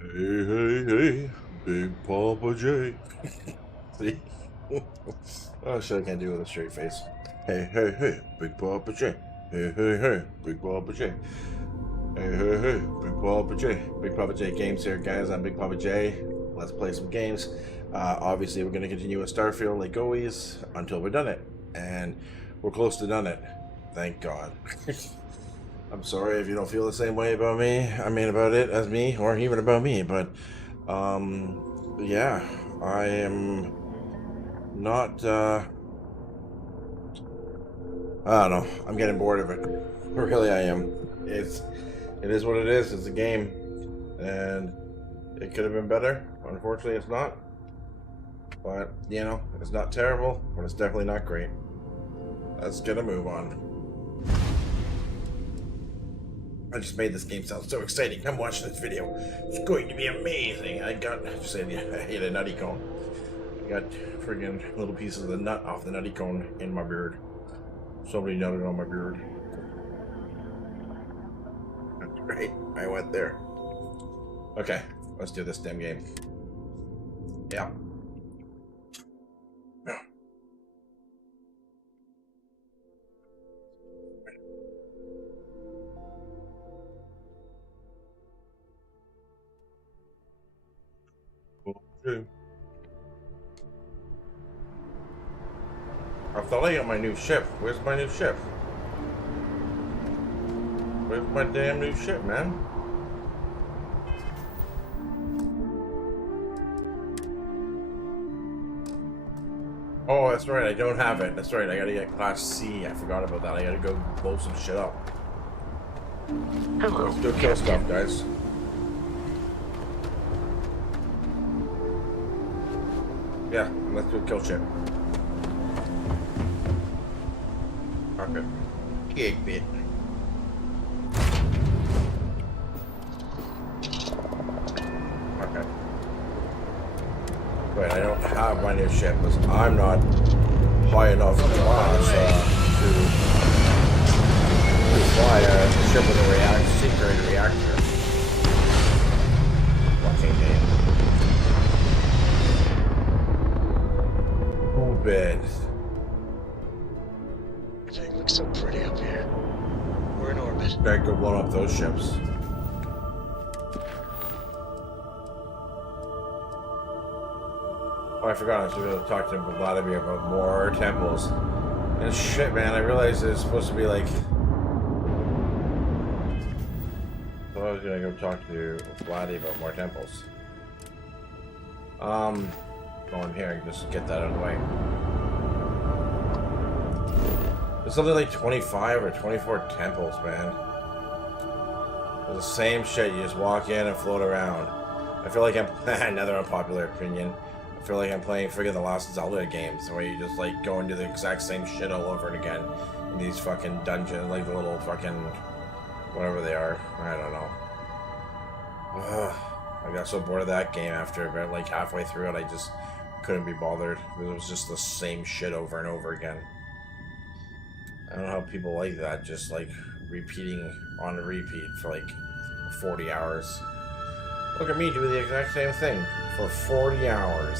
Hey, hey, hey, Big Papa J. See? Oh, shit, I can't do it with a straight face. Hey, hey, hey, Big Papa J. Hey, hey, hey, Big Papa J. Hey, hey, hey, Big Papa J. Big Papa J Games here, guys. I'm Big Papa J. Let's play some games. Obviously, we're going to continue with Starfield like always until we're done it. And we're close to done it. Thank God. I'm sorry if you don't feel the same way about me. I mean, about it as me, or even about me. But, yeah, I am not, I don't know. I'm getting bored of it. Really, I am. It is what it is. It's a game. And it could have been better. Unfortunately, it's not. But, you know, it's not terrible, but it's definitely not great. Let's get a move on. I just made this game sound so exciting. Come watch this video. It's going to be amazing. I hate a nutty cone. I got friggin' little pieces of the nut off the nutty cone in my beard. Somebody nutted on my beard. That's right. I went there. Okay, let's do this damn game. Yeah. Okay. I thought I got my new ship. Where's my new ship? Where's my damn new ship, man? Oh, that's right. I don't have it. That's right. I gotta get Class C. I forgot about that. I gotta go blow some shit up. Hello. Let's go kill stuff, guys. Yeah, let's do kill shit. Okay. Gig bit. Okay. Wait, I don't have my new ship because I'm not high enough in class to fly a ship with a secret reactor. Fucking game. Bed. Everything looks so pretty up here. We're in orbit. Gotta go blow up those ships. Oh, I forgot I was going to talk to Vladimir about more temples. And shit, man, I realized it's supposed to be like... So I was gonna go talk to Vladdy about more temples. Go in here and just get that out of the way. There's something like 25 or 24 temples, man. It's the same shit. You just walk in and float around. I feel like I'm another unpopular opinion. I feel like I'm playing friggin' the Lost Zelda games, where you just like go and do the exact same shit all over again in these fucking dungeons, like the little fucking whatever they are. I don't know. Ugh. I got so bored of that game after about like halfway through it. I just couldn't be bothered. It was just the same shit over and over again. I don't know how people like that, just like repeating on repeat for like 40 hours. Look at me do the exact same thing for 40 hours.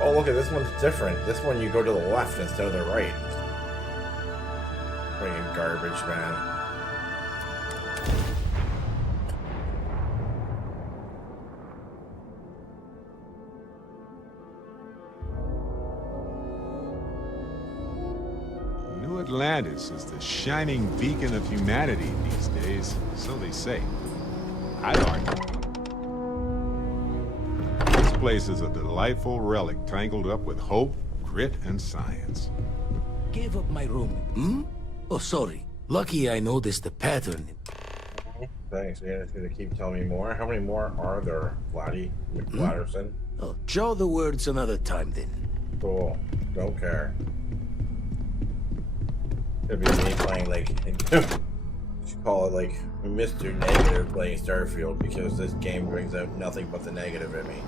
Oh, look at this one's different. This one you go to the left instead of the right. Friggin' garbage, man. Atlantis is the shining beacon of humanity these days, so they say. I'd argue. This place is a delightful relic tangled up with hope, grit, and science. Gave up my room. Hmm? Oh, sorry. Lucky I noticed the pattern. Thanks, man. It's gonna keep telling me more. How many more are there, Vladdy McFlatterson? Oh, draw the words another time then. Cool. Don't care. It'd be me playing like, you should call it like Mr. Negative playing Starfield, because this game brings out nothing but the negative in me.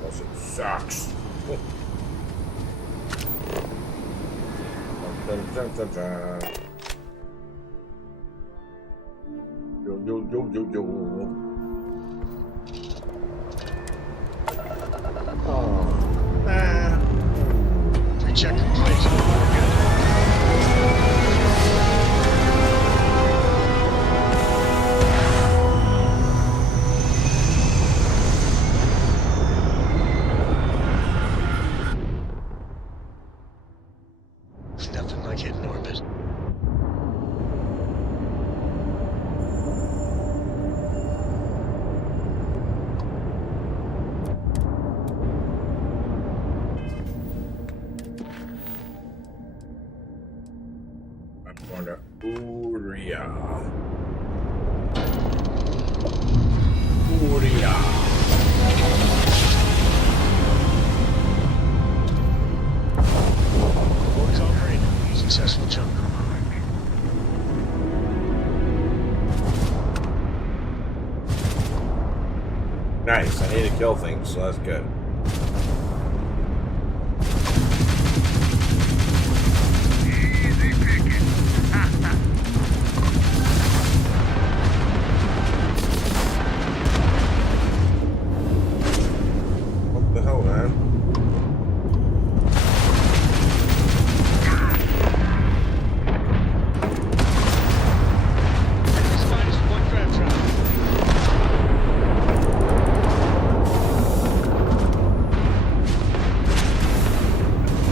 Plus it sucks. Yo. Nice. I need to kill things, so that's good. Easy picking. What the hell, man? This minus one grab trap.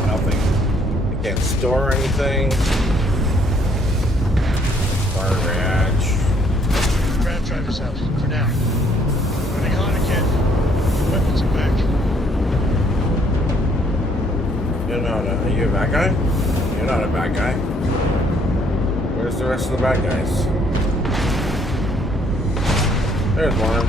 Nothing. I can't store anything. Fire ranch. Grab driver's out for now. Running hot again. Weapons are back. Are you a bad guy? You're not a bad guy. Where's the rest of the bad guys? There's one.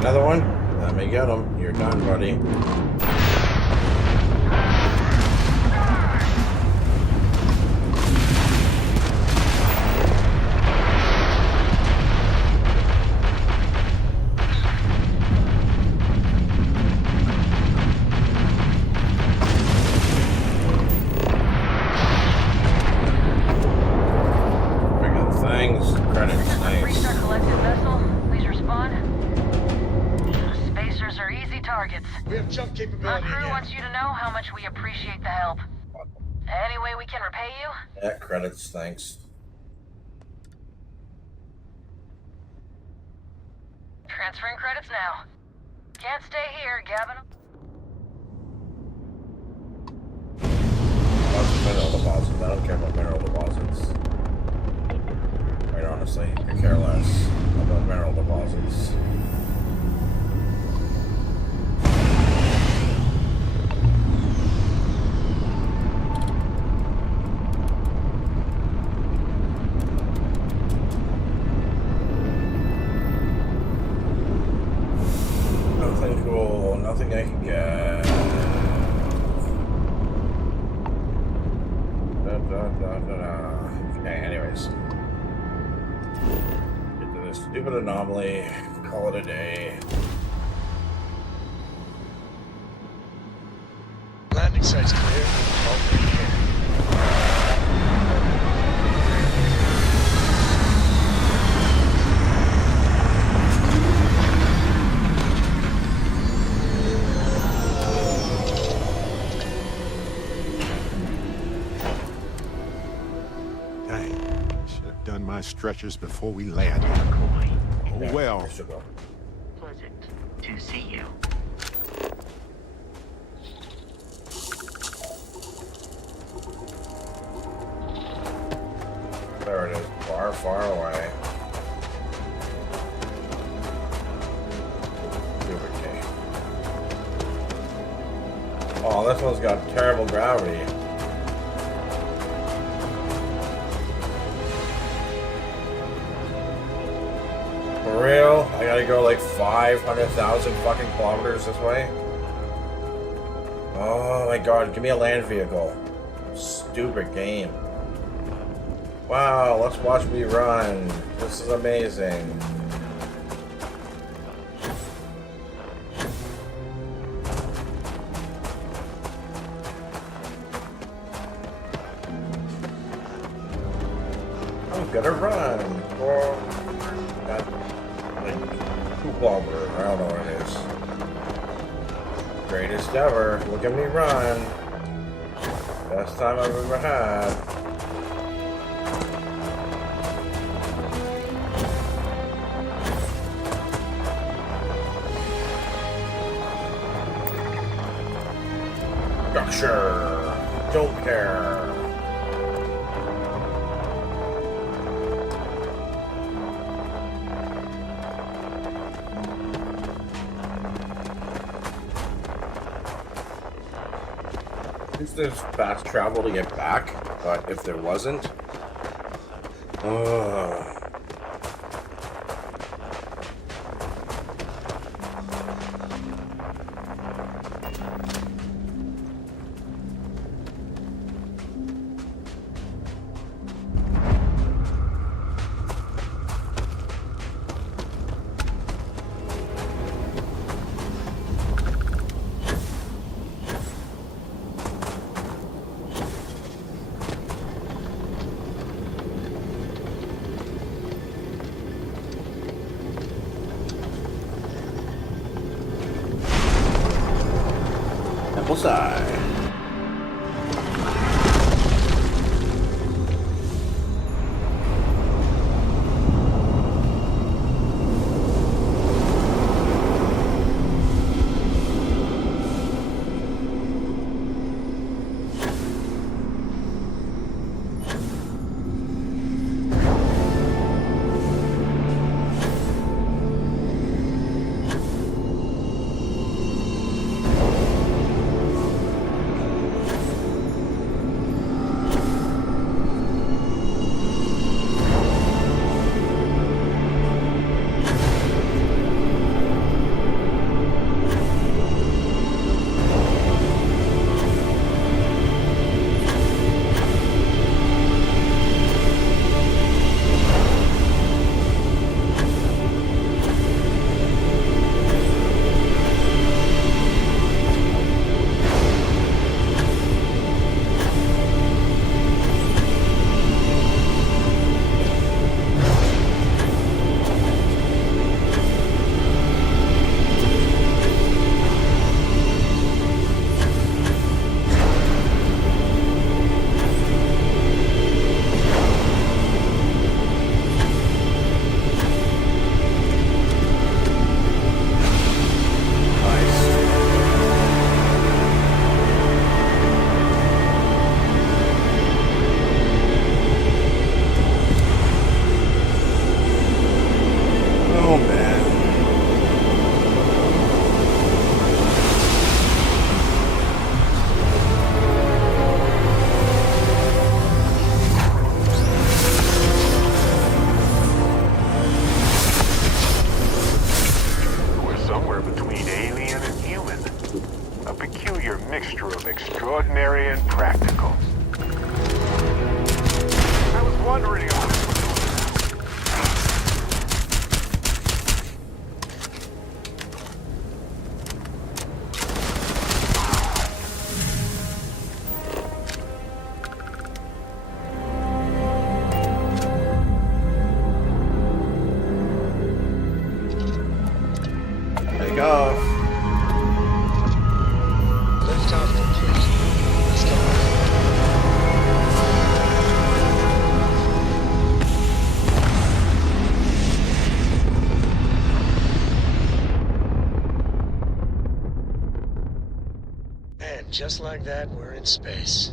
Another one? Let me get him. You're done, buddy. Friggin' things. Credits. Nice. Restart collective vessel. Please respond. Spacers are easy targets. We have jump My capability crew again. wants you to know how much we appreciate the help. Any way we can repay you? Yeah, credits. Thanks. Transferring credits now. Can't stay here, Gavin. Lots of mineral deposits. I don't care about mineral deposits. Quite honestly, I could care less about mineral deposits. Nothing cool, nothing I can get. Okay, anyways. Get to this stupid anomaly, call it a day. Landing site's clear. Already here. Dang, should have done my stretchers before we landed. Oh Yeah, well. I should go. Pleasant to see you. There it is, far, far away. Stupid game. Oh, this one's got terrible gravity. For real? I gotta go like 500,000 fucking kilometers this way? Oh my god, give me a land vehicle. Stupid game. Wow, let's watch me run. This is amazing. I'm gonna run for that, like 2 kilometers. I don't know what it is. Greatest ever. Look at me run. Best time I've ever had. Structure. Don't care. least there's fast travel to get back, but if there wasn't, Bullseye. Just like that, we're in space.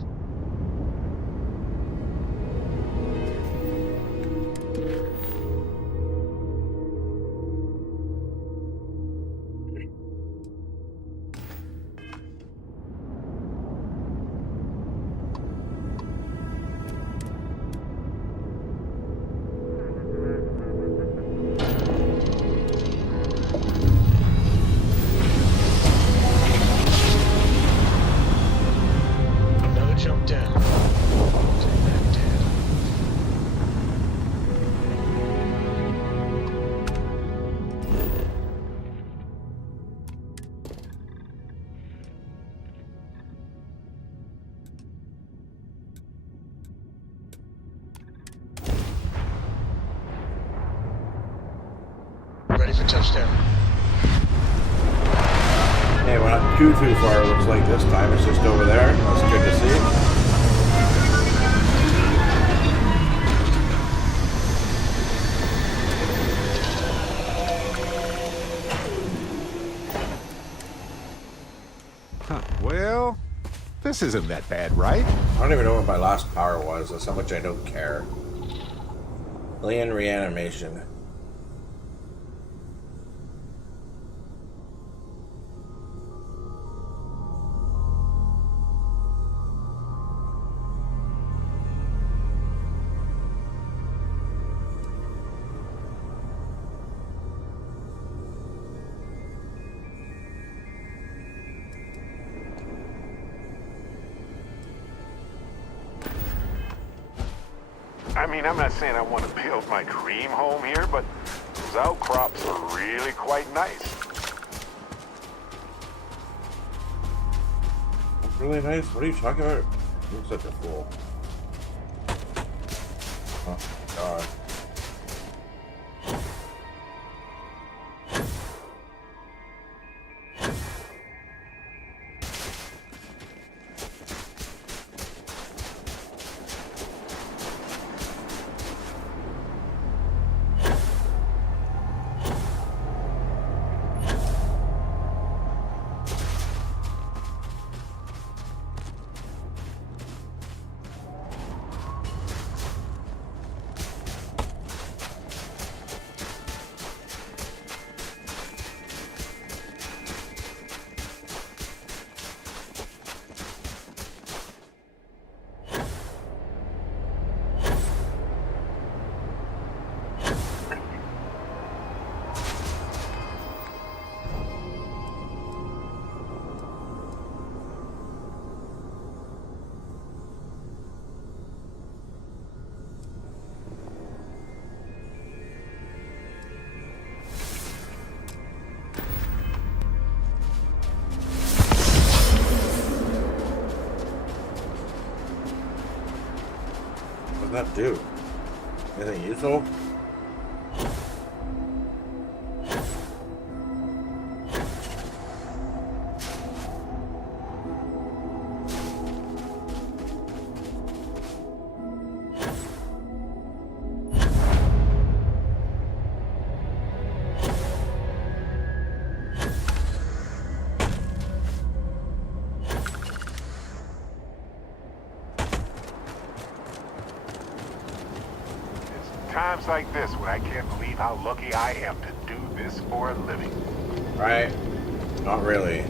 Ready for touchdown. Hey, we're not too far, it looks like this time. It's just over there. That's good to see. Huh, well, this isn't that bad, right? I don't even know what my last power was. That's how much I don't care. Alien reanimation. I mean, I'm not saying I want to build my dream home here, but those outcrops are really quite nice. Really nice? What are you talking about? You're such a fool. Oh, God. What does that do? Anything useful? Times like this when I can't believe how lucky I am to do this for a living. Right? Not really.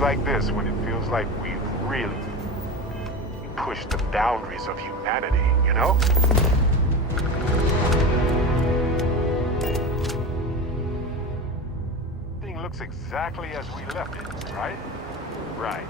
Like this when it feels like we've really pushed the boundaries of humanity, you know? Thing looks exactly as we left it, right? Right.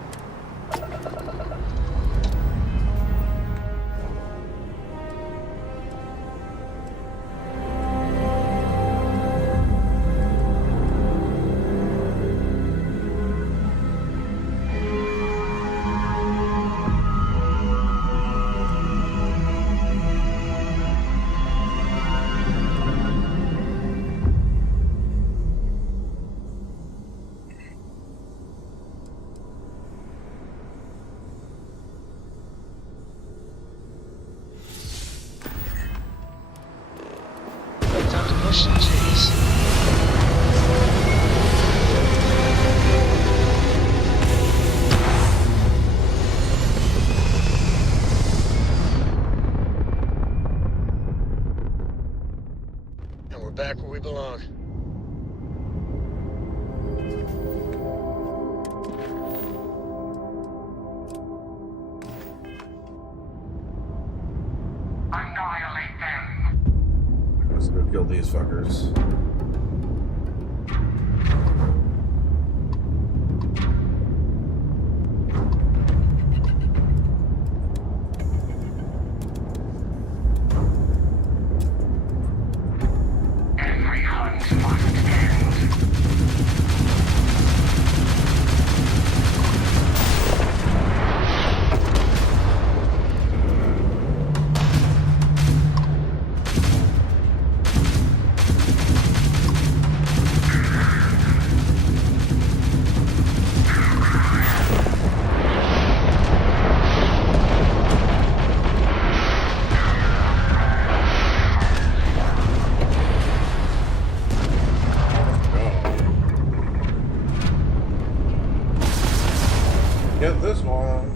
Starfield these fuckers. Every hunt must end. Get this one.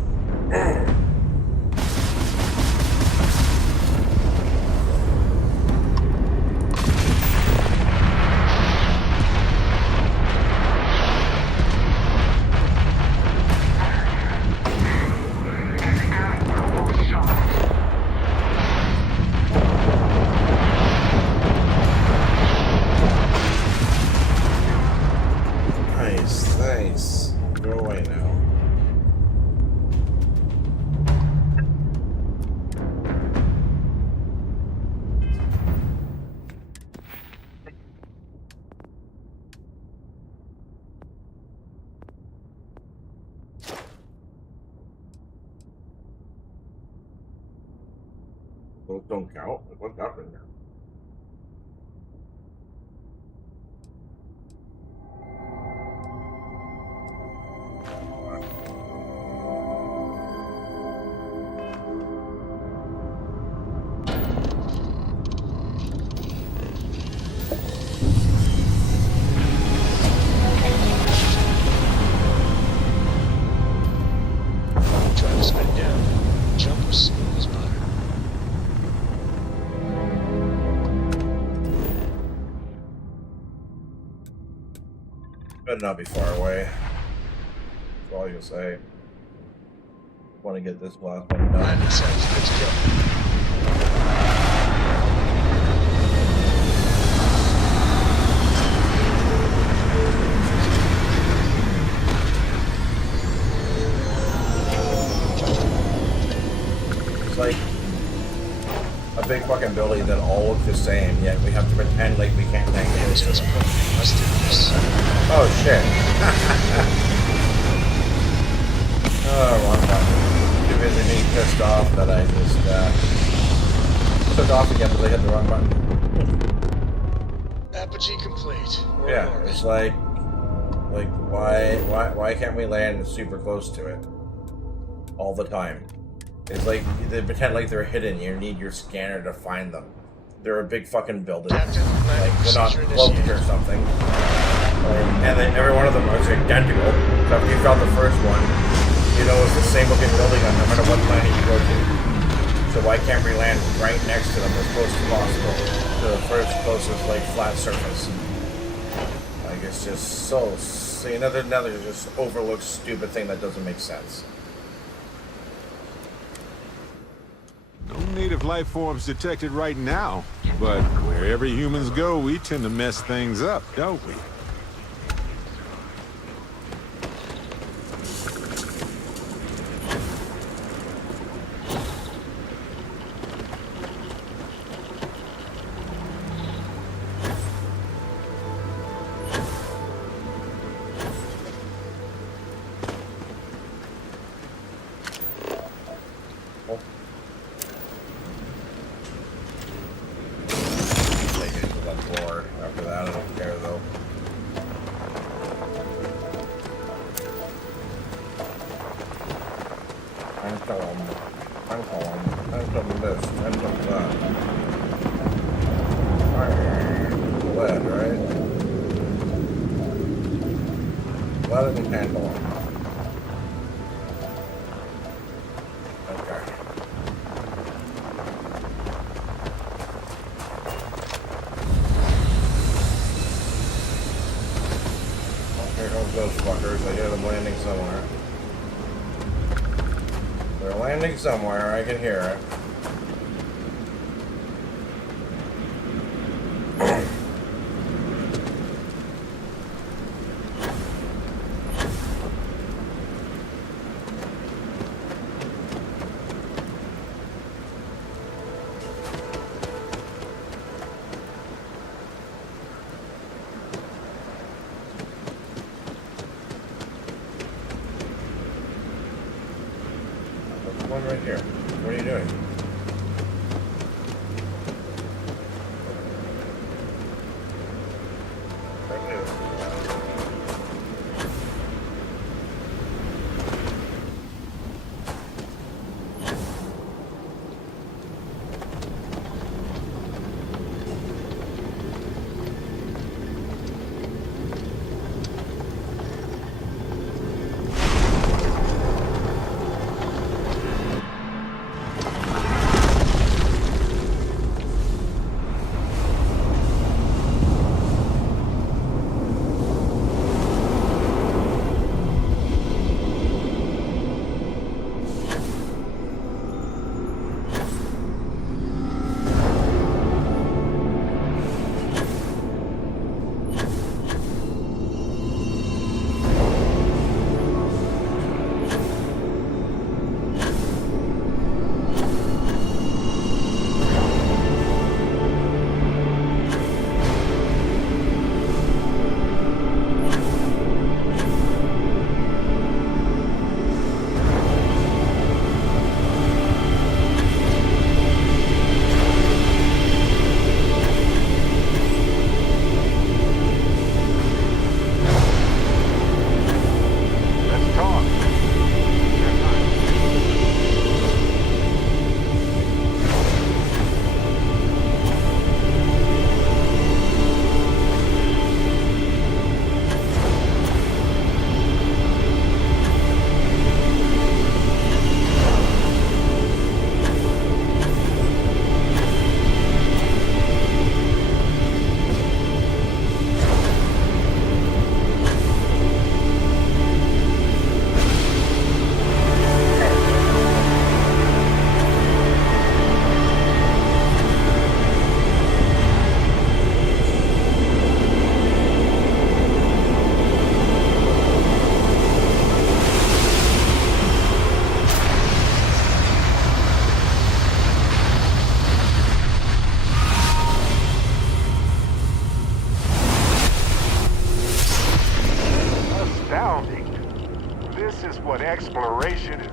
Nice, nice. Go away now. Those don't count? What's happening here? Try to spin down. Jump as smooth as butter. Better not be far away. That's all you'll say. Want to get this last one done. Landing sounds good to go. It's like a big fucking building that all look the same, yet we have to pretend like we can't hang This into was them. probably must do this. Oh shit. Oh, wrong button. Too busy being pissed off that I just took off again because I hit the wrong button. Apogee complete. We're Yeah, in orbit. it's like why can't we land super close to it all the time? It's like they pretend like they're hidden. You need your scanner to find them. They're a big fucking building. Captain, landing Like they're not procedure cloaked or initiated. something. And then every one of them is identical. So if you found the first one, you know it's the same looking building on no matter what planet you go to. So why can't we land right next to them as close as possible to the first closest like flat surface? Like it's just so see another just overlooked stupid thing that doesn't make sense. No native life forms detected right now, but wherever humans go, we tend to mess things up, don't we? Take it to the floor. After that, I don't care though. Phantom this, phantom that. Lead, right? Lead and handle. Okay. Here comes those fuckers. I hear them landing somewhere. They're landing somewhere. I can hear it. one right here. What are you doing? what exploration is.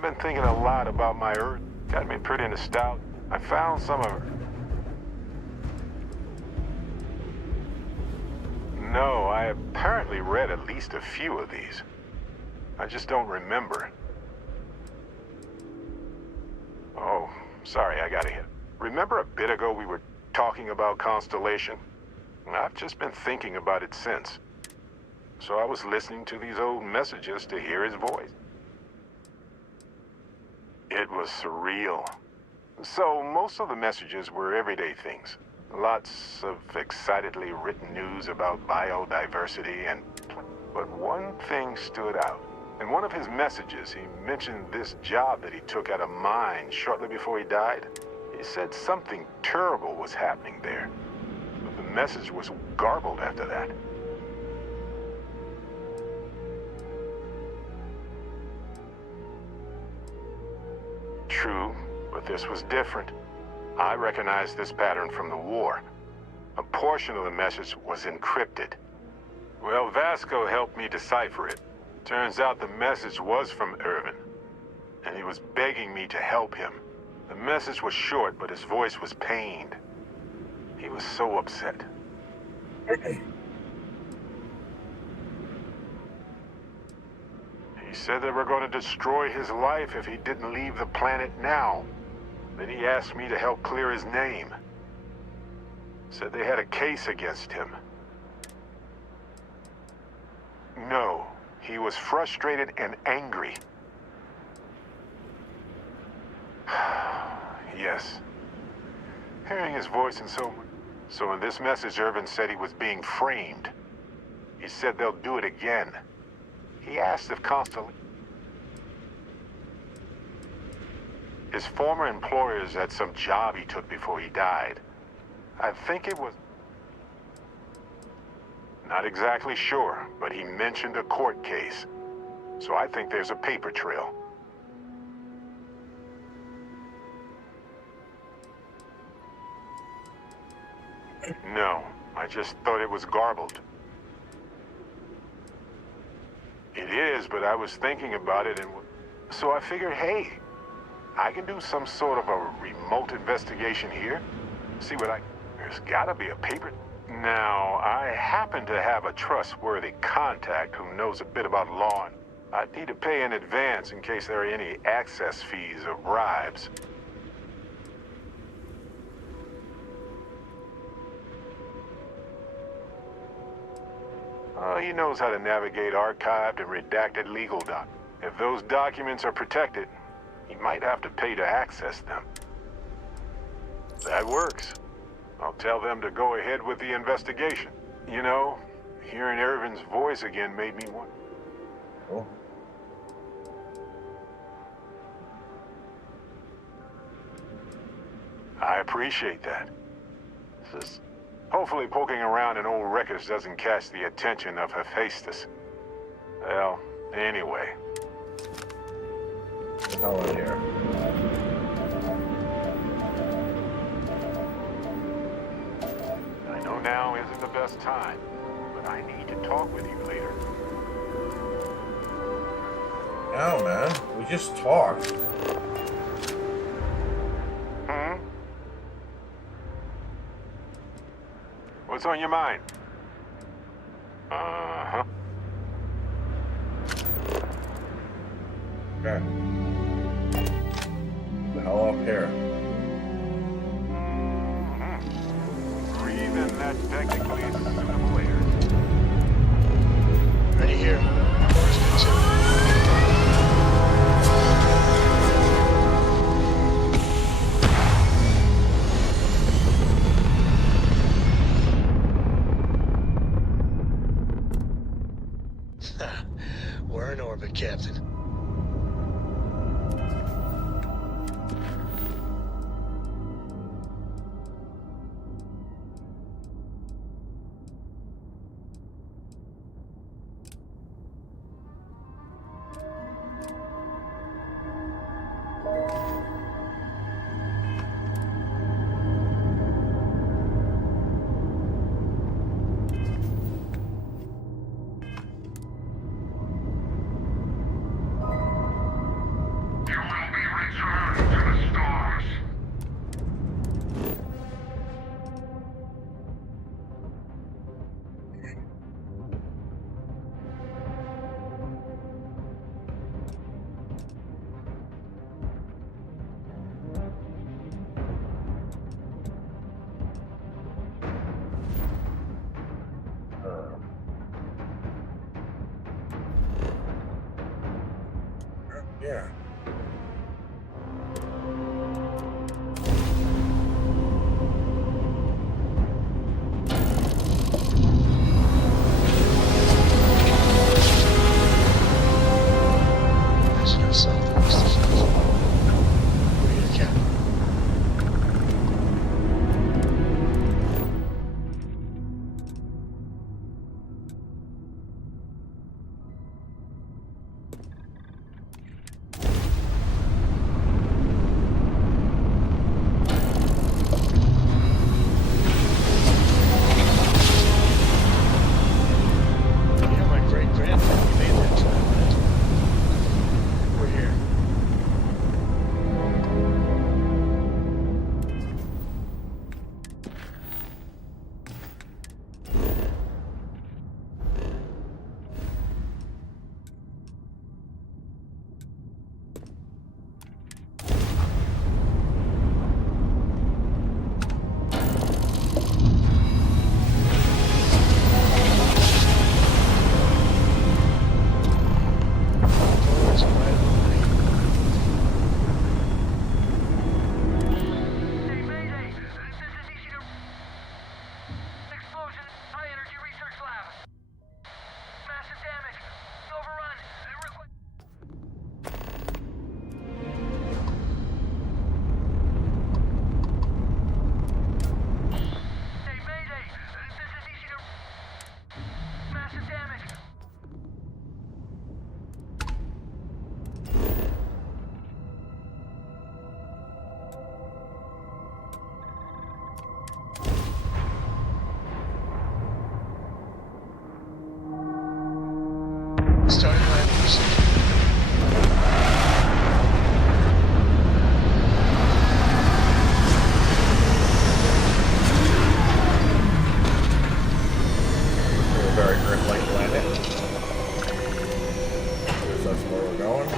I've been thinking a lot about my Earth. Got me pretty nostalgic. I found some of her. No, I apparently read at least a few of these. I just don't remember. sorry, I gotta hit. Remember a bit ago we were talking about Constellation? I've just been thinking about it since. So I was listening to these old messages to hear his voice. It was surreal. So most of the messages were everyday things. Lots of excitedly written news about biodiversity and... But one thing stood out. In one of his messages, he mentioned this job that he took at a mine shortly before he died. He said something terrible was happening there. But the message was garbled after that. True, but this was different. I recognized this pattern from the war. A portion of the message was encrypted. Well, Vasco helped me decipher it. Turns out the message was from Irvin, and he was begging me to help him. The message was short, but his voice was pained. He was so upset. He said they were going to destroy his life if he didn't leave the planet now. Then he asked me to help clear his name. Said they had a case against him. No, he was frustrated and angry. Yes. Hearing his voice and so in this message, Irvin said he was being framed. He said they'll do it again. He asked if Constellation... His former employers had some job he took before he died. I think it was... Not exactly sure, but he mentioned a court case. So I think there's a paper trail. No, I just thought it was garbled. It is, but I was thinking about it and... So I figured, hey, I can do some sort of a remote investigation here. See what I... There's gotta be a paper... Now, I happen to have a trustworthy contact who knows a bit about law, and I'd need to pay in advance in case there are any access fees or bribes. He knows how to navigate archived and redacted legal documents. If those documents are protected, he might have to pay to access them. That works. I'll tell them to go ahead with the investigation. You know, hearing Irvin's voice again made me wonder. Cool. I appreciate that. Just hopefully poking around in old records doesn't catch the attention of Hephaestus. Well, anyway. What the hell in here? I know now isn't the best time, but I need to talk with you later. No, man. We just talked. What's on your mind? Uh-huh. Okay. The hell up here? Breathe in that technically suitable air. Ready here. Forest considered. We're in orbit, Captain. Yeah. There's no southwest of us. We're here, Captain. You know, my great-grandfather made that time, right? We're here. Doors are right on the way. Hey, Mayday! This is EC2. Explosion, high energy research lab. Massive damage. Overrun. Hey, Mayday! This is EC2. Massive damage. Starting land procedure. We're very Earth-like landing. Because that's where we're going.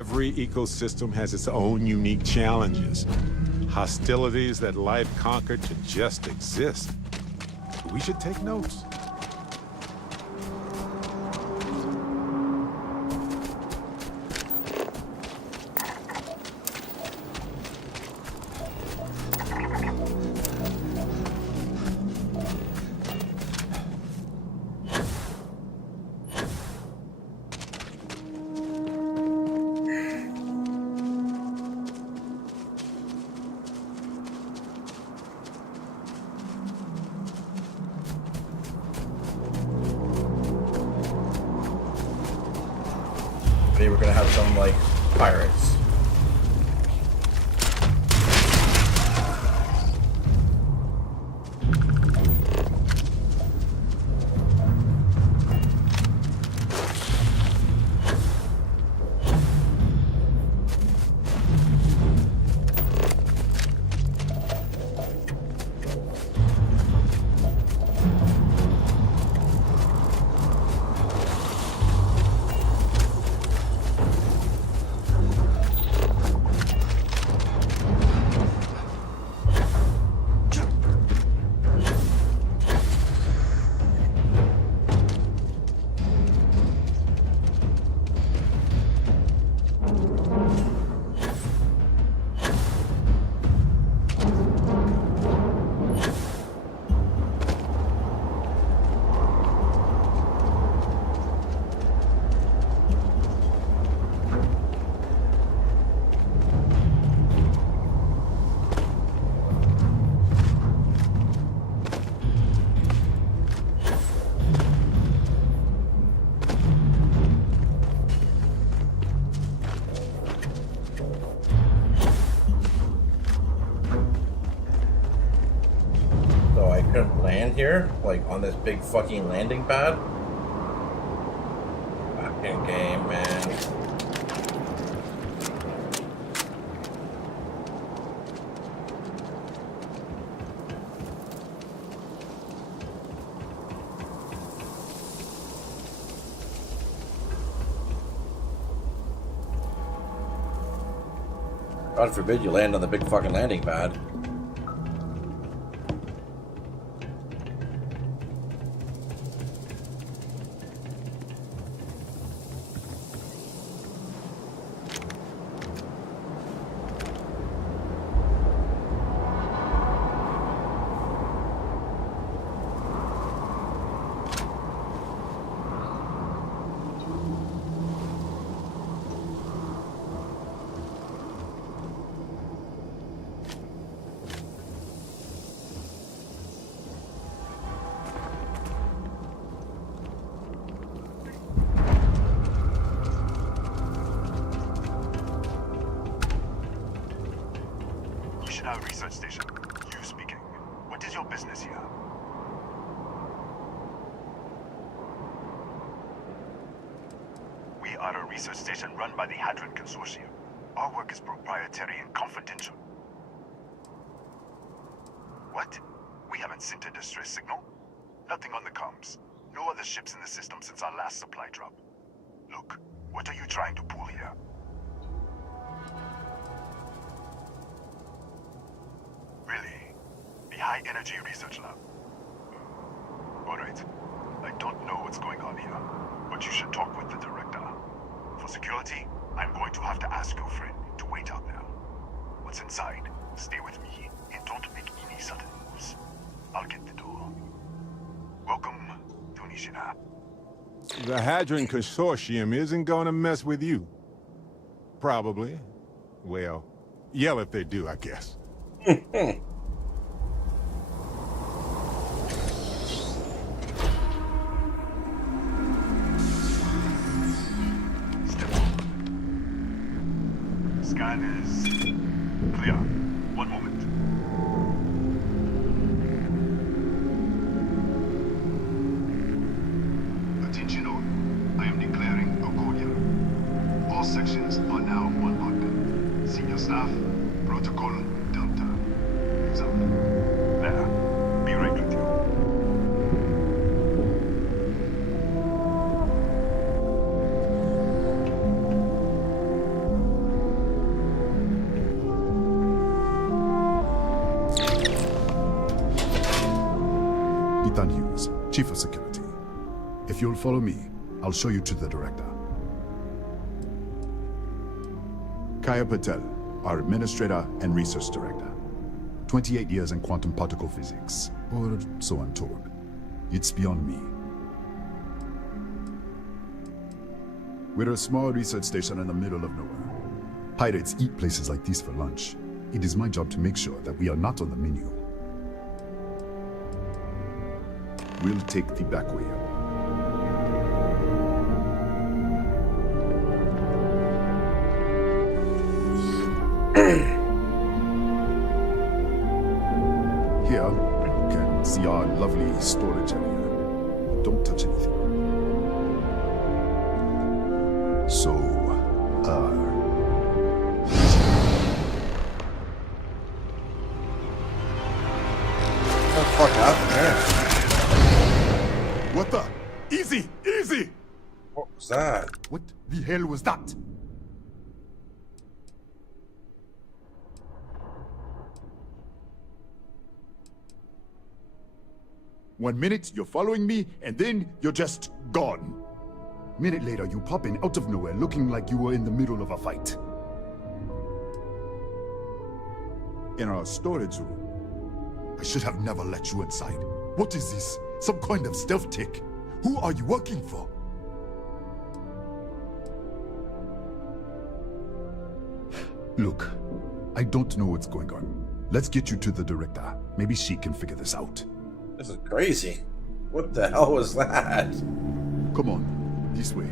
Every ecosystem has its own unique challenges. Hostilities that life conquered to just exist. We should take notes. Maybe we're gonna have some like pirates. Couldn't land here, like on this big fucking landing pad. Fucking game, man. God forbid you land on the big fucking landing pad. are a research station run by the Hadron Consortium. Our work is proprietary and confidential. What? We haven't sent a distress signal? Nothing on the comms. No other ships in the system since our last supply drop. Look, what are you trying to pull here? Really? The High Energy Research Lab? Alright. I don't know what's going on here, but you should talk with the director. For security, I'm going to have to ask your friend to wait out there. What's inside? Stay with me, and don't make any sudden moves. I'll get the door. Welcome to Nishina. The Hadron Consortium isn't gonna mess with you. Probably. Well, yell if they do, I guess. Scan is clear. One moment. Attention all. I am declaring a go here. All sections are now on lockdown. Senior staff, protocol, Delta. Use up. There. Be right with you. Ethan Hughes, Chief of Security. If you'll follow me, I'll show you to the director. Kaya Patel, our Administrator and Research Director. 28 years in quantum particle physics, or so I'm told. It's beyond me. We're a small research station in the middle of nowhere. Pirates eat places like these for lunch. It is my job to make sure that we are not on the menu. We'll take the back way up. Here, you can see our lovely storage area. Don't touch anything. So, Oh, fuck out there. What the? Easy! Easy! What was that? What the hell was that? One minute, you're following me, and then you're just gone. Minute later, you pop in out of nowhere looking like you were in the middle of a fight. In our storage room. I should have never let you inside. What is this? Some kind of stealth tick? Who are you working for? Look, I don't know what's going on. Let's get you to the director. Maybe she can figure this out. This is crazy. What the hell was that? Come on, this way.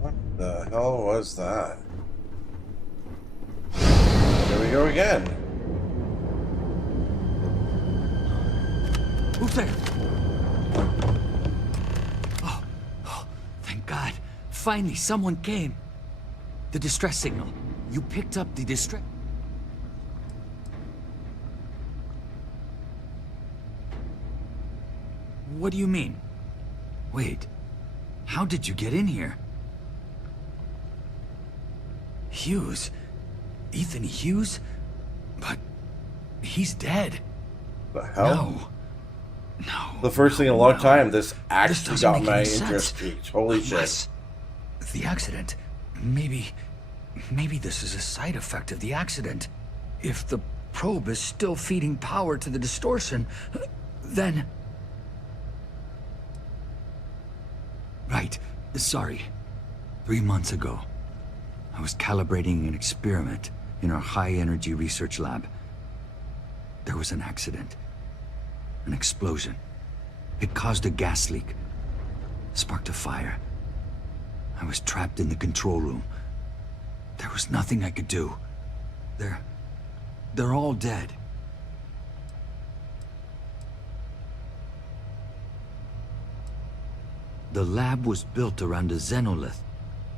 What the hell was that? Here we go again. Who's there? Oh, thank God. Finally, someone came. The distress signal. You picked up the distress... What do you mean? Wait, how did you get in here? Hughes? Ethan Hughes? But he's dead. The hell? No. The first thing in a long time, this actually doesn't got make my any interest sense. peaked. Holy Unless shit. the accident. Maybe this is a side effect of the accident. If the probe is still feeding power to the distortion, then... Right. Sorry. 3 months ago, I was calibrating an experiment in our high-energy research lab. There was an accident. An explosion. It caused a gas leak. Sparked a fire. I was trapped in the control room. There was nothing I could do. They're all dead. The lab was built around a xenolith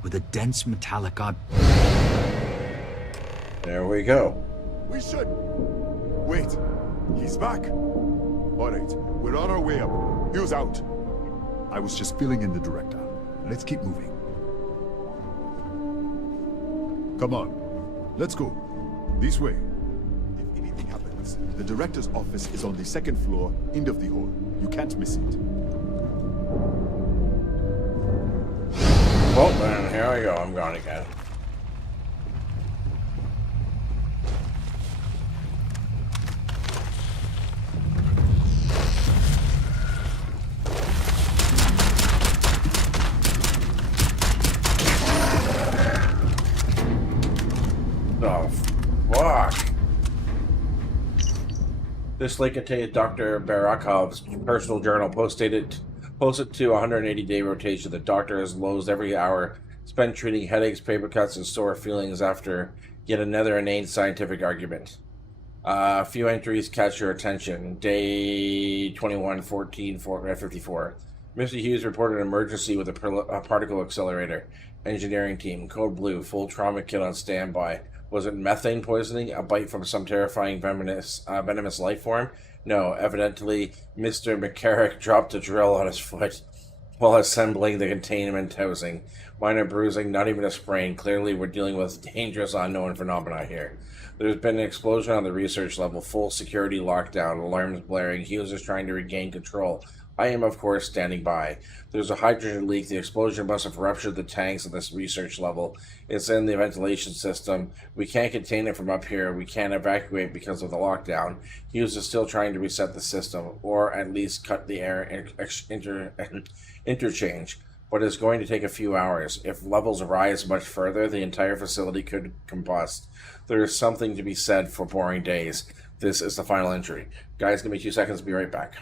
with a dense metallic There we go. We should... Wait. He's back. All right, we're on our way up. Hughes out. I was just filling in the director. Let's keep moving. Come on. Let's go. This way. If anything happens, the director's office is on the second floor, end of the hall. You can't miss it. Well, then, here I go. I'm gone again. Oh, fuck. This link contains Dr. Barakov's personal journal, posted to 180-day rotation. The doctor has lows every hour, spent treating headaches, paper cuts, and sore feelings after yet another inane scientific argument. A few entries catch your attention. Day 21-14-54. Mr. Hughes reported an emergency with a particle accelerator. Engineering team, code blue, full trauma kit on standby. Was it methane poisoning? A bite from some terrifying venomous life form? No, evidently Mr. McCarrick dropped a drill on his foot while assembling the containment housing. Minor bruising, not even a sprain. Clearly we're dealing with dangerous unknown phenomena here. There's been an explosion on the research level, full security lockdown, alarms blaring. Hughes is trying to regain control. I am, of course, standing by. There's a hydrogen leak. The explosion must have ruptured the tanks at this research level. It's in the ventilation system. We can't contain it from up here. We can't evacuate because of the lockdown. Hughes is still trying to reset the system, or at least cut the air interchange. But it's going to take a few hours. If levels rise much further, the entire facility could combust. There is something to be said for boring days. This is the final entry. Guys, give me 2 seconds. Be right back.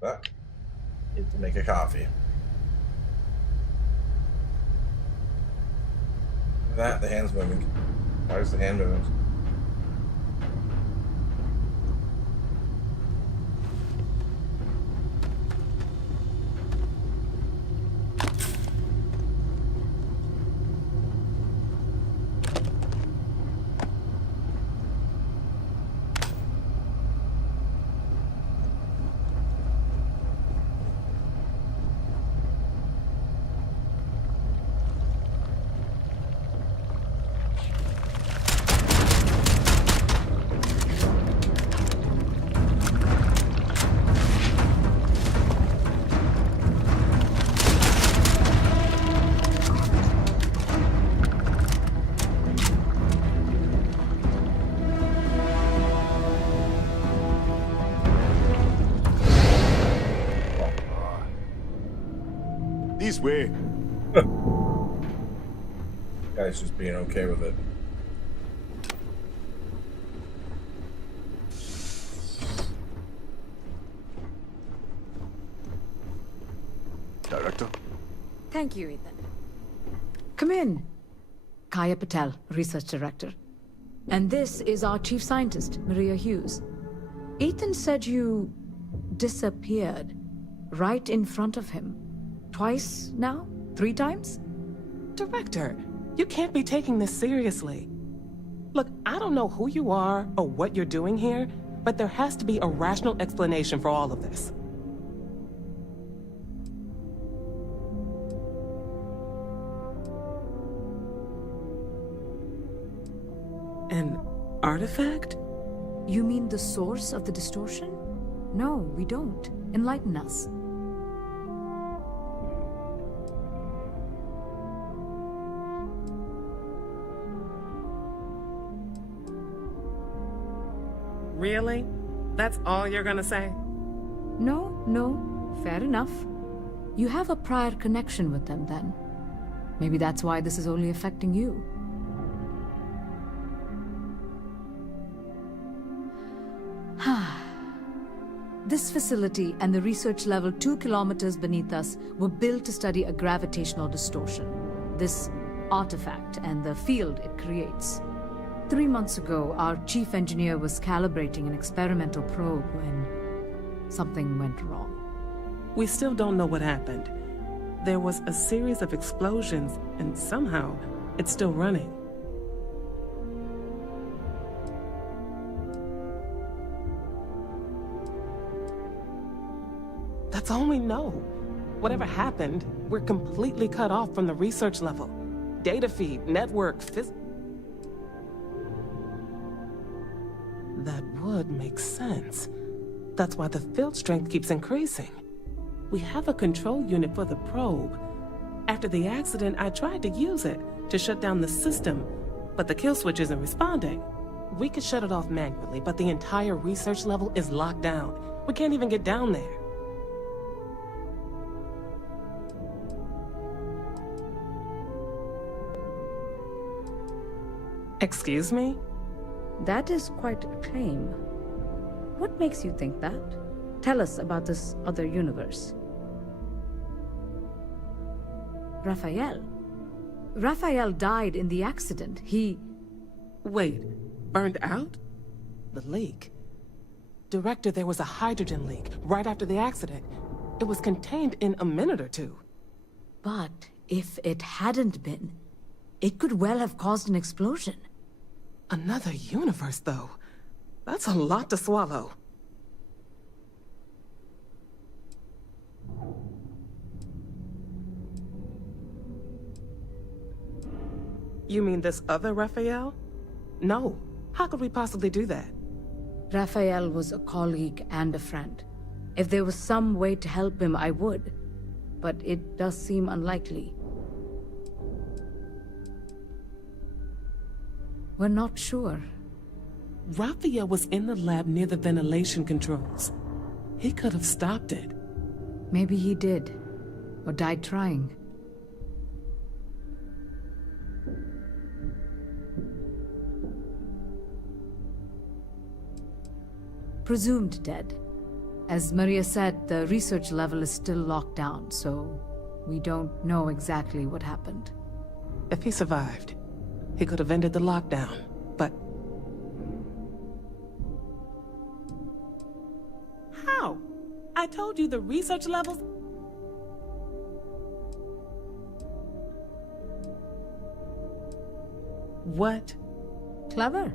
But need to make a coffee. That the hand's moving. Why is the hand moving? This way. Guy's just being okay with it. Director? Thank you, Ethan. Come in. Kaya Patel, Research Director. And this is our Chief Scientist, Maria Hughes. Ethan said you disappeared right in front of him. Twice now? 3 times? Director, you can't be taking this seriously. Look, I don't know who you are or what you're doing here, but there has to be a rational explanation for all of this. An artifact? You mean the source of the distortion? No, we don't. Enlighten us. Really? That's all you're gonna say? No, fair enough. You have a prior connection with them then. Maybe that's why this is only affecting you. This facility and the research level 2 kilometers beneath us were built to study a gravitational distortion, this artifact and the field it creates. 3 months ago, our chief engineer was calibrating an experimental probe when something went wrong. We still don't know what happened. There was a series of explosions, and somehow it's still running. That's all we know. Whatever happened, we're completely cut off from the research level. Data feed, network, That would make sense. That's why the field strength keeps increasing. We have a control unit for the probe. After the accident, I tried to use it to shut down the system, but the kill switch isn't responding. We could shut it off manually, but the entire research level is locked down. We can't even get down there. Excuse me? That is quite a claim. What makes you think that? Tell us about this other universe. Raphael. Raphael died in the accident. He... Wait, burned out? The leak. Director, there was a hydrogen leak right after the accident. It was contained in a minute or 2. But if it hadn't been, it could well have caused an explosion. Another universe, though. That's a lot to swallow. You mean this other Raphael? No. How could we possibly do that? Raphael was a colleague and a friend. If there was some way to help him, I would. But it does seem unlikely. We're not sure. Raphael was in the lab near the ventilation controls. He could have stopped it. Maybe he did. Or died trying. Presumed dead. As Maria said, the research level is still locked down, so we don't know exactly what happened. If he survived, he could have ended the lockdown, but... How? I told you the research levels... What? Clever.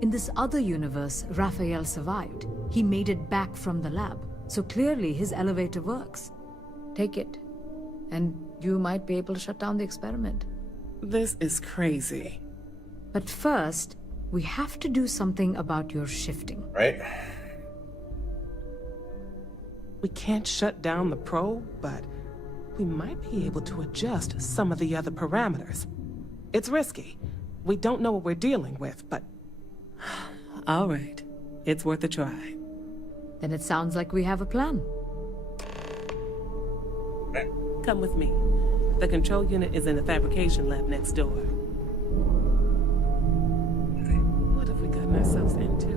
In this other universe, Raphael survived. He made it back from the lab, so clearly his elevator works. Take it, and you might be able to shut down the experiment. This is crazy. But first, we have to do something about your shifting. Right? We can't shut down the probe, but we might be able to adjust some of the other parameters. It's risky. We don't know what we're dealing with, but... All right. It's worth a try. Then it sounds like we have a plan. Come with me. The control unit is in the fabrication lab next door. What have we gotten ourselves into?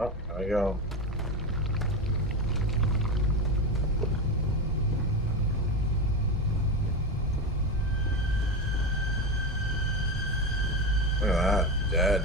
Oh, there we go. Look at that, dead.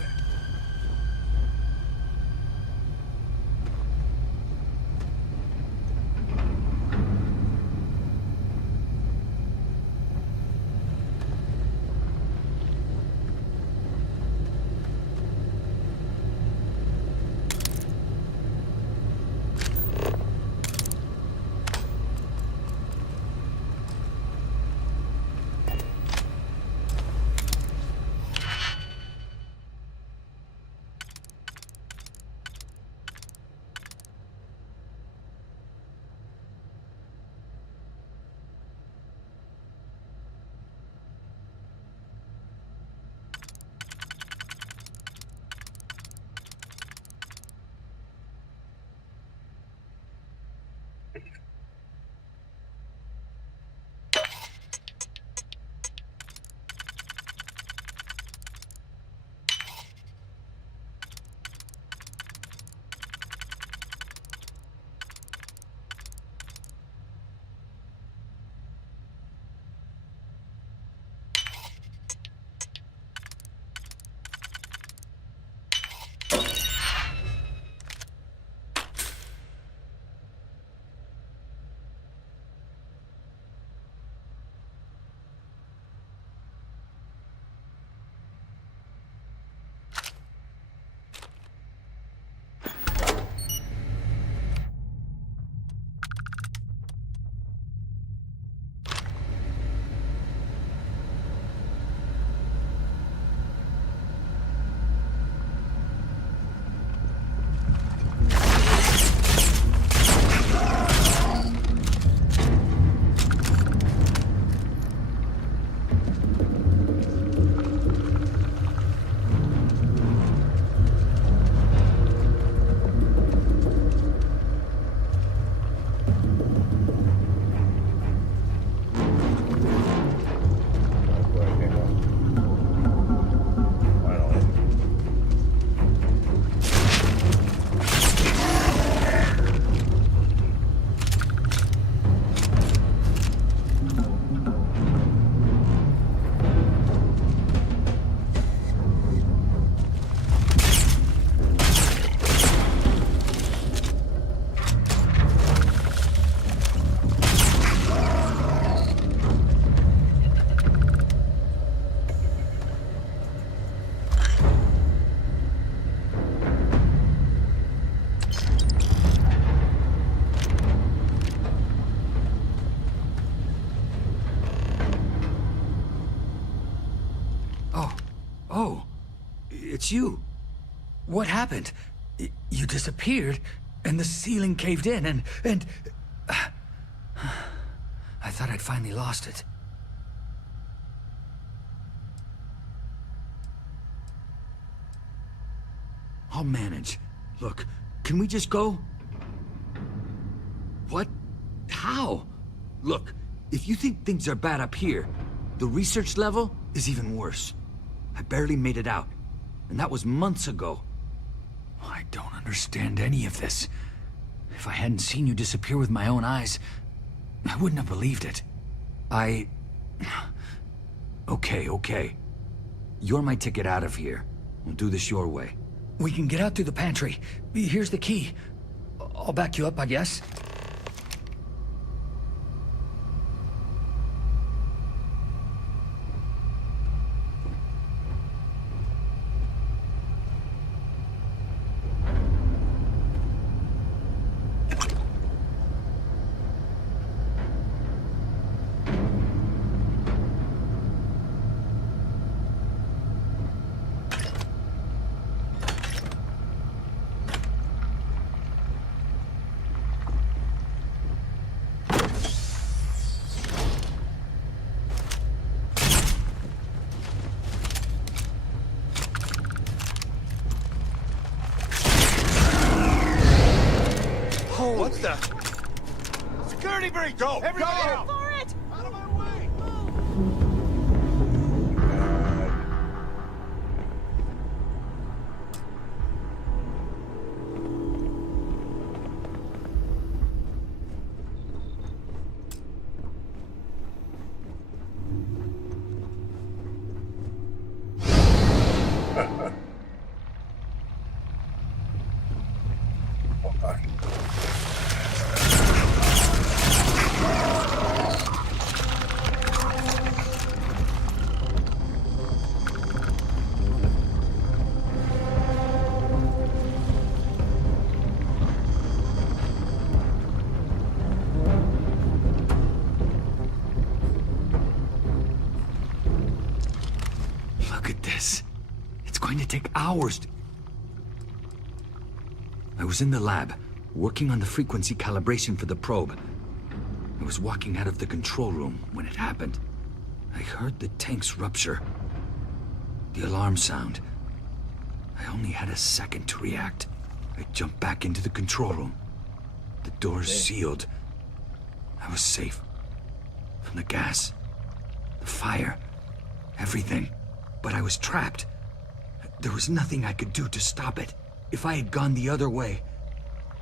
Oh, it's you. What happened? You disappeared, and the ceiling caved in, and... I thought I'd finally lost it. I'll manage. Look, can we just go? What? How? Look, If you think things are bad up here, the research level is even worse. I barely made it out, and that was months ago. I don't understand any of this. If I hadn't seen you disappear with my own eyes, I wouldn't have believed it. Okay. You're my ticket out of here. We'll do this your way. We can get out through the pantry. Here's the key. I'll back you up, I guess. What the? Security breach! Go! Everybody out! For it! Out of my way! Look at this. It's going to take hours to... I was in the lab, working on the frequency calibration for the probe. I was walking out of the control room when it happened. I heard the tanks rupture. The alarm sound. I only had a second to react. I jumped back into the control room. The doors sealed. I was safe. From the gas, the fire, everything. But I was trapped. There was nothing I could do to stop it. If I had gone the other way,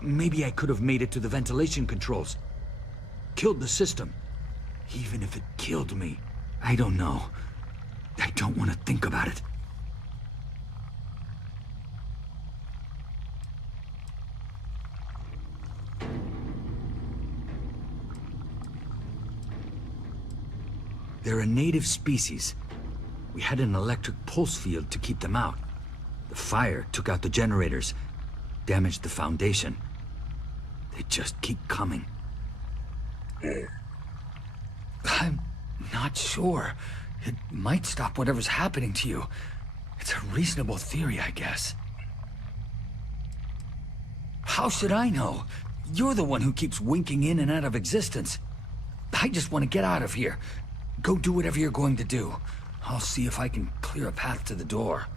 maybe I could have made it to the ventilation controls. Killed the system. Even if it killed me, I don't know. I don't want to think about it. They're a native species. We had an electric pulse field to keep them out. The fire took out the generators, damaged the foundation. They just keep coming. I'm not sure. It might stop whatever's happening to you. It's a reasonable theory, I guess. How should I know? You're the one who keeps winking in and out of existence. I just want to get out of here. Go do whatever you're going to do. I'll see if I can clear a path to the door.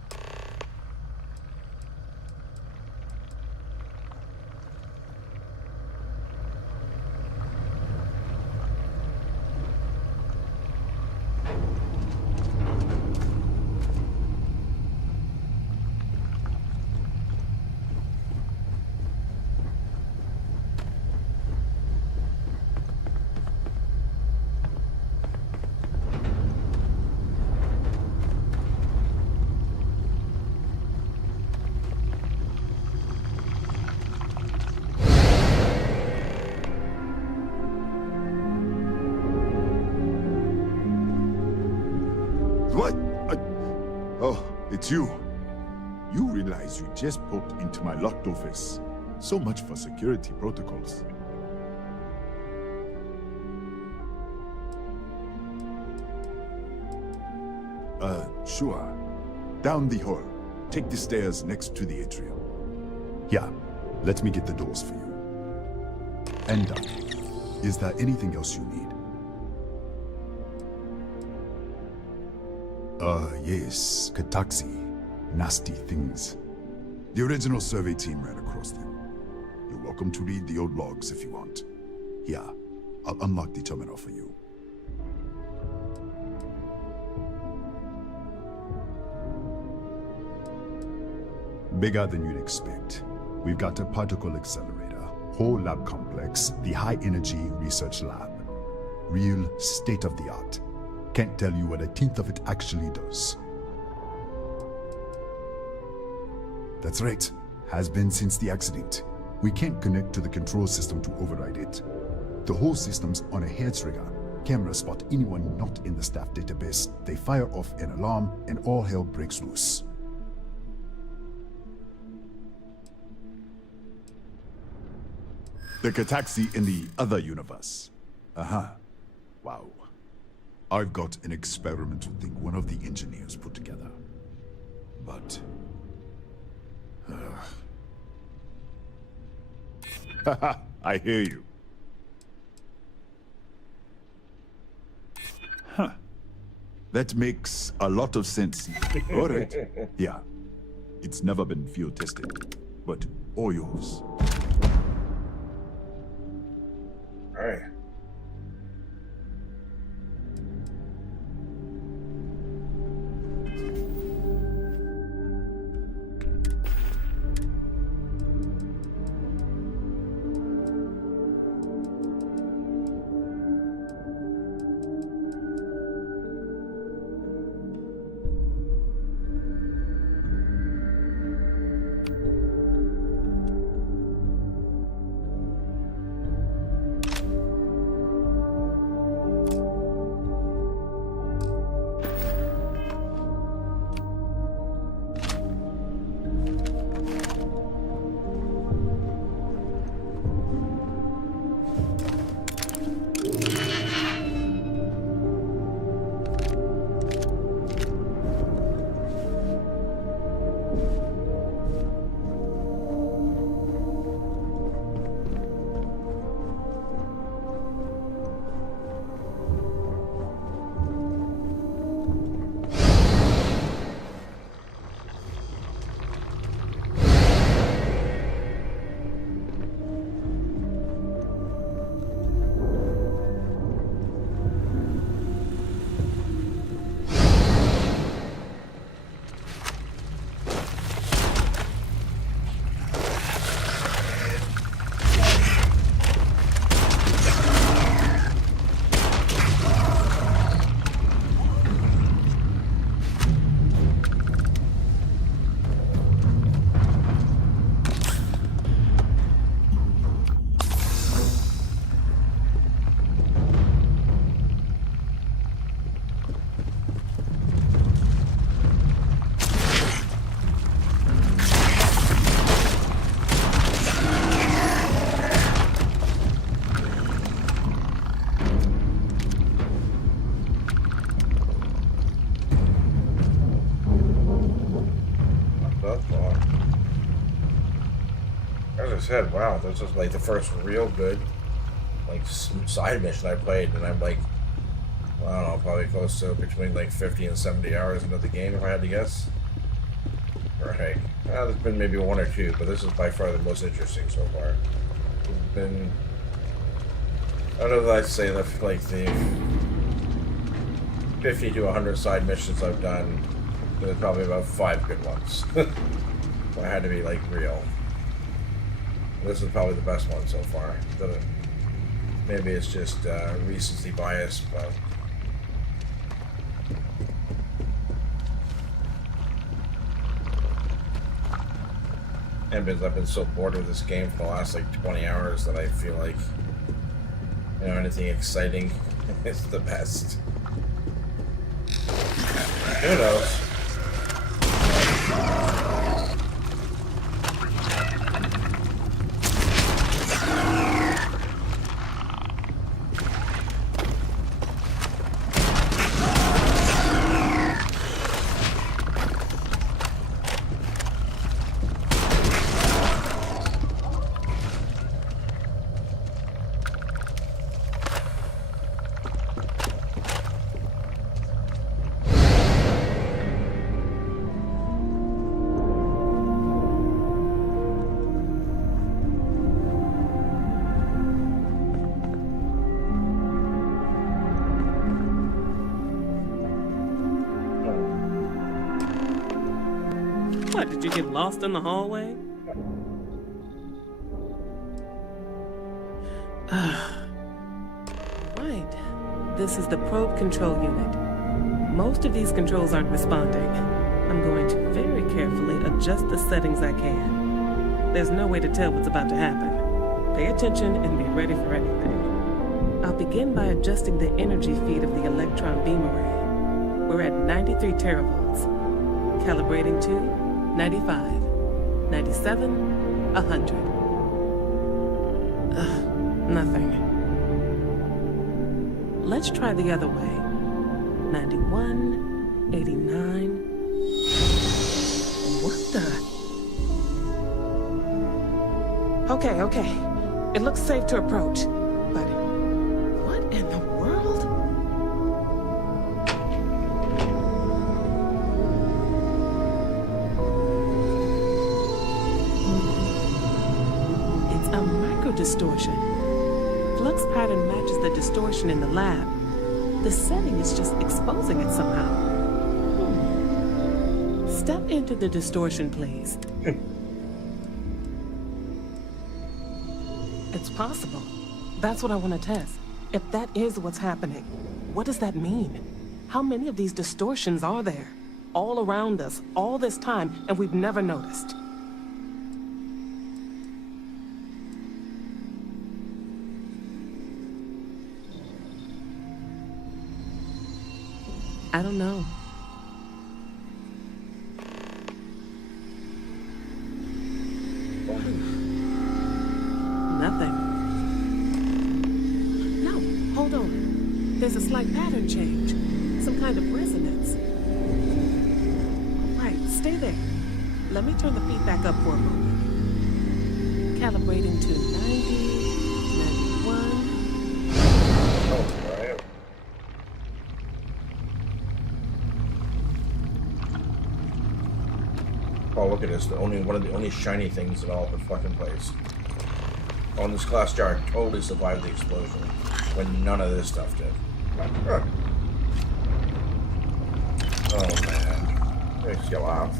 It's you. You realize you just poked into my locked office. So much for security protocols. Sure. Down the hall. Take the stairs next to the atrium. Yeah, let me get the doors for you. And is there anything else you need? Yes, Kataxi. Nasty things. The original survey team ran across them. You're welcome to read the old logs if you want. Yeah, I'll unlock the terminal for you. Bigger than you'd expect. We've got a particle accelerator, whole lab complex, the high energy research lab. Real state of the art. Can't tell you what a tenth of it actually does. That's right. Has been since the accident. We can't connect to the control system to override it. The whole system's on a hair trigger. Cameras spot anyone not in the staff database. They fire off an alarm and all hell breaks loose. The Kataxi in the other universe. Wow. I've got an experimental thing one of the engineers put together. But... I hear you. Huh. That makes a lot of sense. All right. Yeah. It's never been field tested, but all yours. All right. As I said, wow, this was like the first real good like side mission I played, and I'm like, I don't know, probably close to between like 50 and 70 hours into the game if I had to guess. Right. There's been maybe one or two, but this is by far the most interesting so far. It's been, I don't know if I'd say that like the 50 to 100 side missions I've done, there's probably about 5 good ones. So I had to be like real. This is probably the best one so far. Maybe it's just recency bias, but and because I've been so bored with this game for the last like 20 hours that I feel like, you know, anything exciting is the best. Who knows? What, did you get lost in the hallway? Right. This is the probe control unit. Most of these controls aren't responding. I'm going to very carefully adjust the settings I can. There's no way to tell what's about to happen. Pay attention and be ready for anything. I'll begin by adjusting the energy feed of the electron beam array. We're at 93 teravolts. Calibrating to 95, 97, 100. Nothing. Let's try the other way. 91, 89. What the? Okay. It looks safe to approach. But what in the world? It's a microdistortion. Flux pattern matches the distortion in the lab. The setting is just exposing it somehow. Step into the distortion, please. It's possible. That's what I want to test. If that is what's happening, what does that mean? How many of these distortions are there? All around us, all this time, and we've never noticed. I don't know. Nothing. No, hold on. There's a slight pattern change. Some kind of resonance. Right, stay there. Let me turn the feedback up for a moment. Calibrating to 90, 91. Oh, look at this. One of the only shiny things in all the fucking place. Oh, and this glass jar totally survived the explosion when none of this stuff did. Oh, man. Let's go off.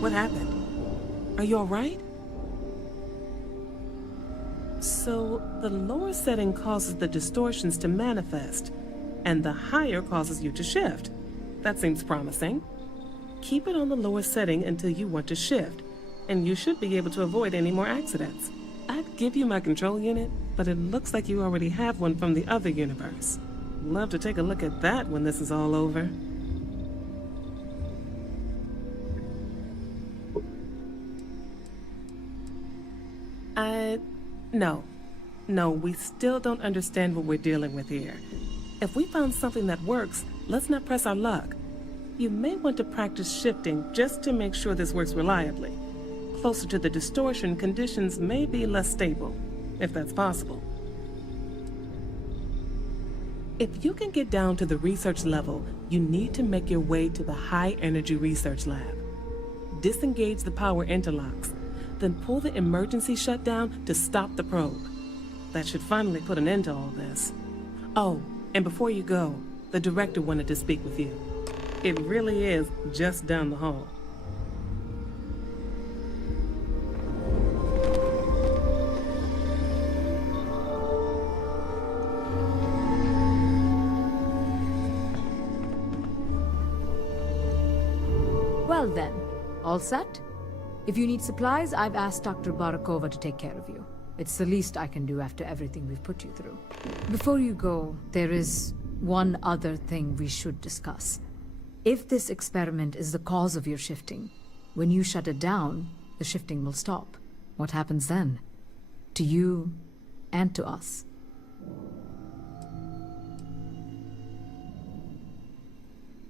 What happened? Are you all right? So, the lower setting causes the distortions to manifest, and the higher causes you to shift. That seems promising. Keep it on the lower setting until you want to shift, and you should be able to avoid any more accidents. I'd give you my control unit, but it looks like you already have one from the other universe. Love to take a look at that when this is all over. No, we still don't understand what we're dealing with here. If we found something that works, let's not press our luck. You may want to practice shifting just to make sure this works reliably. Closer to the distortion, conditions may be less stable, if that's possible. If you can get down to the research level, you need to make your way to the high energy research lab. Disengage the power interlocks, then pull the emergency shutdown to stop the probe. That should finally put an end to all this. Oh, and before you go, the director wanted to speak with you. It really is just down the hall. Well then, all set? If you need supplies, I've asked Dr. Barakova to take care of you. It's the least I can do after everything we've put you through. Before you go, there is one other thing we should discuss. If this experiment is the cause of your shifting, when you shut it down, the shifting will stop. What happens then? To you and to us.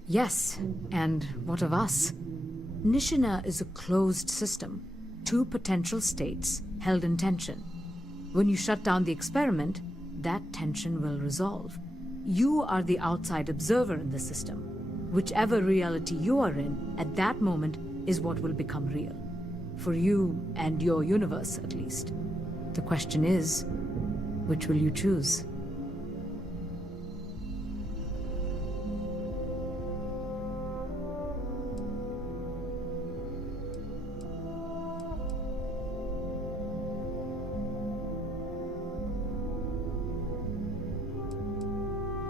Yes, and what of us? Nishina is a closed system. Two potential states held in tension. When you shut down the experiment, that tension will resolve. You are the outside observer in the system. Whichever reality you are in, at that moment, is what will become real. For you and your universe, at least. The question is, which will you choose?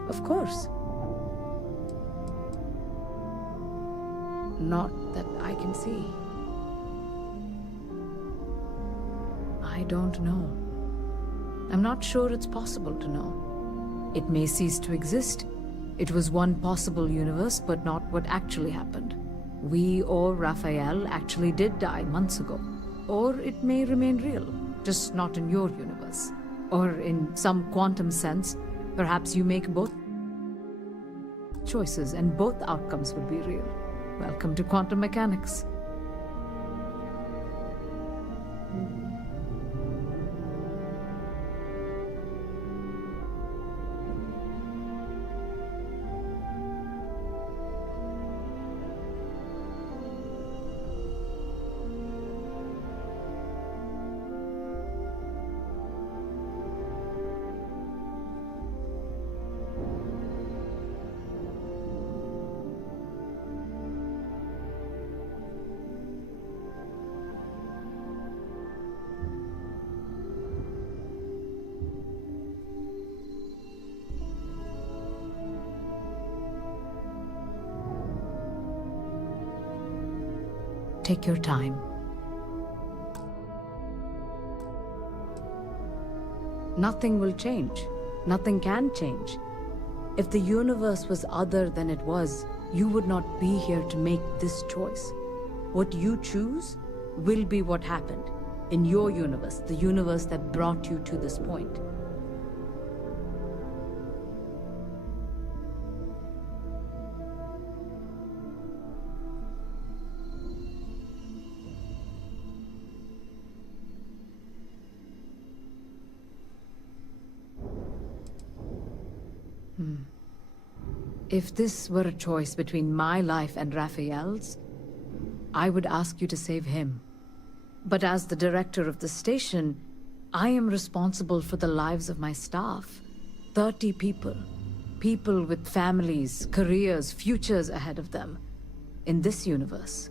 Of course. Not that I can see. I don't know. I'm not sure it's possible to know. It may cease to exist. It was one possible universe, but not what actually happened. We or Raphael actually did die months ago. Or it may remain real, just not in your universe. Or in some quantum sense, perhaps you make both choices and both outcomes would be real. Welcome to quantum mechanics. Take your time. Nothing will change. Nothing can change. If the universe was other than it was, you would not be here to make this choice. What you choose will be what happened in your universe, the universe that brought you to this point. If this were a choice between my life and Raphael's, I would ask you to save him. But as the director of the station, I am responsible for the lives of my staff. 30 people. People with families, careers, futures ahead of them. In this universe.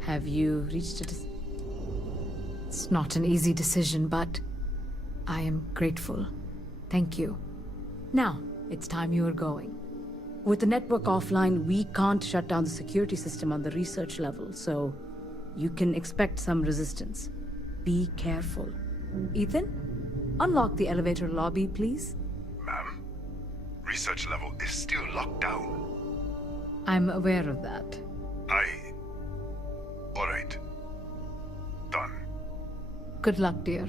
Have you reached a decision? It's not an easy decision, but I am grateful. Thank you. Now, it's time you are going. With the network offline, we can't shut down the security system on the research level, so you can expect some resistance. Be careful. Ethan, unlock the elevator lobby, please. Ma'am, research level is still locked down. I'm aware of that. All right. Done. Good luck, dear.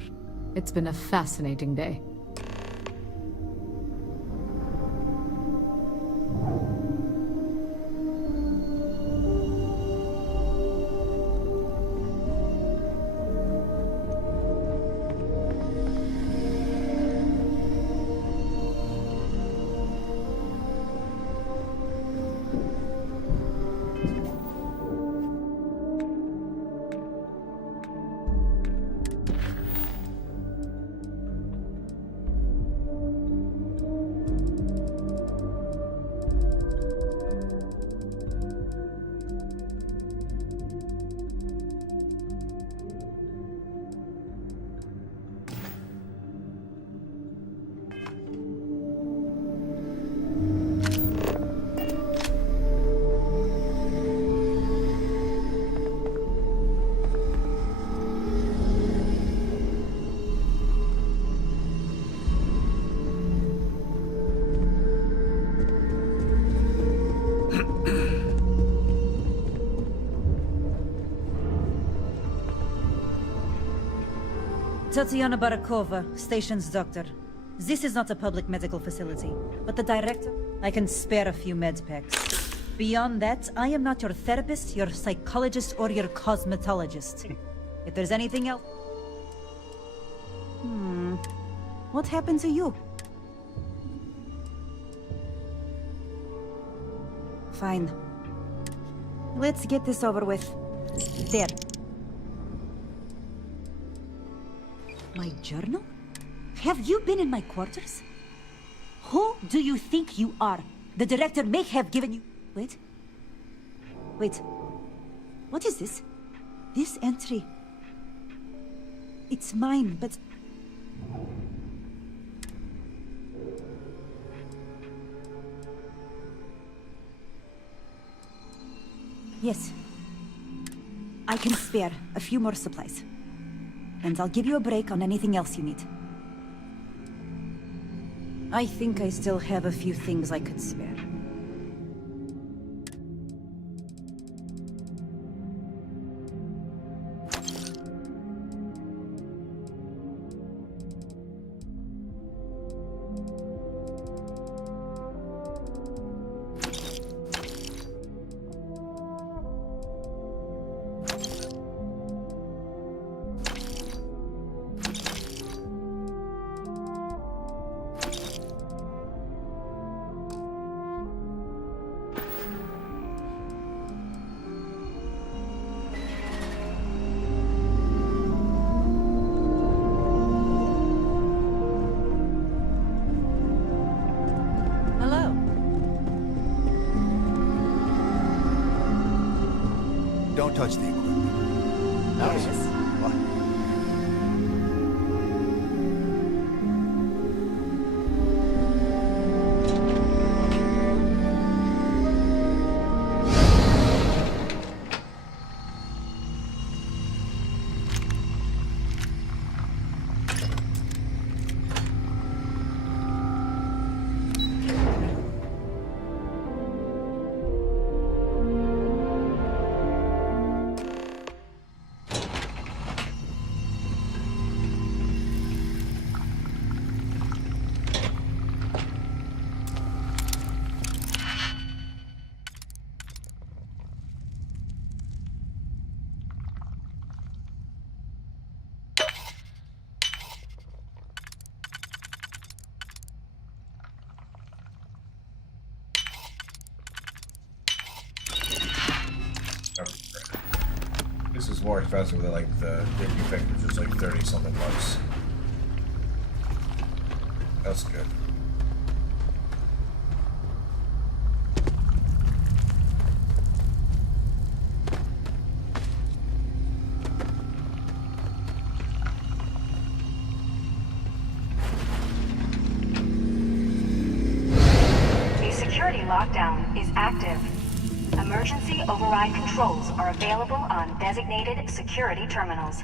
It's been a fascinating day. Tatiana Barakova, station's doctor. This is not a public medical facility, but the director... I can spare a few med packs. Beyond that, I am not your therapist, your psychologist, or your cosmetologist. If there's anything else... What happened to you? Fine. Let's get this over with. There. My journal? Have you been in my quarters? Who do you think you are? The director may have given you... Wait. Wait. What is this? This entry... It's mine, but... Yes. I can spare a few more supplies. And I'll give you a break on anything else you need. I think I still have a few things I could spare. Don't touch the equipment. Yes. This is more expensive than like the you picked, which is like 30 something bucks. That's good. The security lockdown is active. Emergency override controls are available on designated security terminals.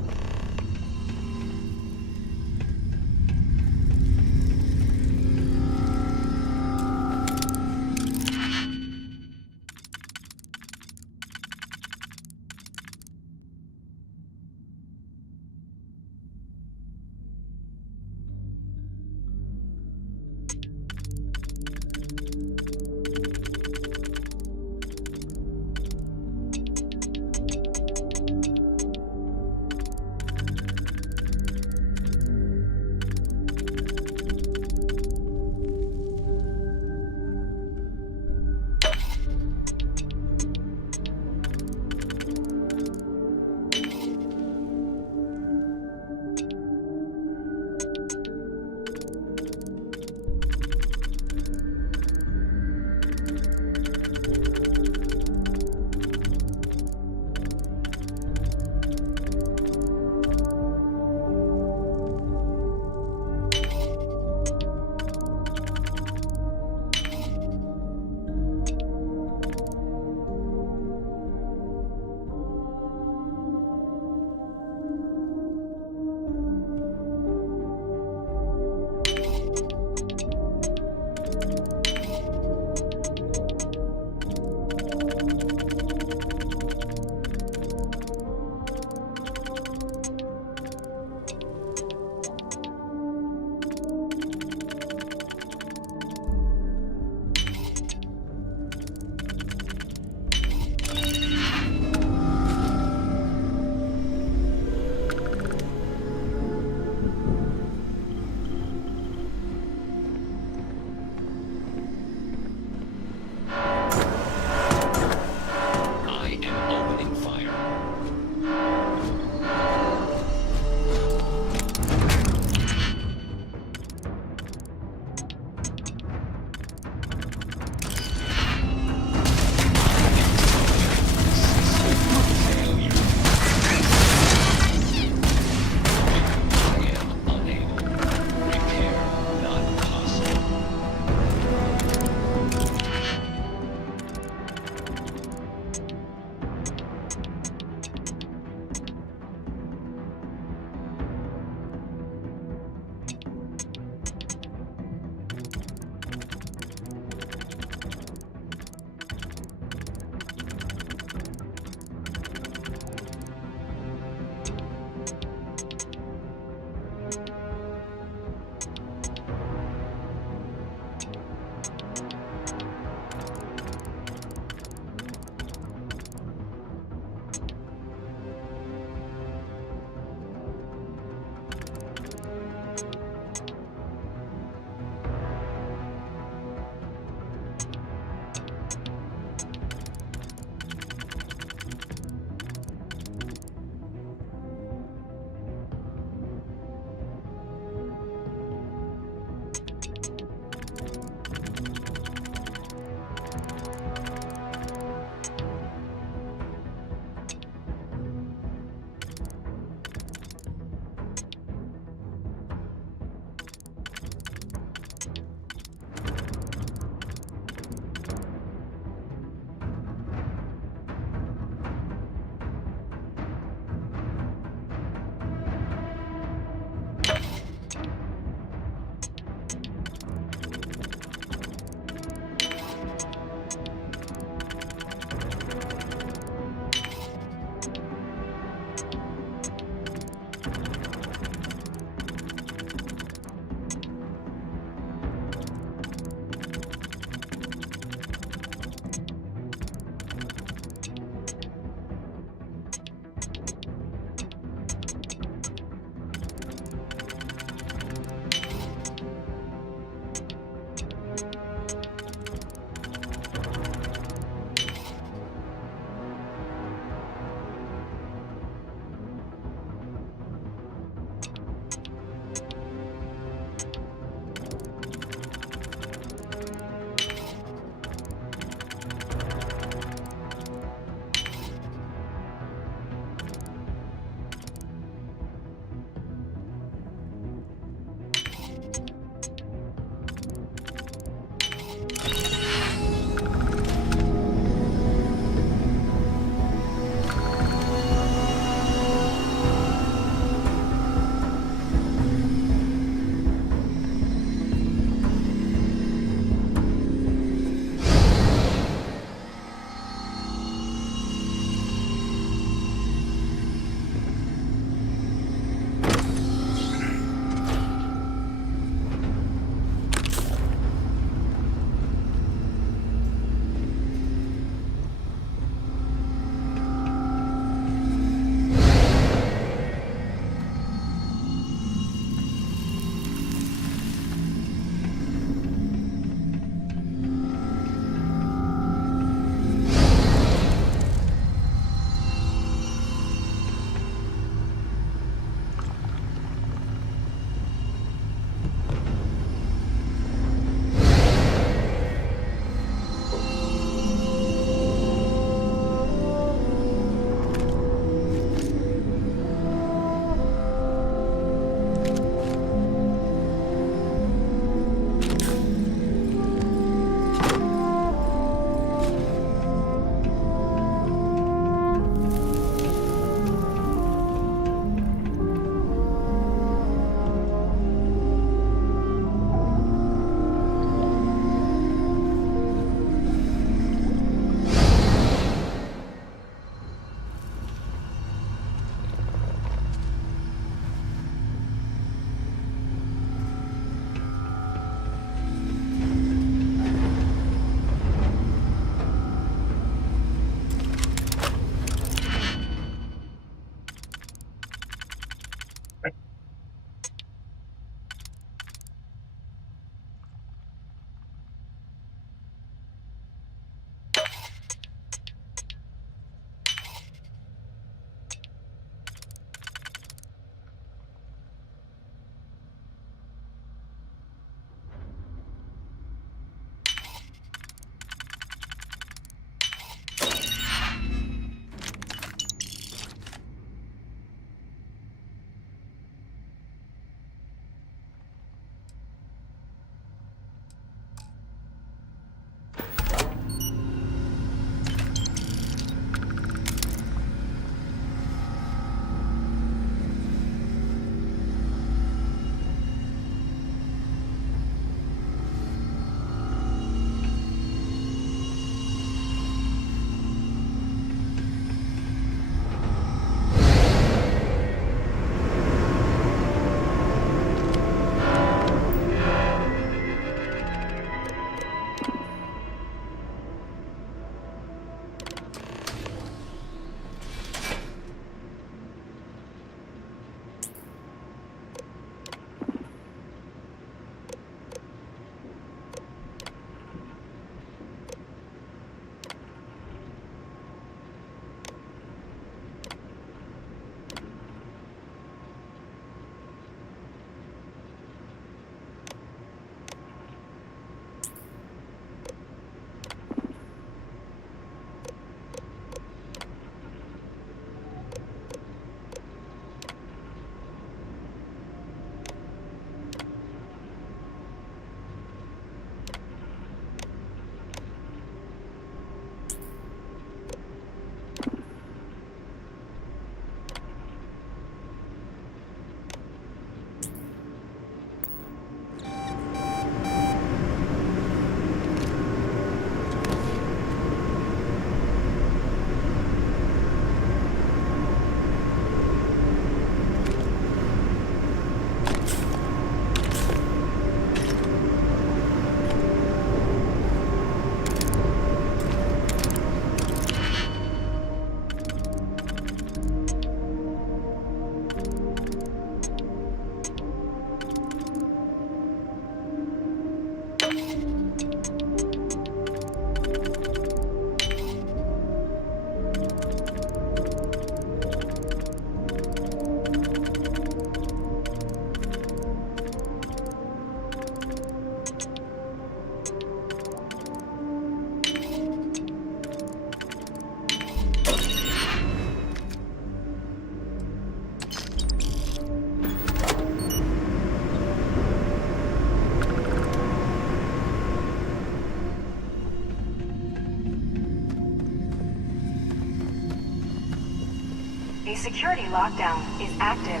security lockdown is active.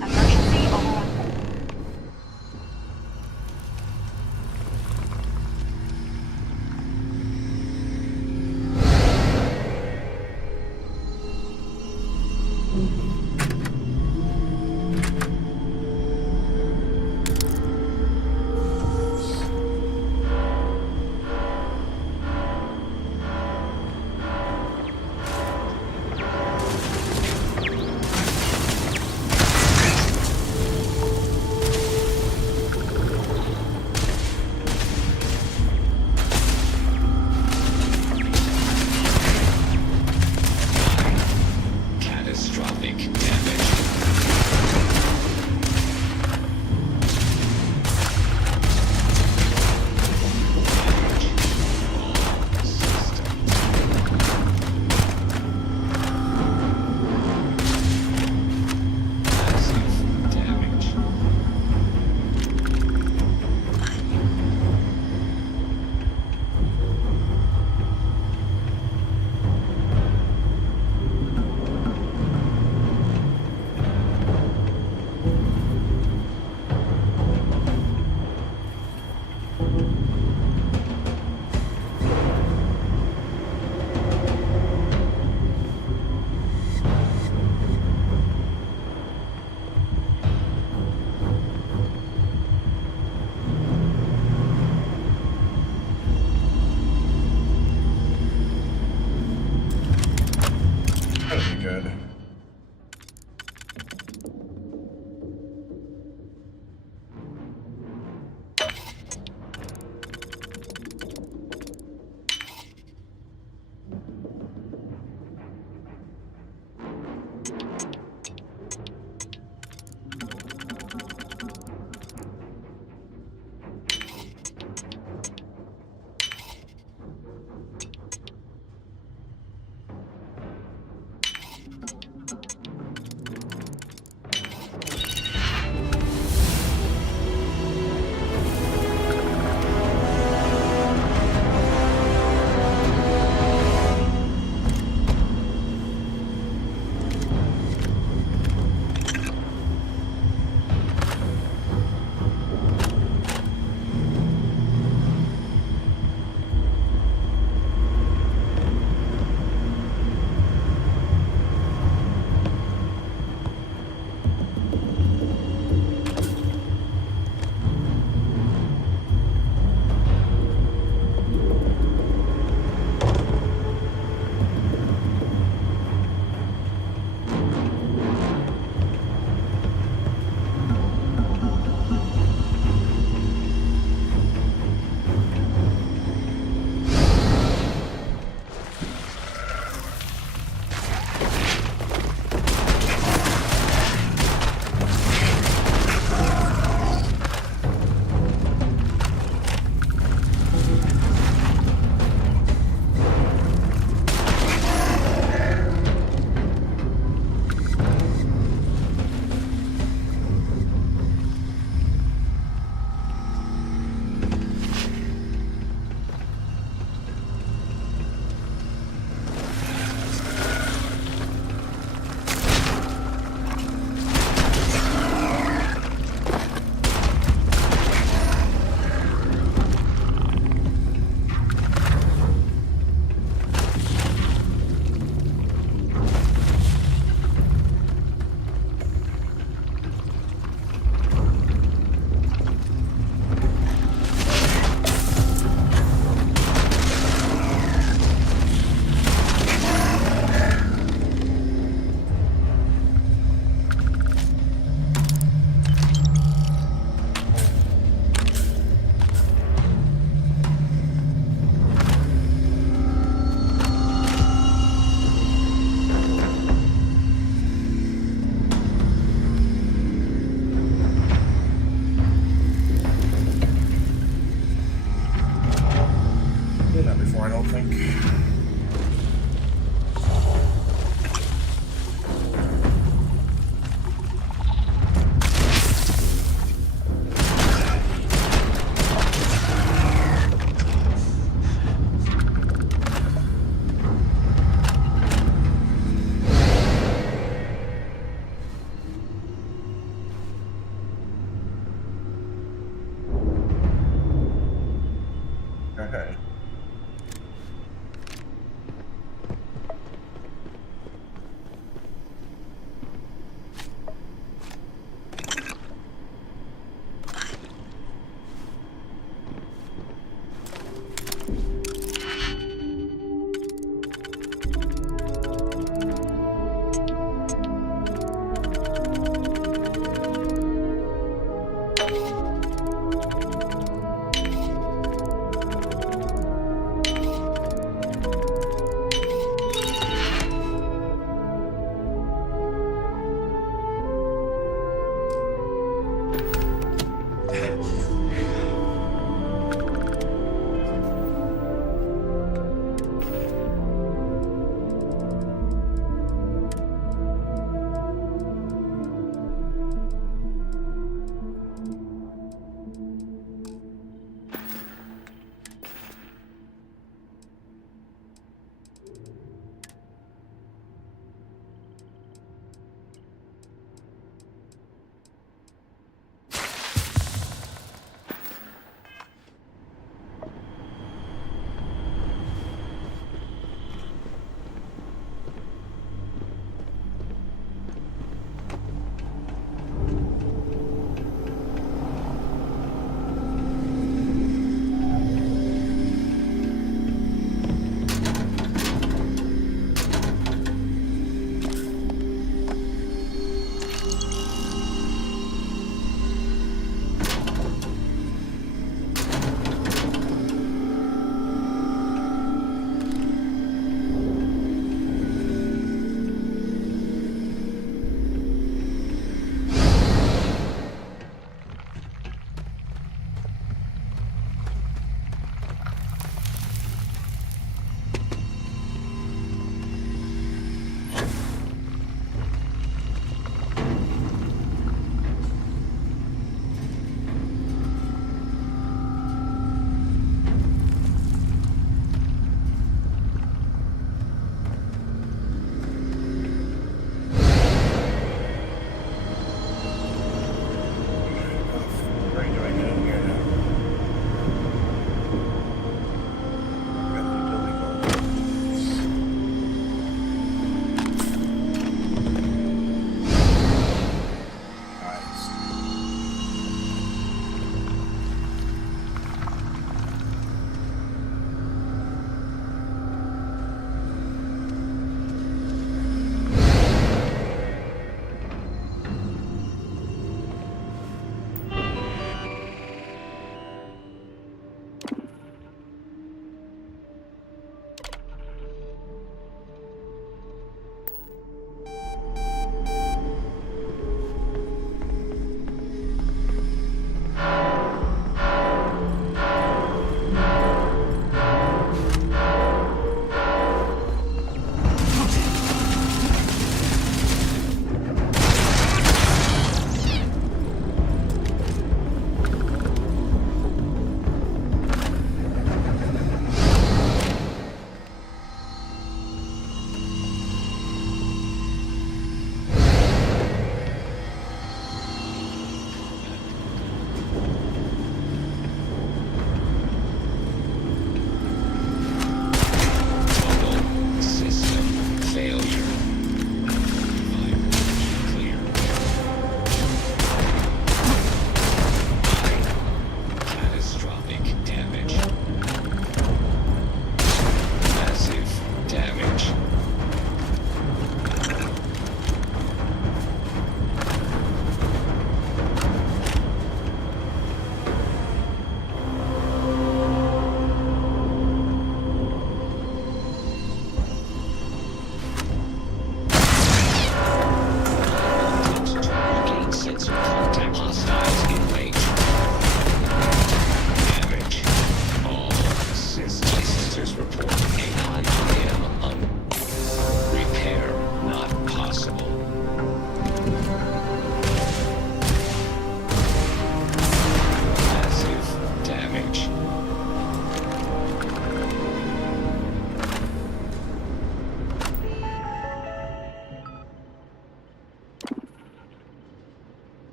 Emergency override.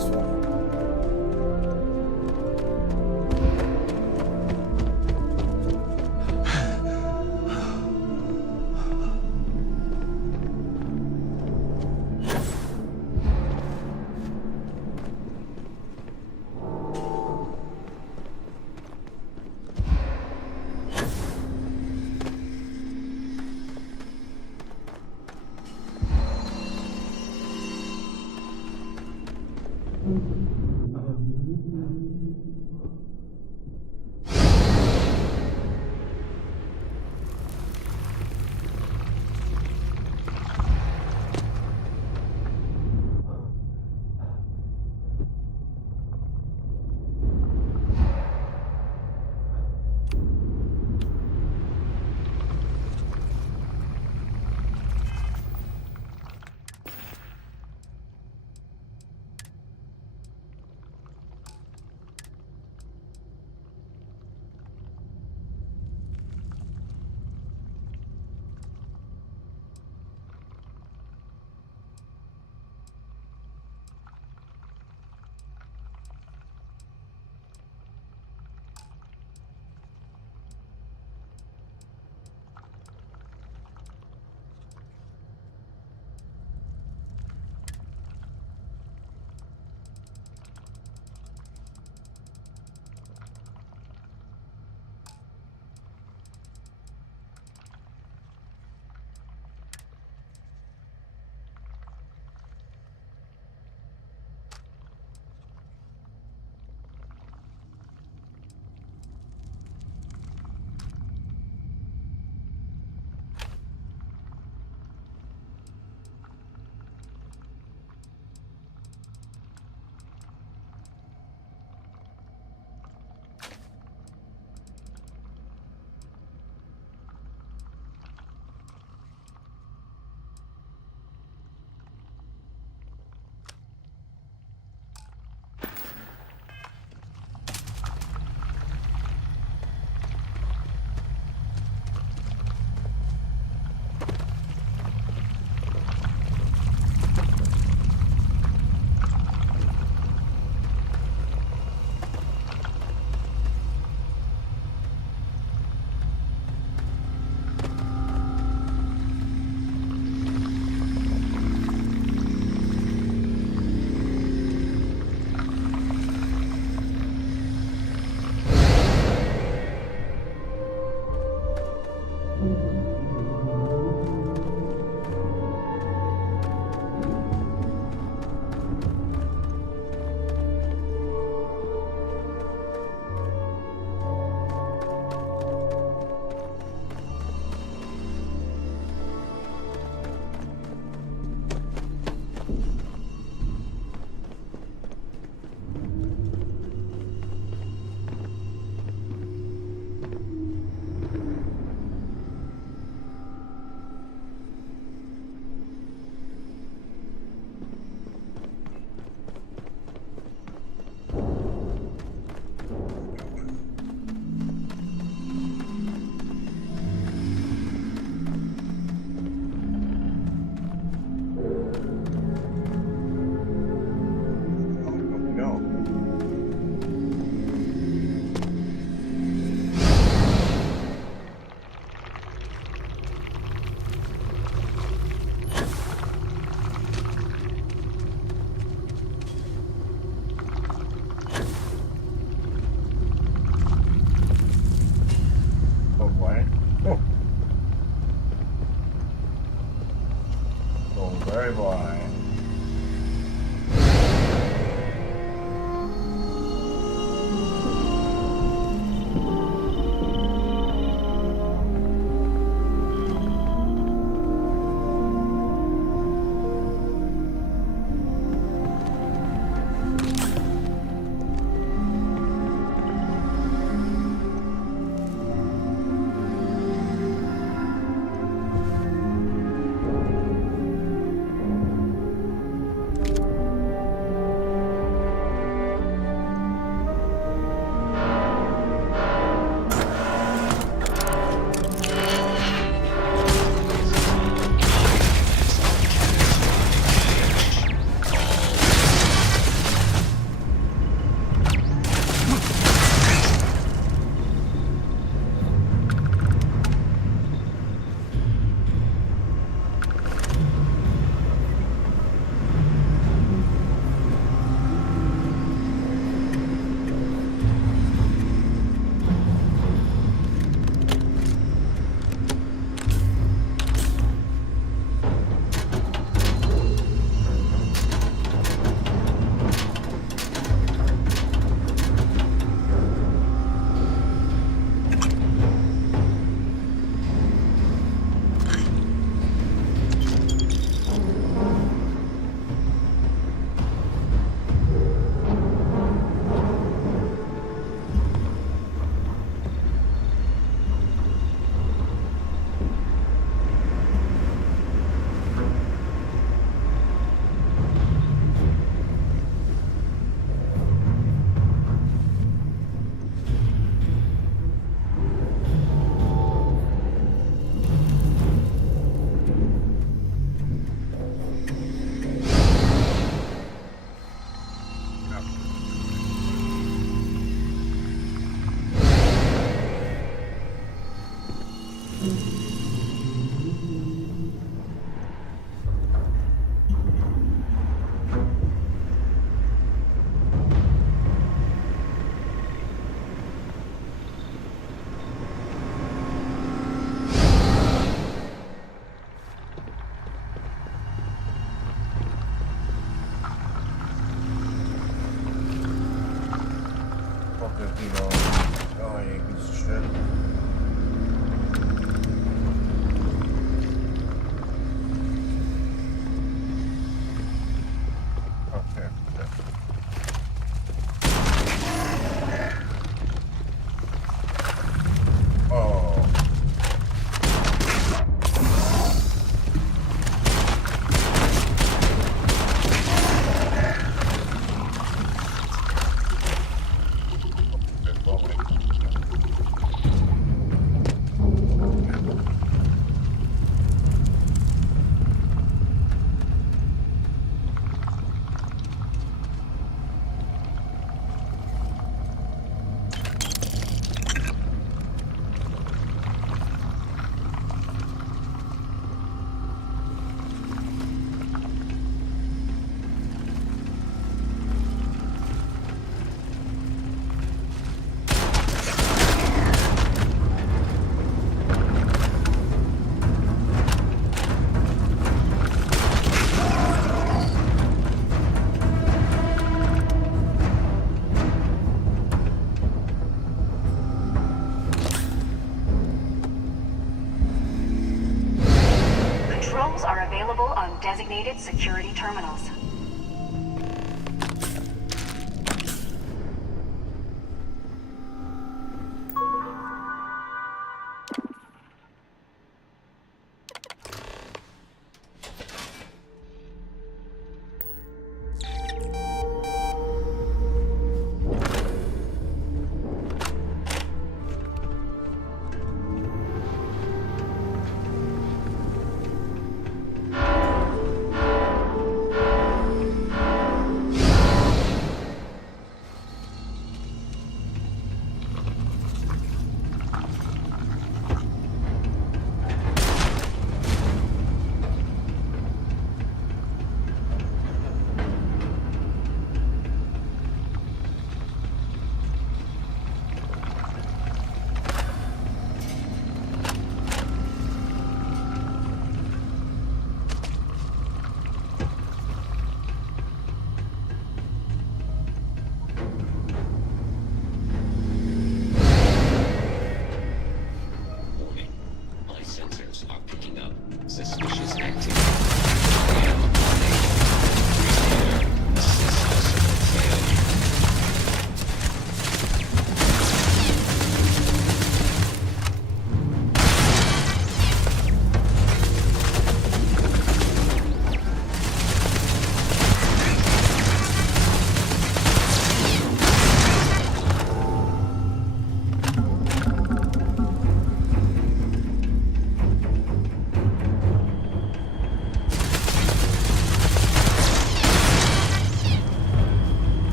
peaceful. designated security terminals.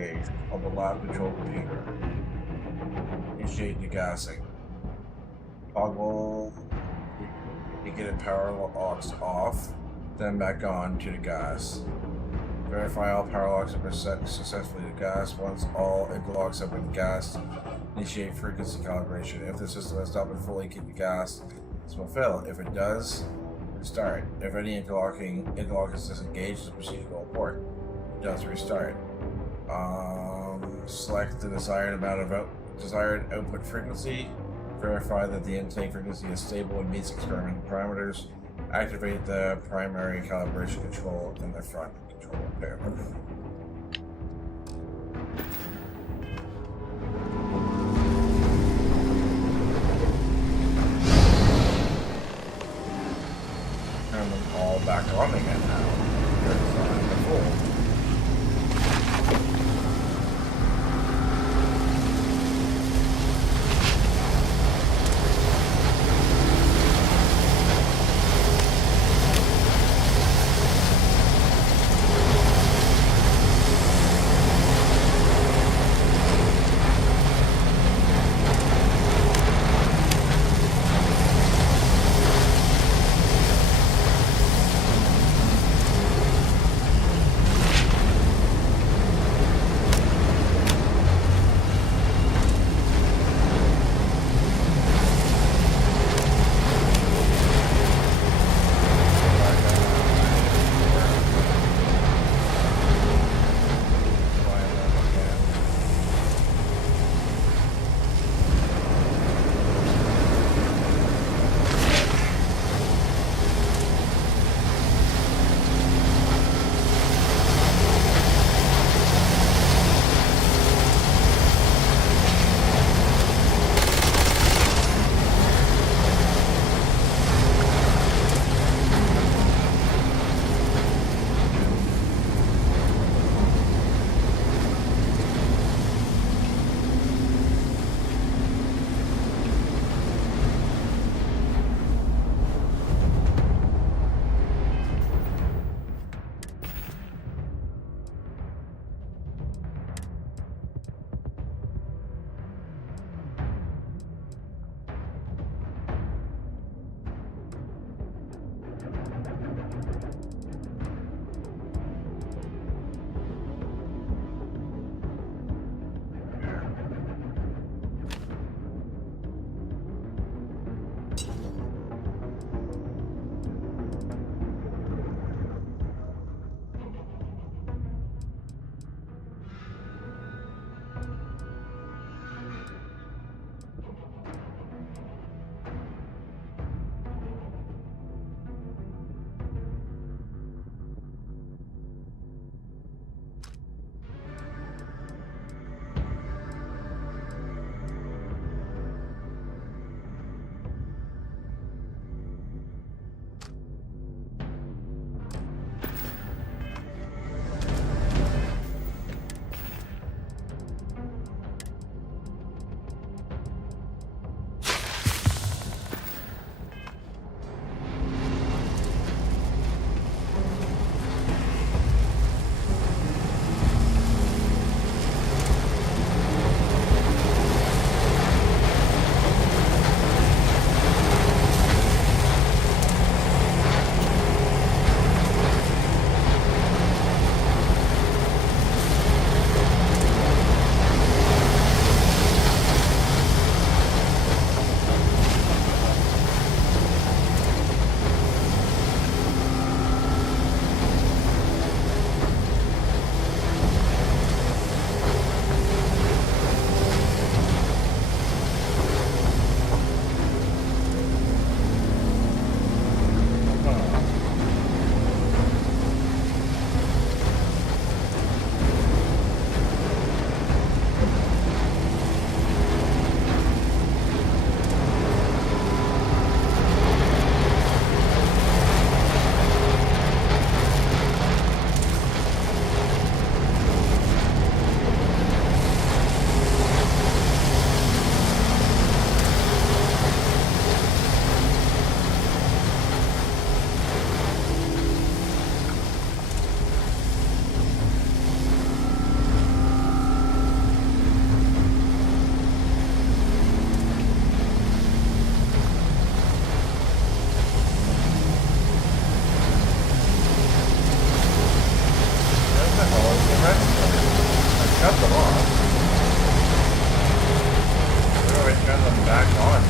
page on the lab control computer. Initiate degassing. Toggle indicated power locks off, then back on to degas. Verify all power locks have been set successfully to gas. Once all interlocks have been gassed, initiate frequency calibration. If the system has not been fully degassed, this will fail. If it does, restart. If any interlock is disengaged, the procedure will abort. It does restart. Select the desired output frequency. Verify that the intake frequency is stable and meets experimental parameters. Activate the primary calibration control in the front control panel. Turn them all back on again now. There's the full.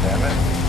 Damn it.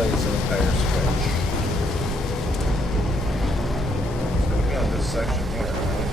replace an entire switch. It's going to be on this section here, right?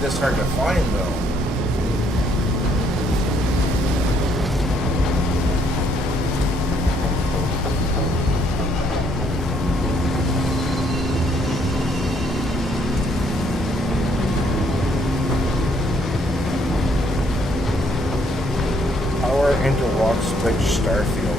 This hard to find though. Power into rock switch Starfield.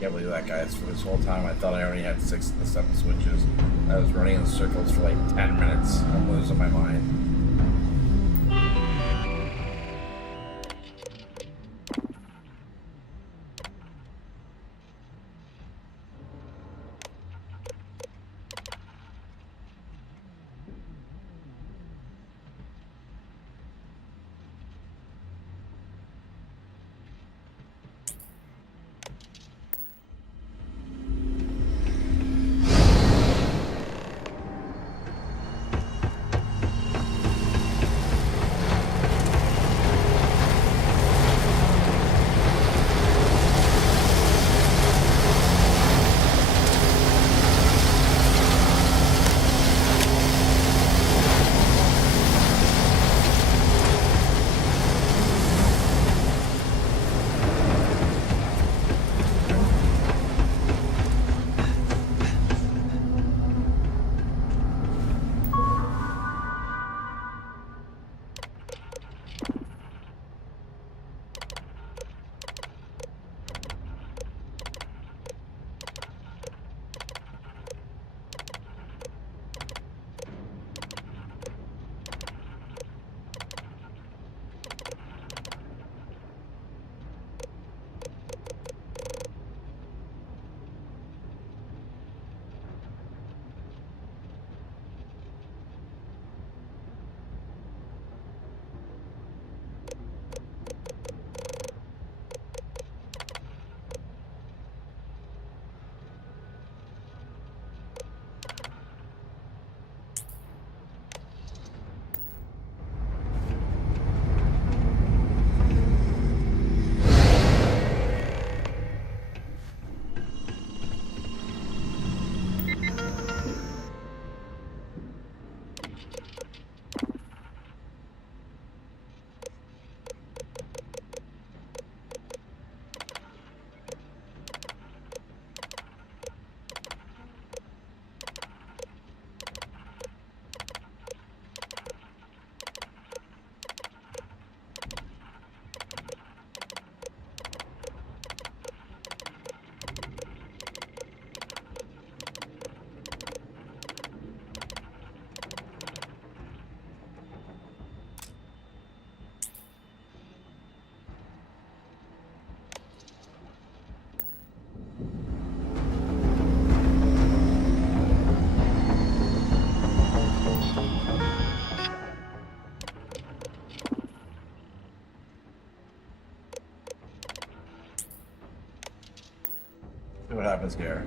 can't believe that, guys. For this whole time, I thought I only had 6 of the 7 switches. I was running in circles for like 10 minutes. I'm losing my mind. See what happens here.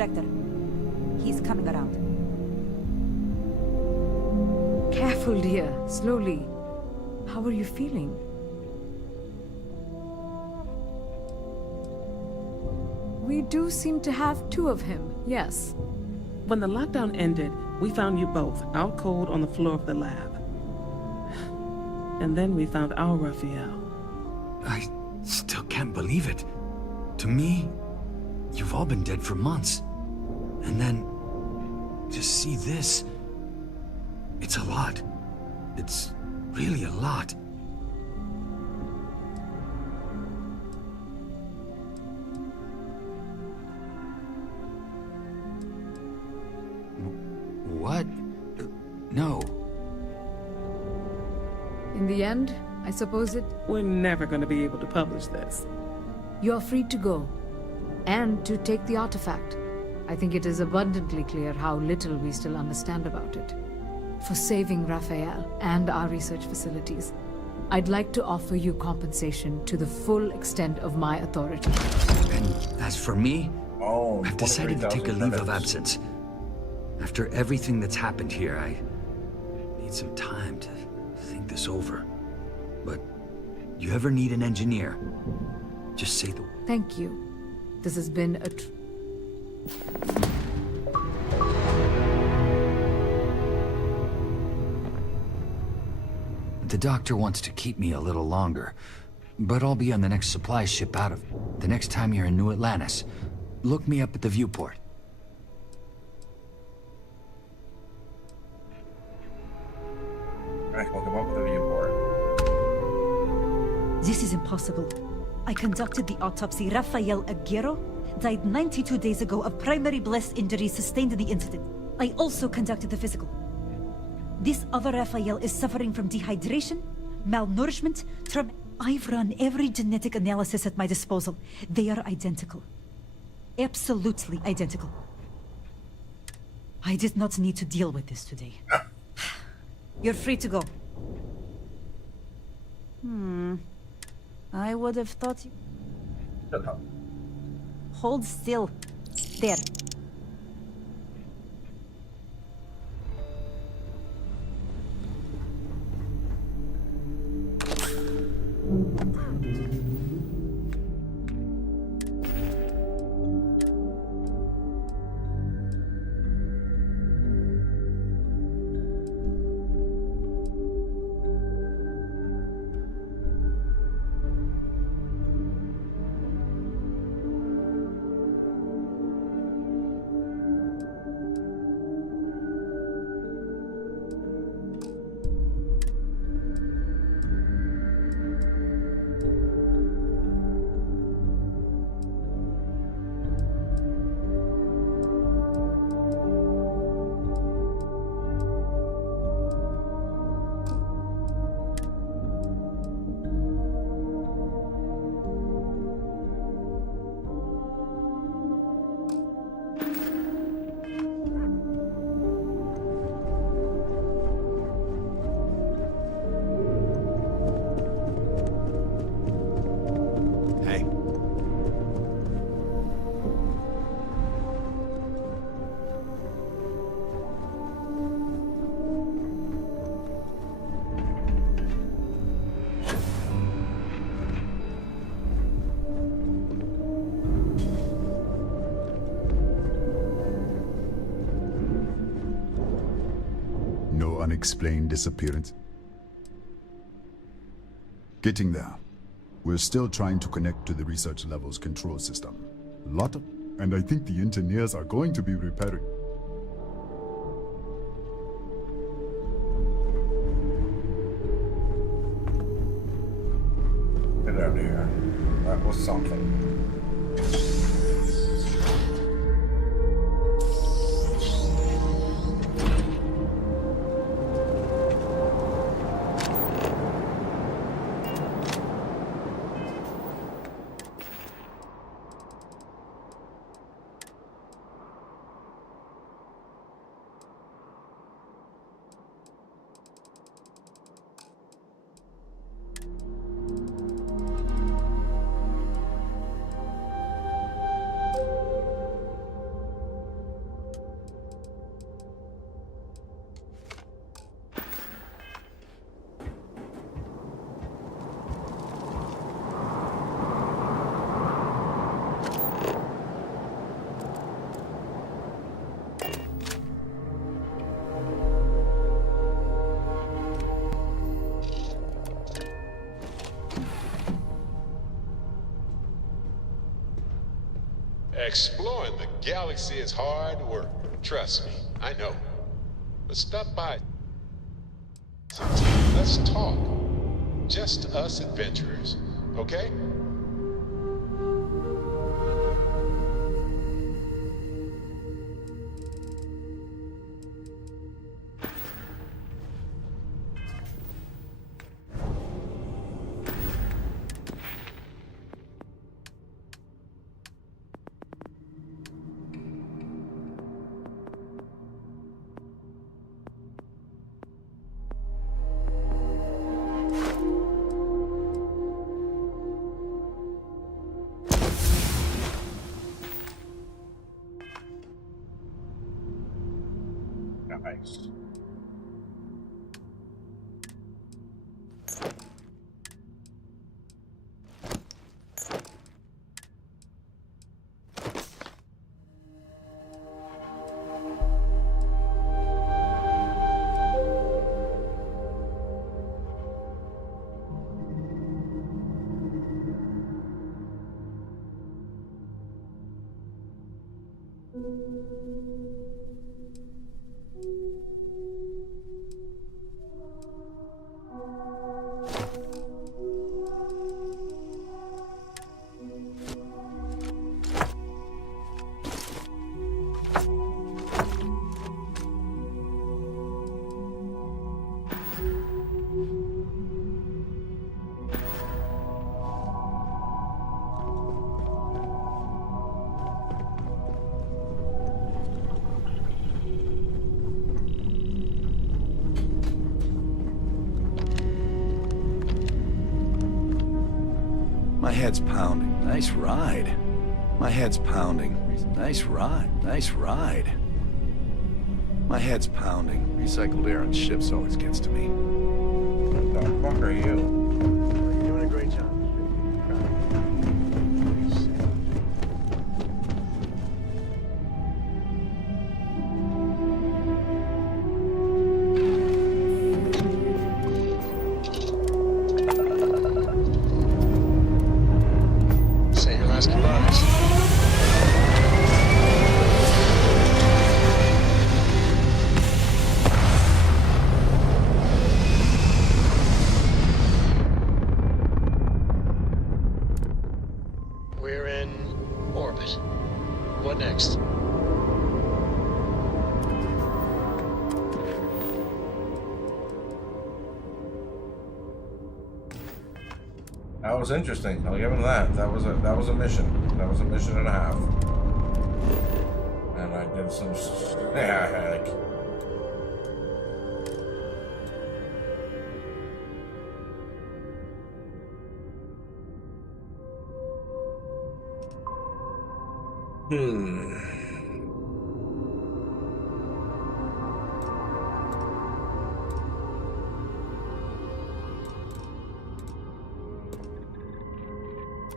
director. He's coming around. Careful, dear. Slowly. How are you feeling? We do seem to have two of him, yes. When the lockdown ended, we found you both out cold on the floor of the lab. And then we found our Raphael. I still can't believe it. To me, you've all been dead for months. And then, to see this, it's a lot. It's really a lot. What? No. In the end, I suppose We're never going to be able to publish this. You're free to go. And to take the artifact. I think it is abundantly clear how little we still understand about it. For saving Raphael and our research facilities, I'd like to offer you compensation to the full extent of my authority. And as for me, I've decided to take a leave of credits. absence. After everything that's happened here, I need some time to think this over. But you ever need an engineer, just say the... Thank you. This has been a The doctor wants to keep me a little longer, but I'll be on the next supply ship out of the next time you're in New Atlantis. Look me up at the viewport. Alright, welcome up to the viewport. This is impossible. I conducted the autopsy. Rafael Aguero died 92 days ago of primary blast injuries sustained in the incident. I also conducted the physical. This other Rafael is suffering from dehydration, malnourishment, trauma. I've run every genetic analysis at my disposal. They are identical. Absolutely identical. I did not need to deal with this today. You're free to go. I would have thought you... Shut up. Hold still. There. Unexplained disappearance? Getting there. We're still trying to connect to the research level's control system. And I think the engineers are going to be repairing. Get out of here. That was something. Exploring the galaxy is hard work. Trust me, I know. But stop by sometime. Let's talk. Just us adventurers, okay? Nice. My head's pounding. Nice ride. My head's pounding. Nice ride. Nice ride. My head's pounding. Recycled air on ships always gets to me. What the fuck are you? You're doing a great job. Say your last goodbyes. We're in orbit. What next? That was interesting. I'll give him that. That was a mission. That was a mission and a half. And I did some heck.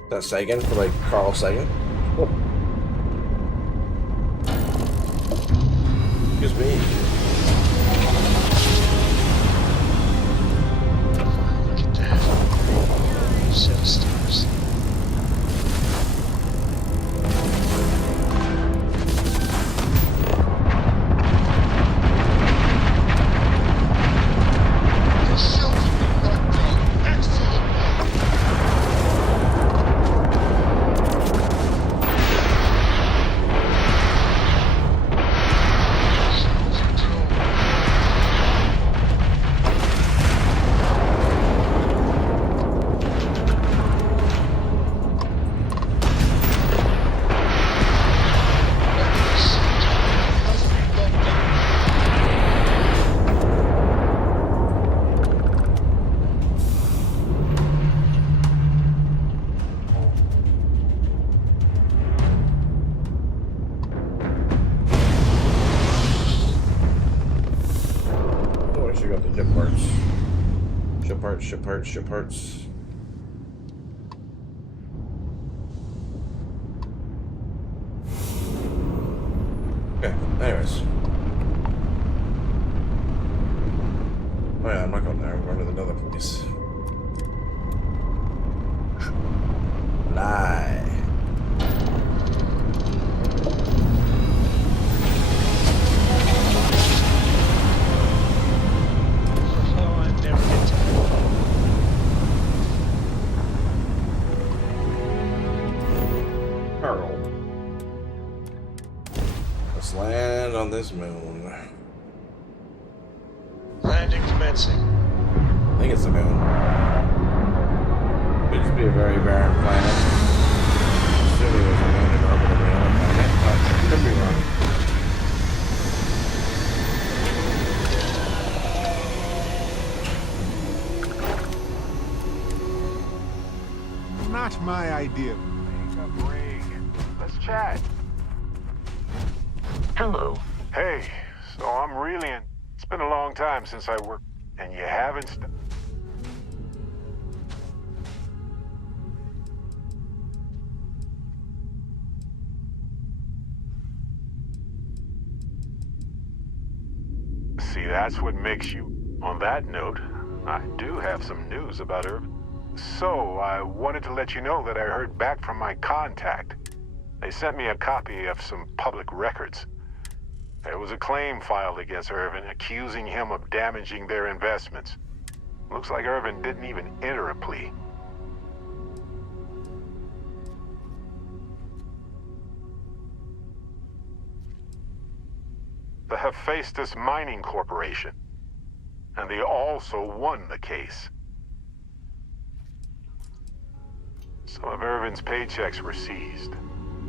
That Sagan for like Carl Sagan. Oh. Excuse me. Look at that. Set of stars. Ship parts. Okay, anyways. Oh yeah, I'm not going there. I'm going to another place. Lie. this moon? Landing commencing. I think it's the moon. Could just be a very barren planet. Assuming there's a moon in orbit of another planet, but could be wrong. Not my idea. Take a break. Let's chat. Hello. Hey, so I'm really in. It's been a long time since I worked, and you haven't. See, that's what makes you. On that note, I do have some news about Irvin. So, I wanted to let you know that I heard back from my contact. They sent me a copy of some public records. There was a claim filed against Irvin accusing him of damaging their investments. Looks like Irvin didn't even enter a plea. The Hephaestus Mining Corporation. And they also won the case. Some of Irvin's paychecks were seized,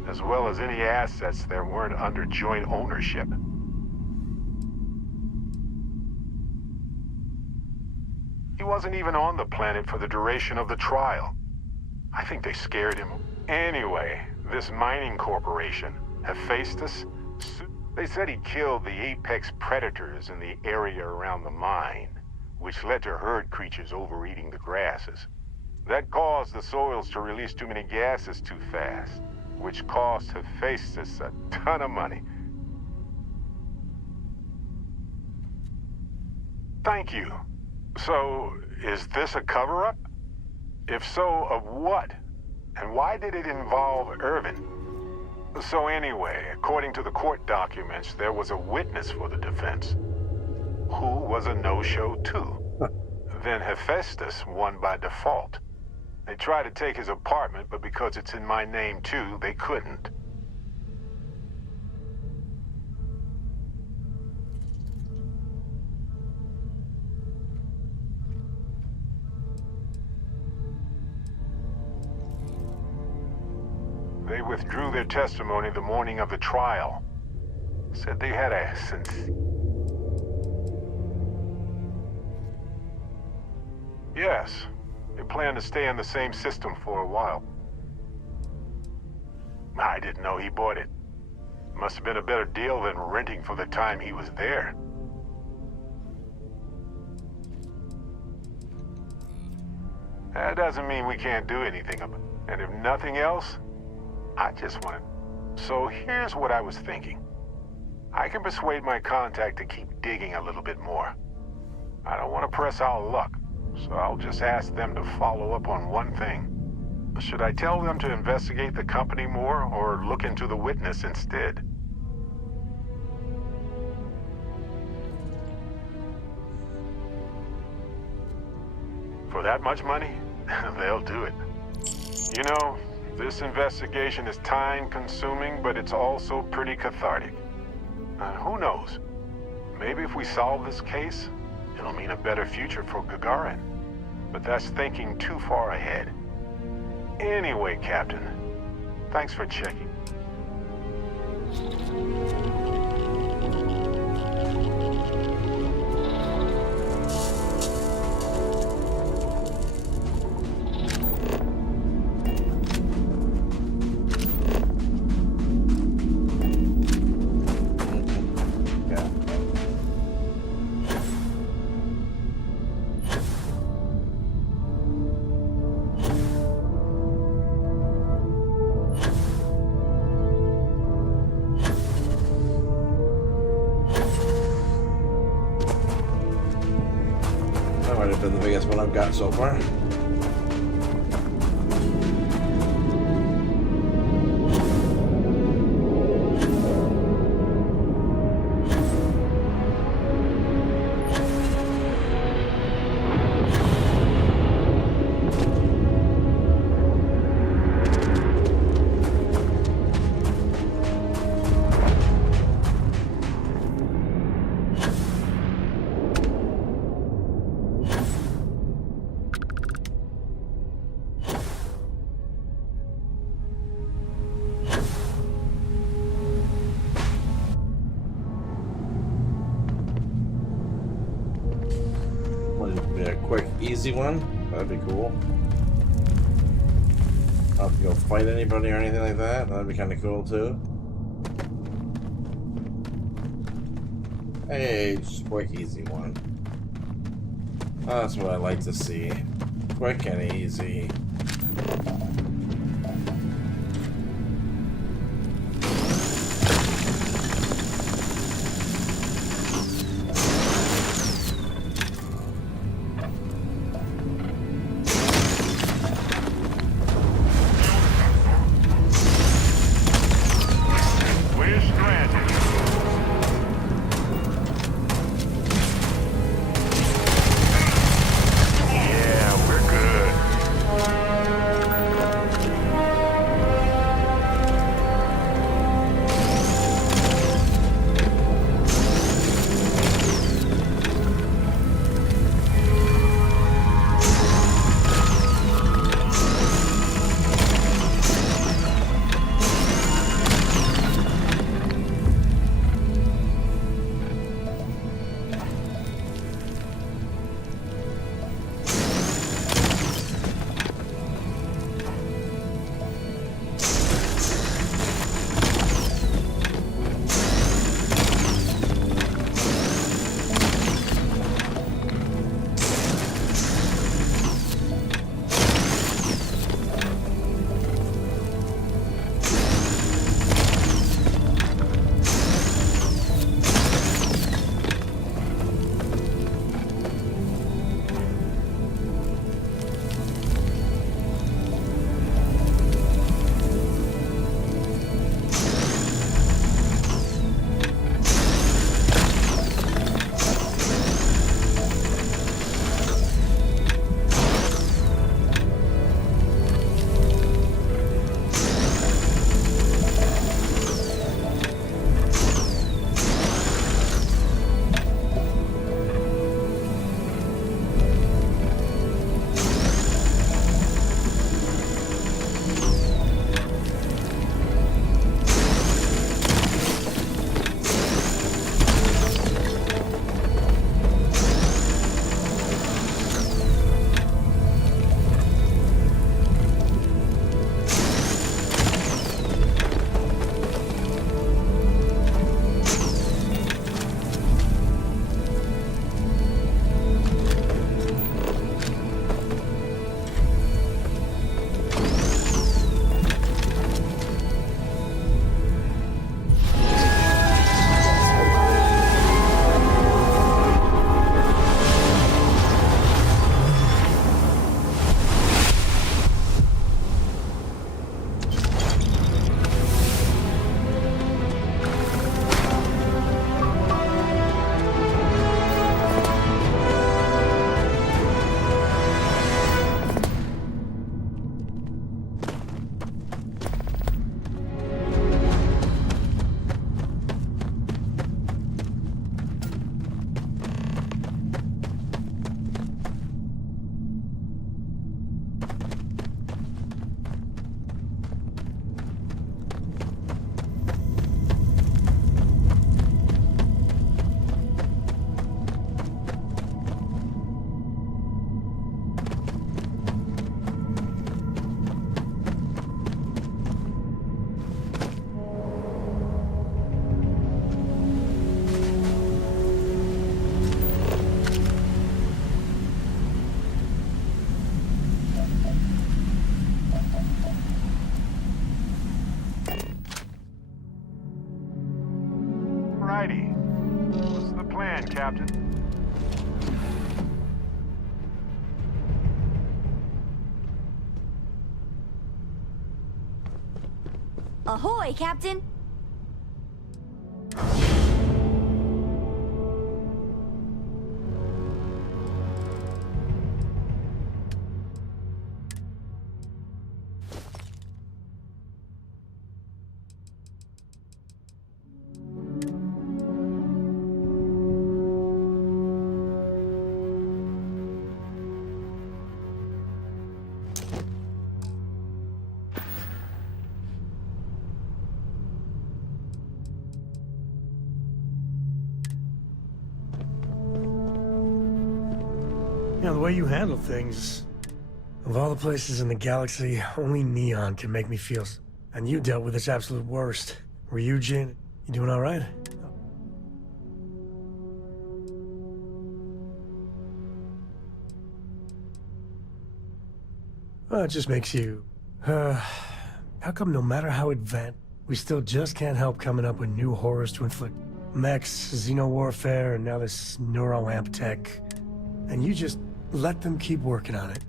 as well as any assets that weren't under joint ownership. He wasn't even on the planet for the duration of the trial. I think they scared him. Anyway, this mining corporation, Hephaestus, they said he killed the apex predators in the area around the mine, which led to herd creatures overeating the grasses. That caused the soils to release too many gases too fast, which cost Hephaestus a ton of money. Thank you. So, is this a cover-up? If so, of what? And why did it involve Irvin? So anyway, according to the court documents, there was a witness for the defense, who was a no-show too. Then Hephaestus won by default. They tried to take his apartment, but because it's in my name too, they couldn't. They withdrew their testimony the morning of the trial. Said they had a sincere... Yes. They plan to stay in the same system for a while. I didn't know he bought it. Must have been a better deal than renting for the time he was there. That doesn't mean we can't do anything about it. And if nothing else, I just want to... So here's what I was thinking. I can persuade my contact to keep digging a little bit more. I don't want to press our luck. So I'll just ask them to follow up on one thing. Should I tell them to investigate the company more, or look into the witness instead? For that much money? They'll do it. You know, this investigation is time-consuming, but it's also pretty cathartic. Who knows? Maybe if we solve this case, it'll mean a better future for Gagarin. But that's thinking too far ahead. Anyway, Captain, thanks for checking. That might have been the biggest one I've got so far. Be a quick, easy one. That'd be cool. Not have to go fight anybody or anything like that. That'd be kind of cool too. Hey, just quick, easy one. That's what I like to see. Quick and easy. Captain. Ahoy, Captain! You know, the way you handle things. Of all the places in the galaxy, only Neon can make me feel... And you dealt with its absolute worst. Ryujin, you doing all right? Well, it just makes you... how come no matter how advanced, we still just can't help coming up with new horrors to inflict? Mechs, xeno-warfare, and now this neuro-amp tech. And you just let them keep working on it.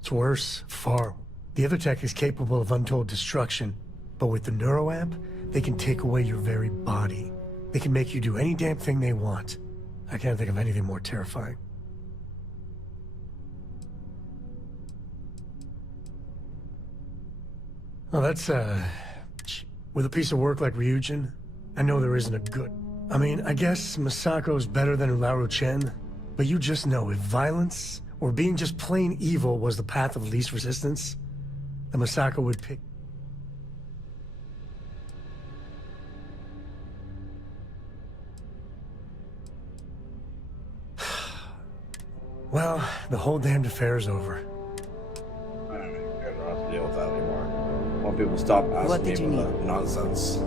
It's worse, far. The other tech is capable of untold destruction, but with the neuroamp, they can take away your very body. They can make you do any damn thing they want. I can't think of anything more terrifying. Well, that's, with a piece of work like Ryujin, I know there isn't a good... I mean, I guess Masako's better than Ularu Chen, but you just know if violence... or being just plain evil was the path of least resistance, then Masako would pick... Well, the whole damned affair is over. I don't have to deal with that anymore. I want people to stop asking me about the nonsense.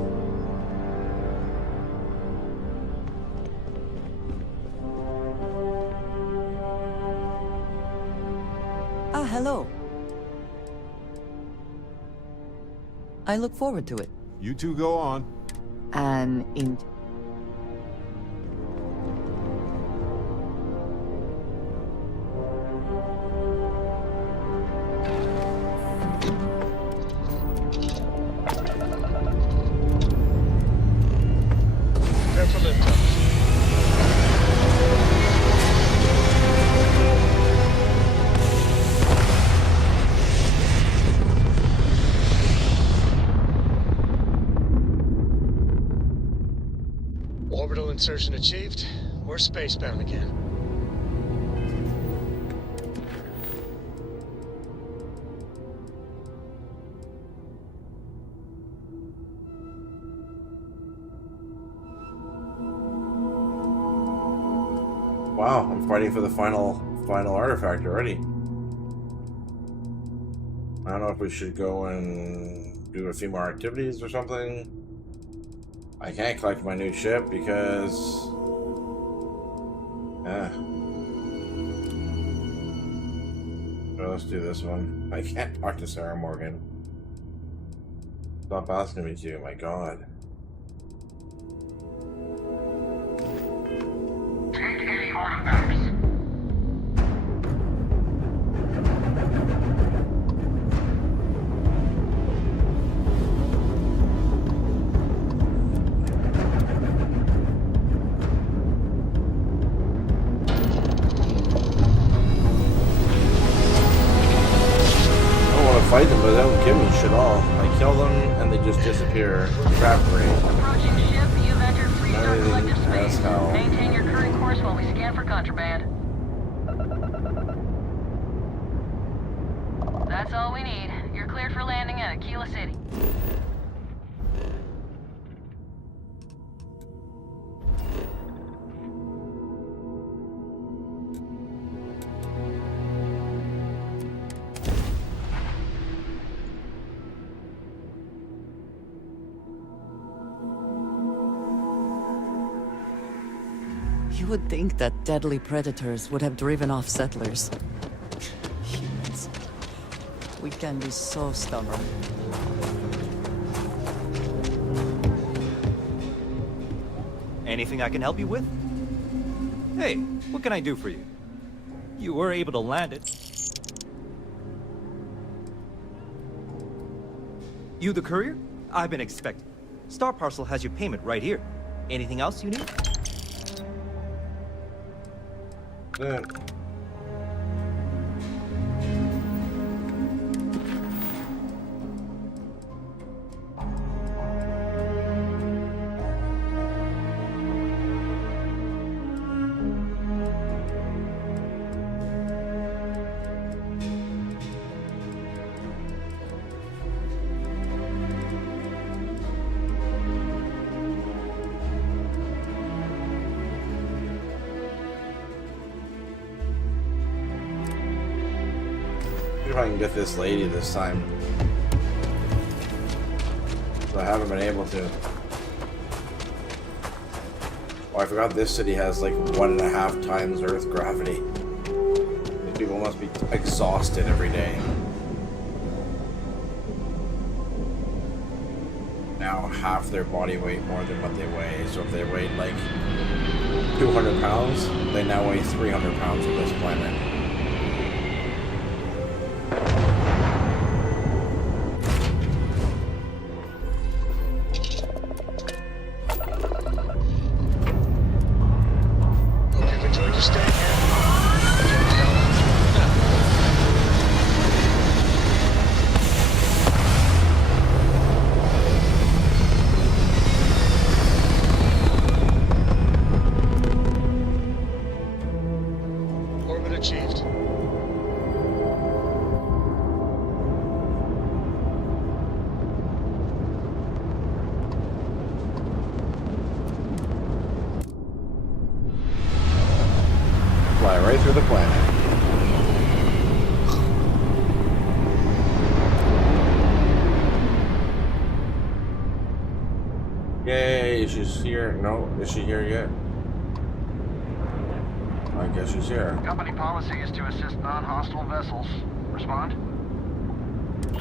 Hello. I look forward to it. You two go on. And in... Orbital insertion achieved. We're spacebound again. Wow, I'm fighting for the final artifact already. I don't know if we should go and do a few more activities or something. I can't collect my new ship because... So let's do this one. I can't talk to Sarah Morgan. Stop asking me to, my god. Take any artifacts. Fight them, but they don't give me shit all. I kill them and they just disappear. Evaporate. Approaching ship, you've entered free-star collective space. How... Maintain your current course while we scan for contraband. That's all we need. You're cleared for landing at Aquila City. You would think that deadly predators would have driven off settlers. Humans. We can be so stubborn. Anything I can help you with? Hey, what can I do for you? You were able to land it. You the courier? I've been expecting. Star Parcel has your payment right here. Anything else you need? Yeah. See if I can get this lady this time. So I haven't been able to. Oh, I forgot this city has like 1.5 times Earth gravity. These people must be exhausted every day. Now half their body weight more than what they weigh. So if they weighed like 200 pounds, they now weigh 300 pounds on this planet. Right through the planet. Yay, she's here. No, is she here yet? I guess she's here. Company policy is to assist non-hostile vessels. Respond.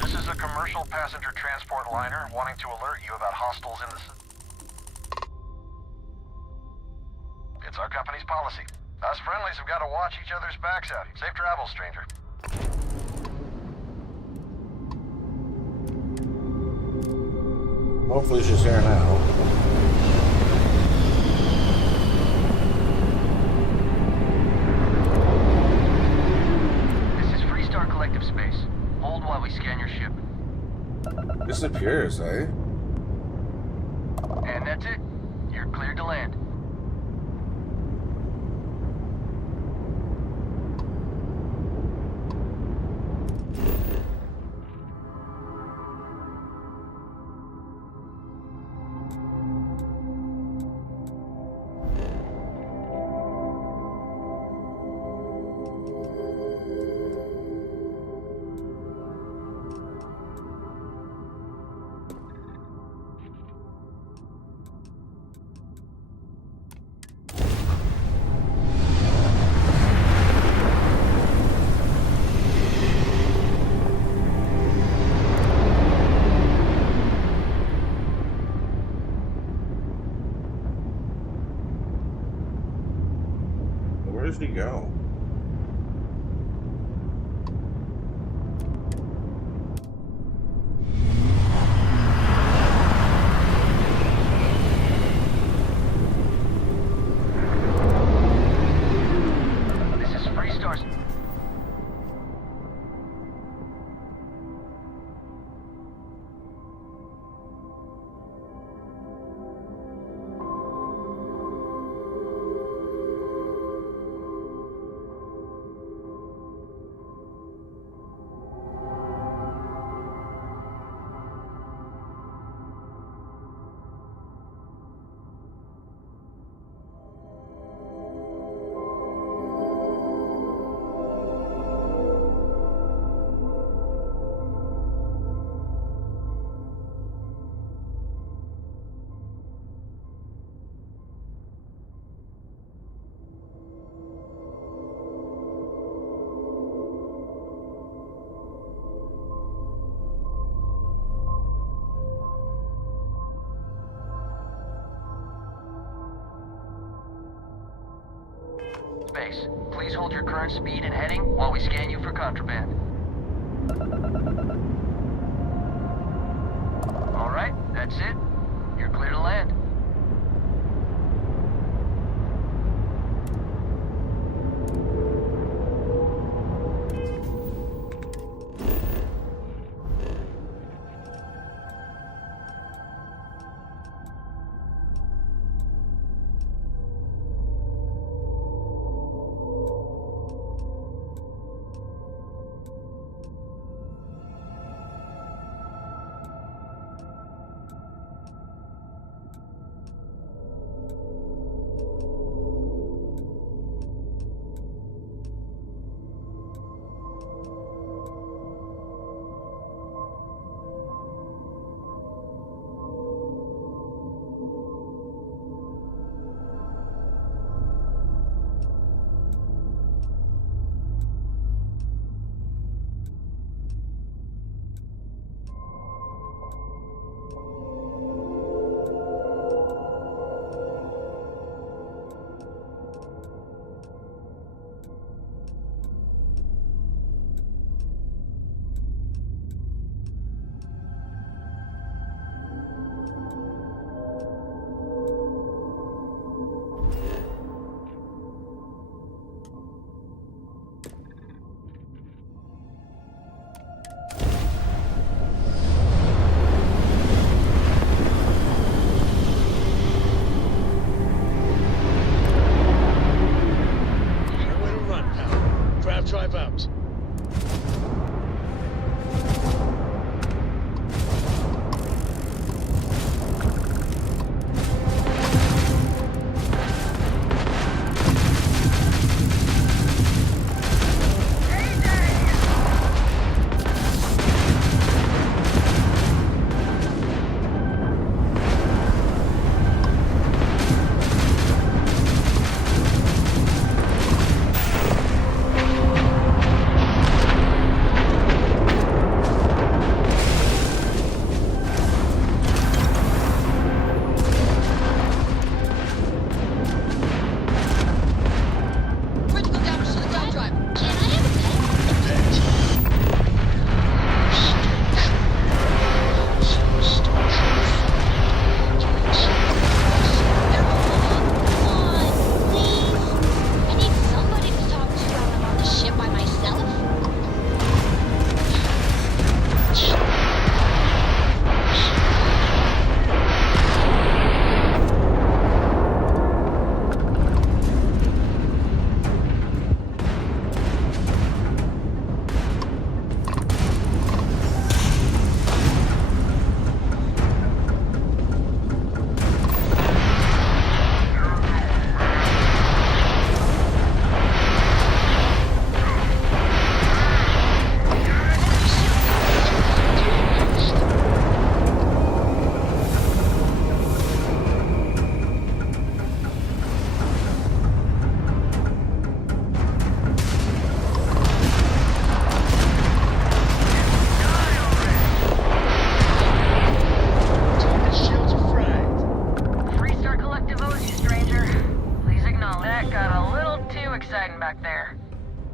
This is a commercial passenger transport liner wanting to alert you about hostiles in the... It's our company's policy. Us friendlies have got to watch each other's backs out. Safe travels, stranger. Hopefully she's here now. This is Freestar Collective Space. Hold while we scan your ship. Disappears, eh? And that's it. You're cleared to land. Where does he go? This is Freestar's... Space. Please hold your current speed and heading while we scan you for contraband. All right, that's it. You're clear to land.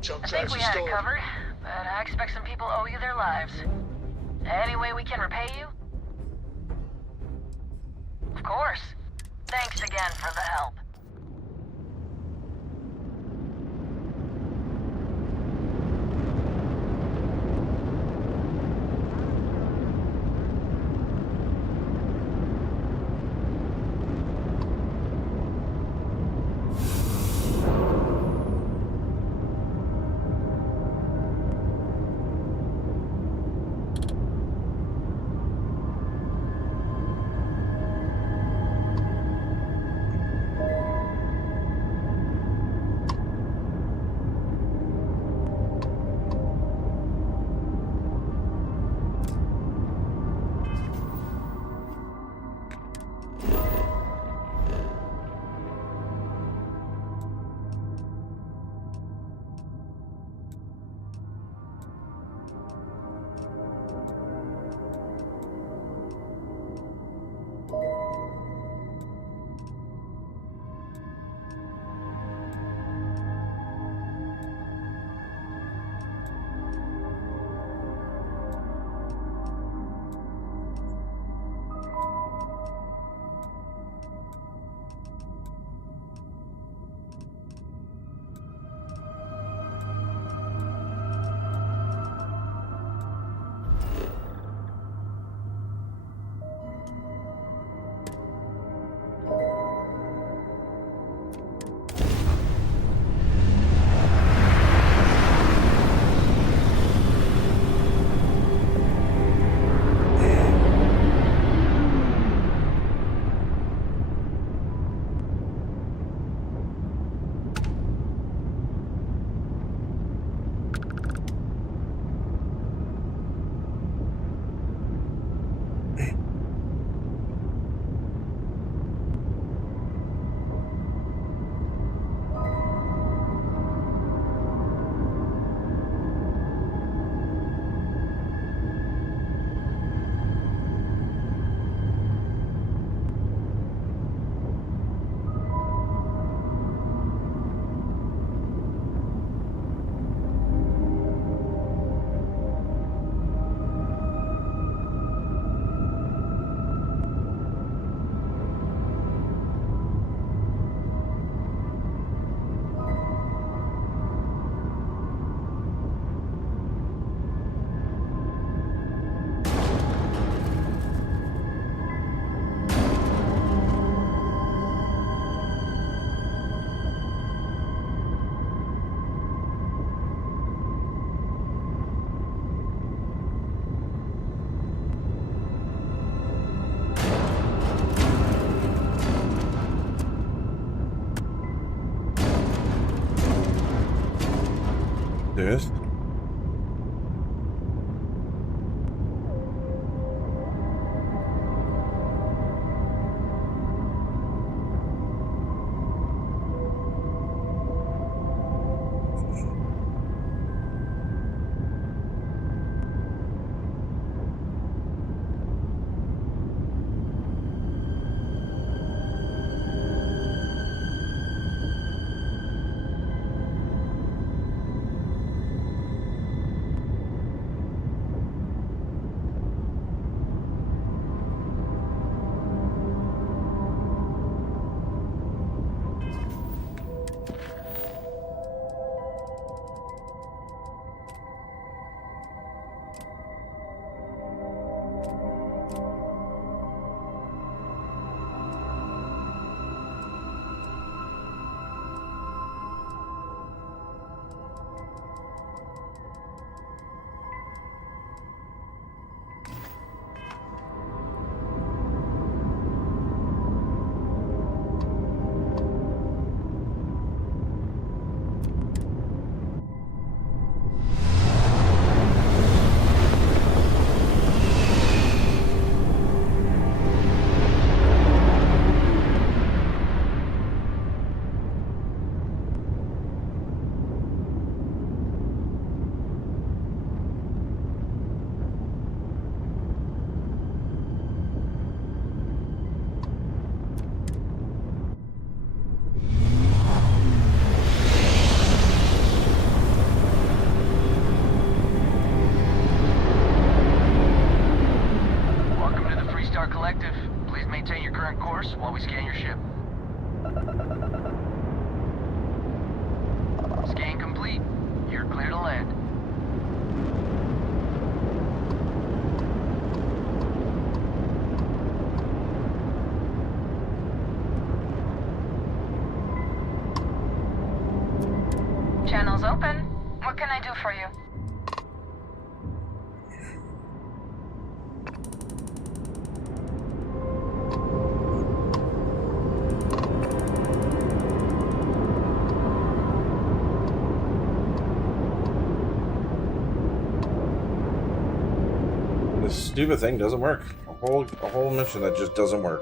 I think we had it covered, but I expect some people owe you their lives. Any way we can repay you? Of course. Thanks again for the help. Yes. while we scan your ship. Scan complete. You're clear to land. Channel's open. What can I do for you? This stupid thing doesn't work. A whole mission that just doesn't work.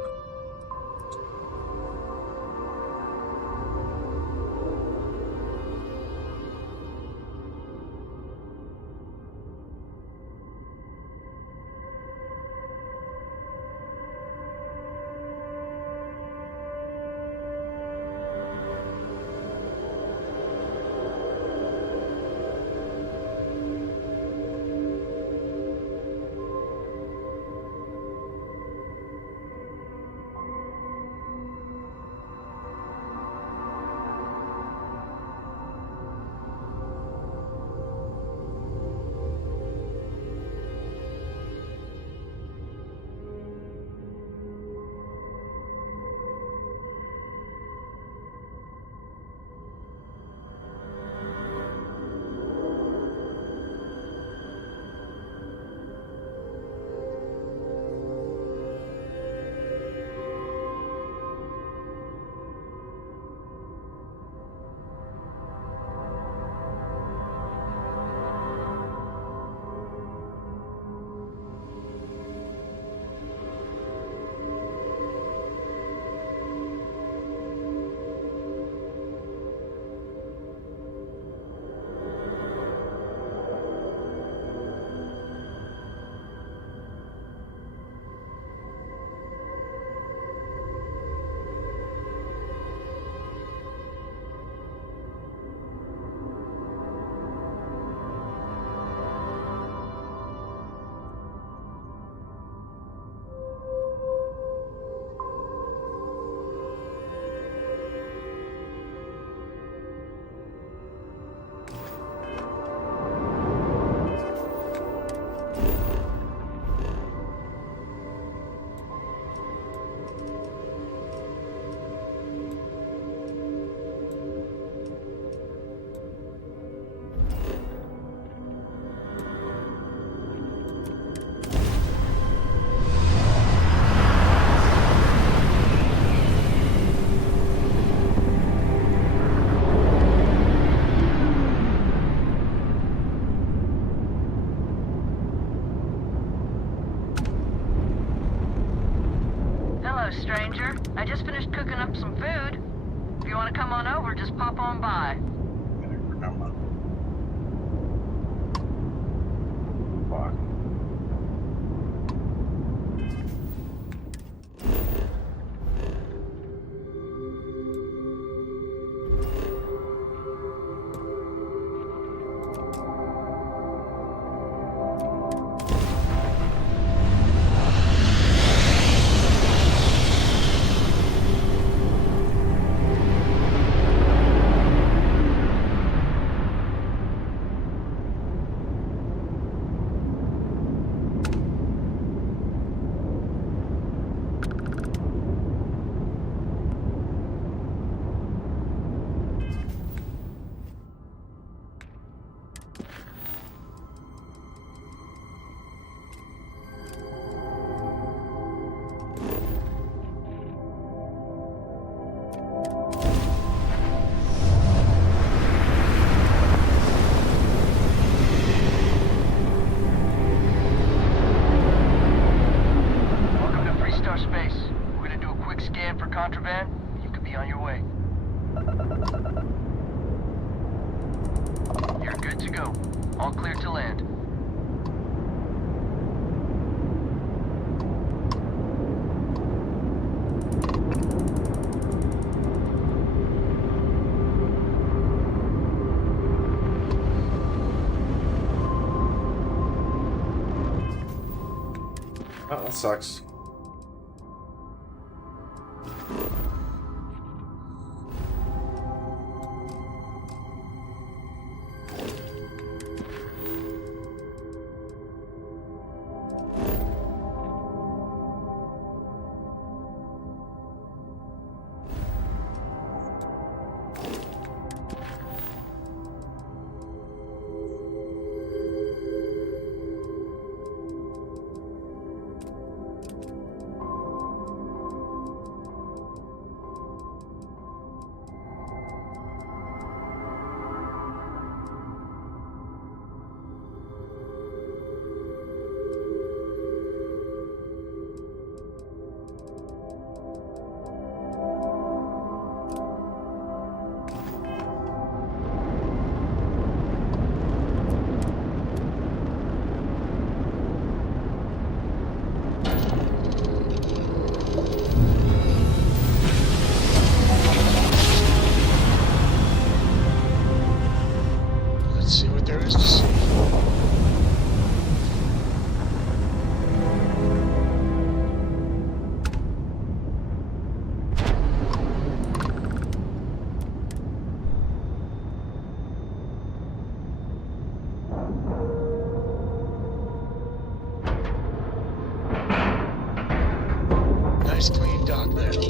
Stranger. I just finished cooking up some food. If you want to come on over, just pop on by. Contraband, you could be on your way. You're good to go. All clear to land. Oh, that sucks. there.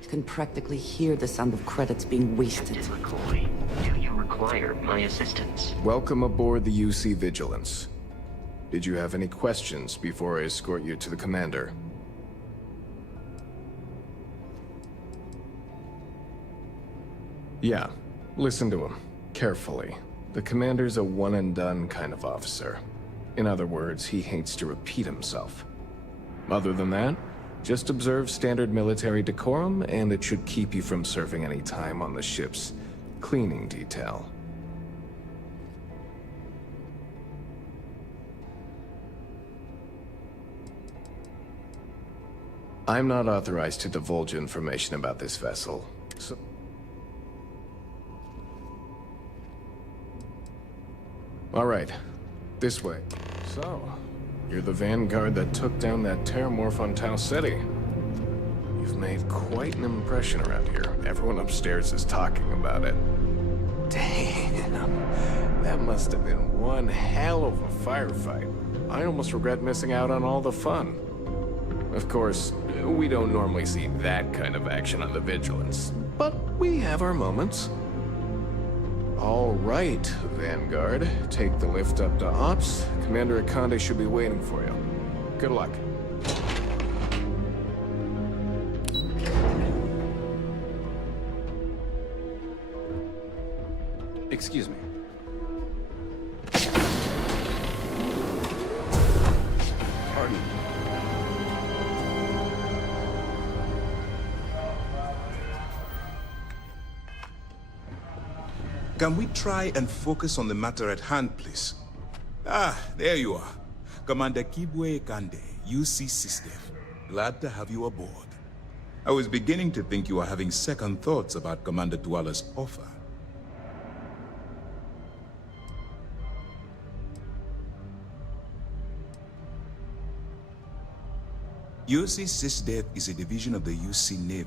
You can practically hear the sound of credits being wasted. McCoy, do you require my assistance? Welcome aboard the UC Vigilance. Did you have any questions before I escort you to the commander? Yeah, listen to him carefully. The commander's a one-and-done kind of officer. In other words, he hates to repeat himself. Other than that, just observe standard military decorum, and it should keep you from serving any time on the ship's cleaning detail. I'm not authorized to divulge information about this vessel, so... All right, this way. So, you're the vanguard that took down that terramorph on Tau Ceti. You've made quite an impression around here. Everyone upstairs is talking about it. Damn, that must have been one hell of a firefight. I almost regret missing out on all the fun. Of course, we don't normally see that kind of action on the Vigilance, but we have our moments. All right, Vanguard. Take the lift up to Ops. Commander Akande should be waiting for you. Good luck. Excuse me. Pardon. Can we try and focus on the matter at hand, please? Ah, there you are. Commander Kibwe Kande, UC SysDev. Glad to have you aboard. I was beginning to think you were having second thoughts about Commander Tuala's offer. UC SysDev is a division of the UC Navy.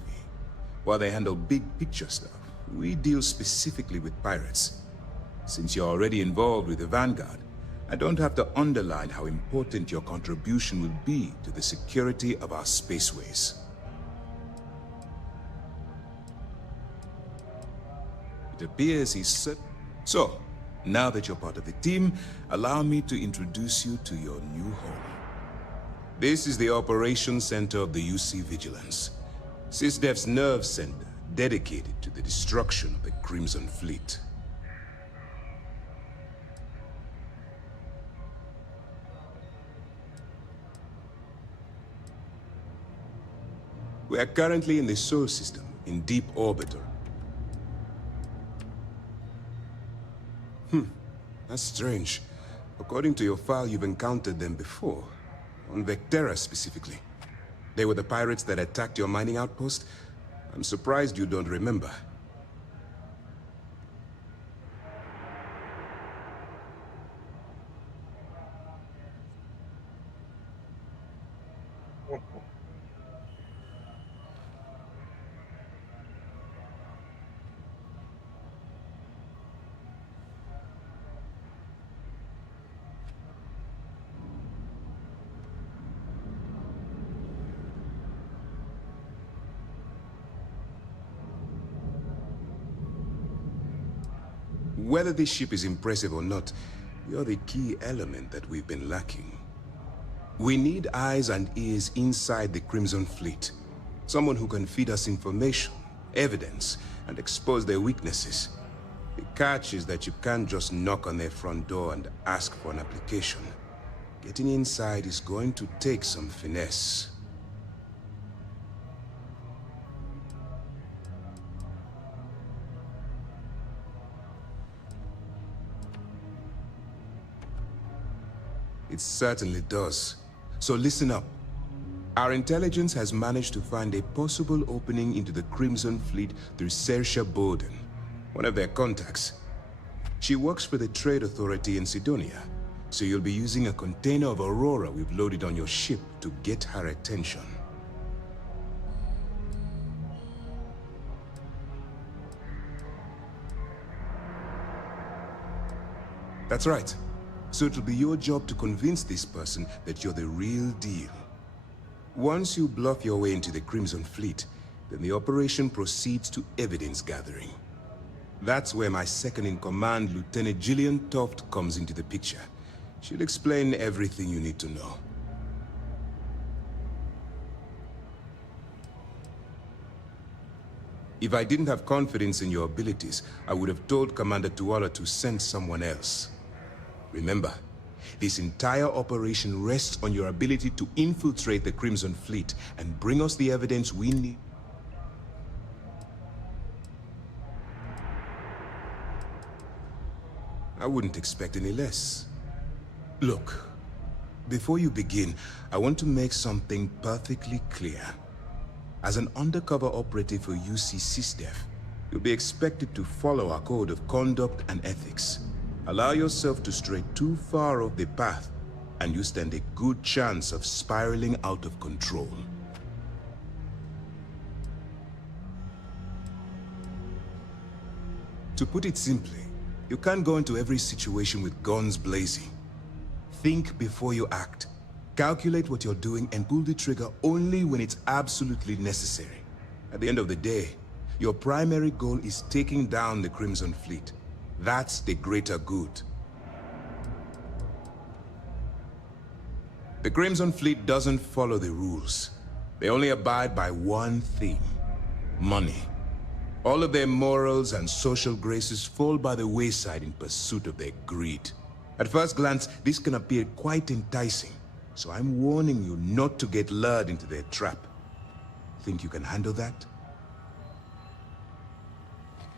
While they handle big picture stuff, we deal specifically with pirates. Since you're already involved with the Vanguard, I don't have to underline how important your contribution will be to the security of our spaceways. It appears he's set. So, now that you're part of the team, allow me to introduce you to your new home. This is the Operations Center of the UC Vigilance, SysDev's nerve center, dedicated to the destruction of the Crimson Fleet. We are currently in the Sol system, in deep orbit. That's strange. According to your file, you've encountered them before. On Vectera specifically. They were the pirates that attacked your mining outpost? I'm surprised you don't remember. Whether this ship is impressive or not, you're the key element that we've been lacking. We need eyes and ears inside the Crimson Fleet. Someone who can feed us information, evidence, and expose their weaknesses. The catch is that you can't just knock on their front door and ask for an application. Getting inside is going to take some finesse. It certainly does. So listen up. Our intelligence has managed to find a possible opening into the Crimson Fleet through Saoirse Bowden, one of their contacts. She works for the Trade Authority in Sidonia, so you'll be using a container of Aurora we've loaded on your ship to get her attention. That's right. So it'll be your job to convince this person that you're the real deal. Once you bluff your way into the Crimson Fleet, then the operation proceeds to evidence gathering. That's where my second-in-command, Lieutenant Gillian Toft, comes into the picture. She'll explain everything you need to know. If I didn't have confidence in your abilities, I would have told Commander Tuala to send someone else. Remember, this entire operation rests on your ability to infiltrate the Crimson Fleet and bring us the evidence we need. I wouldn't expect any less. Look, before you begin, I want to make something perfectly clear. As an undercover operative for UC SysDef, you'll be expected to follow our code of conduct and ethics. Allow yourself to stray too far off the path, and you stand a good chance of spiraling out of control. To put it simply, you can't go into every situation with guns blazing. Think before you act. Calculate what you're doing and pull the trigger only when it's absolutely necessary. At the end of the day, your primary goal is taking down the Crimson Fleet. That's the greater good. The Crimson Fleet doesn't follow the rules. They only abide by one thing: money. All of their morals and social graces fall by the wayside in pursuit of their greed. At first glance, this can appear quite enticing, so I'm warning you not to get lured into their trap. Think you can handle that?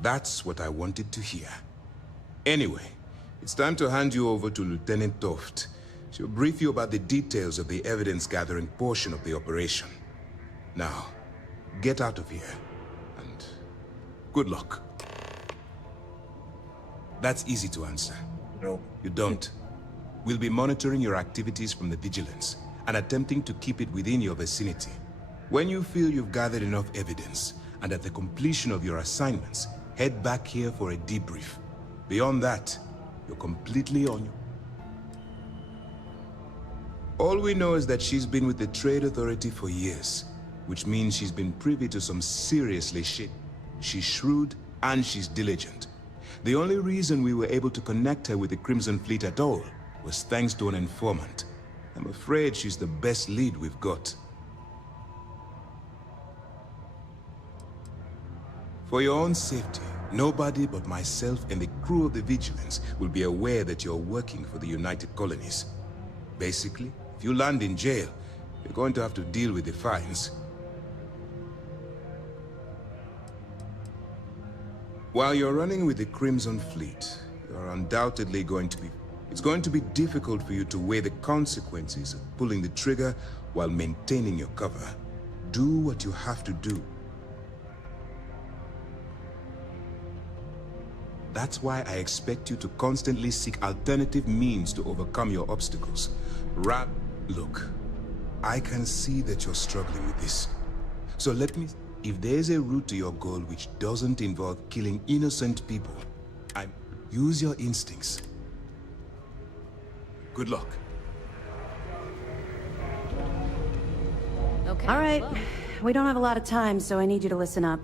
That's what I wanted to hear. Anyway, it's time to hand you over to Lieutenant Toft. She'll brief you about the details of the evidence-gathering portion of the operation. Now, get out of here, and good luck. That's easy to answer. No. You don't. We'll be monitoring your activities from the Vigilance and attempting to keep it within your vicinity. When you feel you've gathered enough evidence, and at the completion of your assignments, head back here for a debrief. Beyond that, you're completely on your... All we know is that she's been with the Trade Authority for years, which means she's been privy to some seriously shit. She's shrewd and she's diligent. The only reason we were able to connect her with the Crimson Fleet at all was thanks to an informant. I'm afraid she's the best lead we've got. For your own safety, nobody but myself and the crew of the Vigilance will be aware that you're working for the United Colonies. Basically, if you land in jail, you're going to have to deal with the fines. While you're running with the Crimson Fleet, you're undoubtedly going to be... It's going to be difficult for you to weigh the consequences of pulling the trigger while maintaining your cover. Do what you have to do. That's why I expect you to constantly seek alternative means to overcome your obstacles. Look, I can see that you're struggling with this. So let me... If there's a route to your goal which doesn't involve killing innocent people, use your instincts. Good luck. Okay. All right. We don't have a lot of time, so I need you to listen up.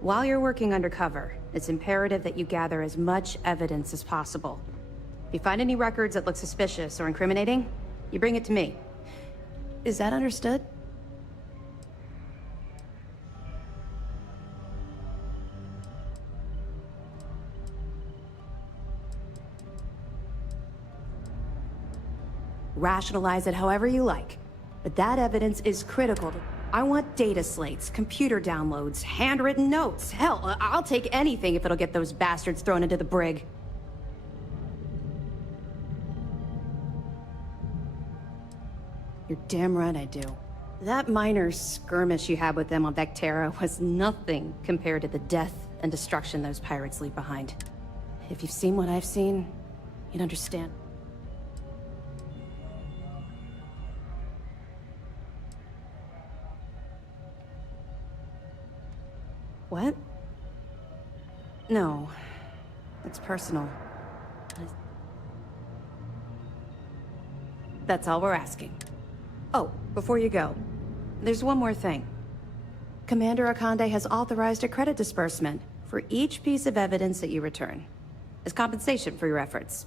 While you're working undercover, it's imperative that you gather as much evidence as possible. If you find any records that look suspicious or incriminating, you bring it to me. Is that understood? Rationalize it however you like, but that evidence is critical. I want data slates, computer downloads, handwritten notes. Hell, I'll take anything if it'll get those bastards thrown into the brig. You're damn right I do. That minor skirmish you had with them on Vectera was nothing compared to the death and destruction those pirates leave behind. If you've seen what I've seen, you'd understand. What? No. It's personal. That's all we're asking. Oh, before you go, there's one more thing. Commander Akande has authorized a credit disbursement for each piece of evidence that you return, as compensation for your efforts.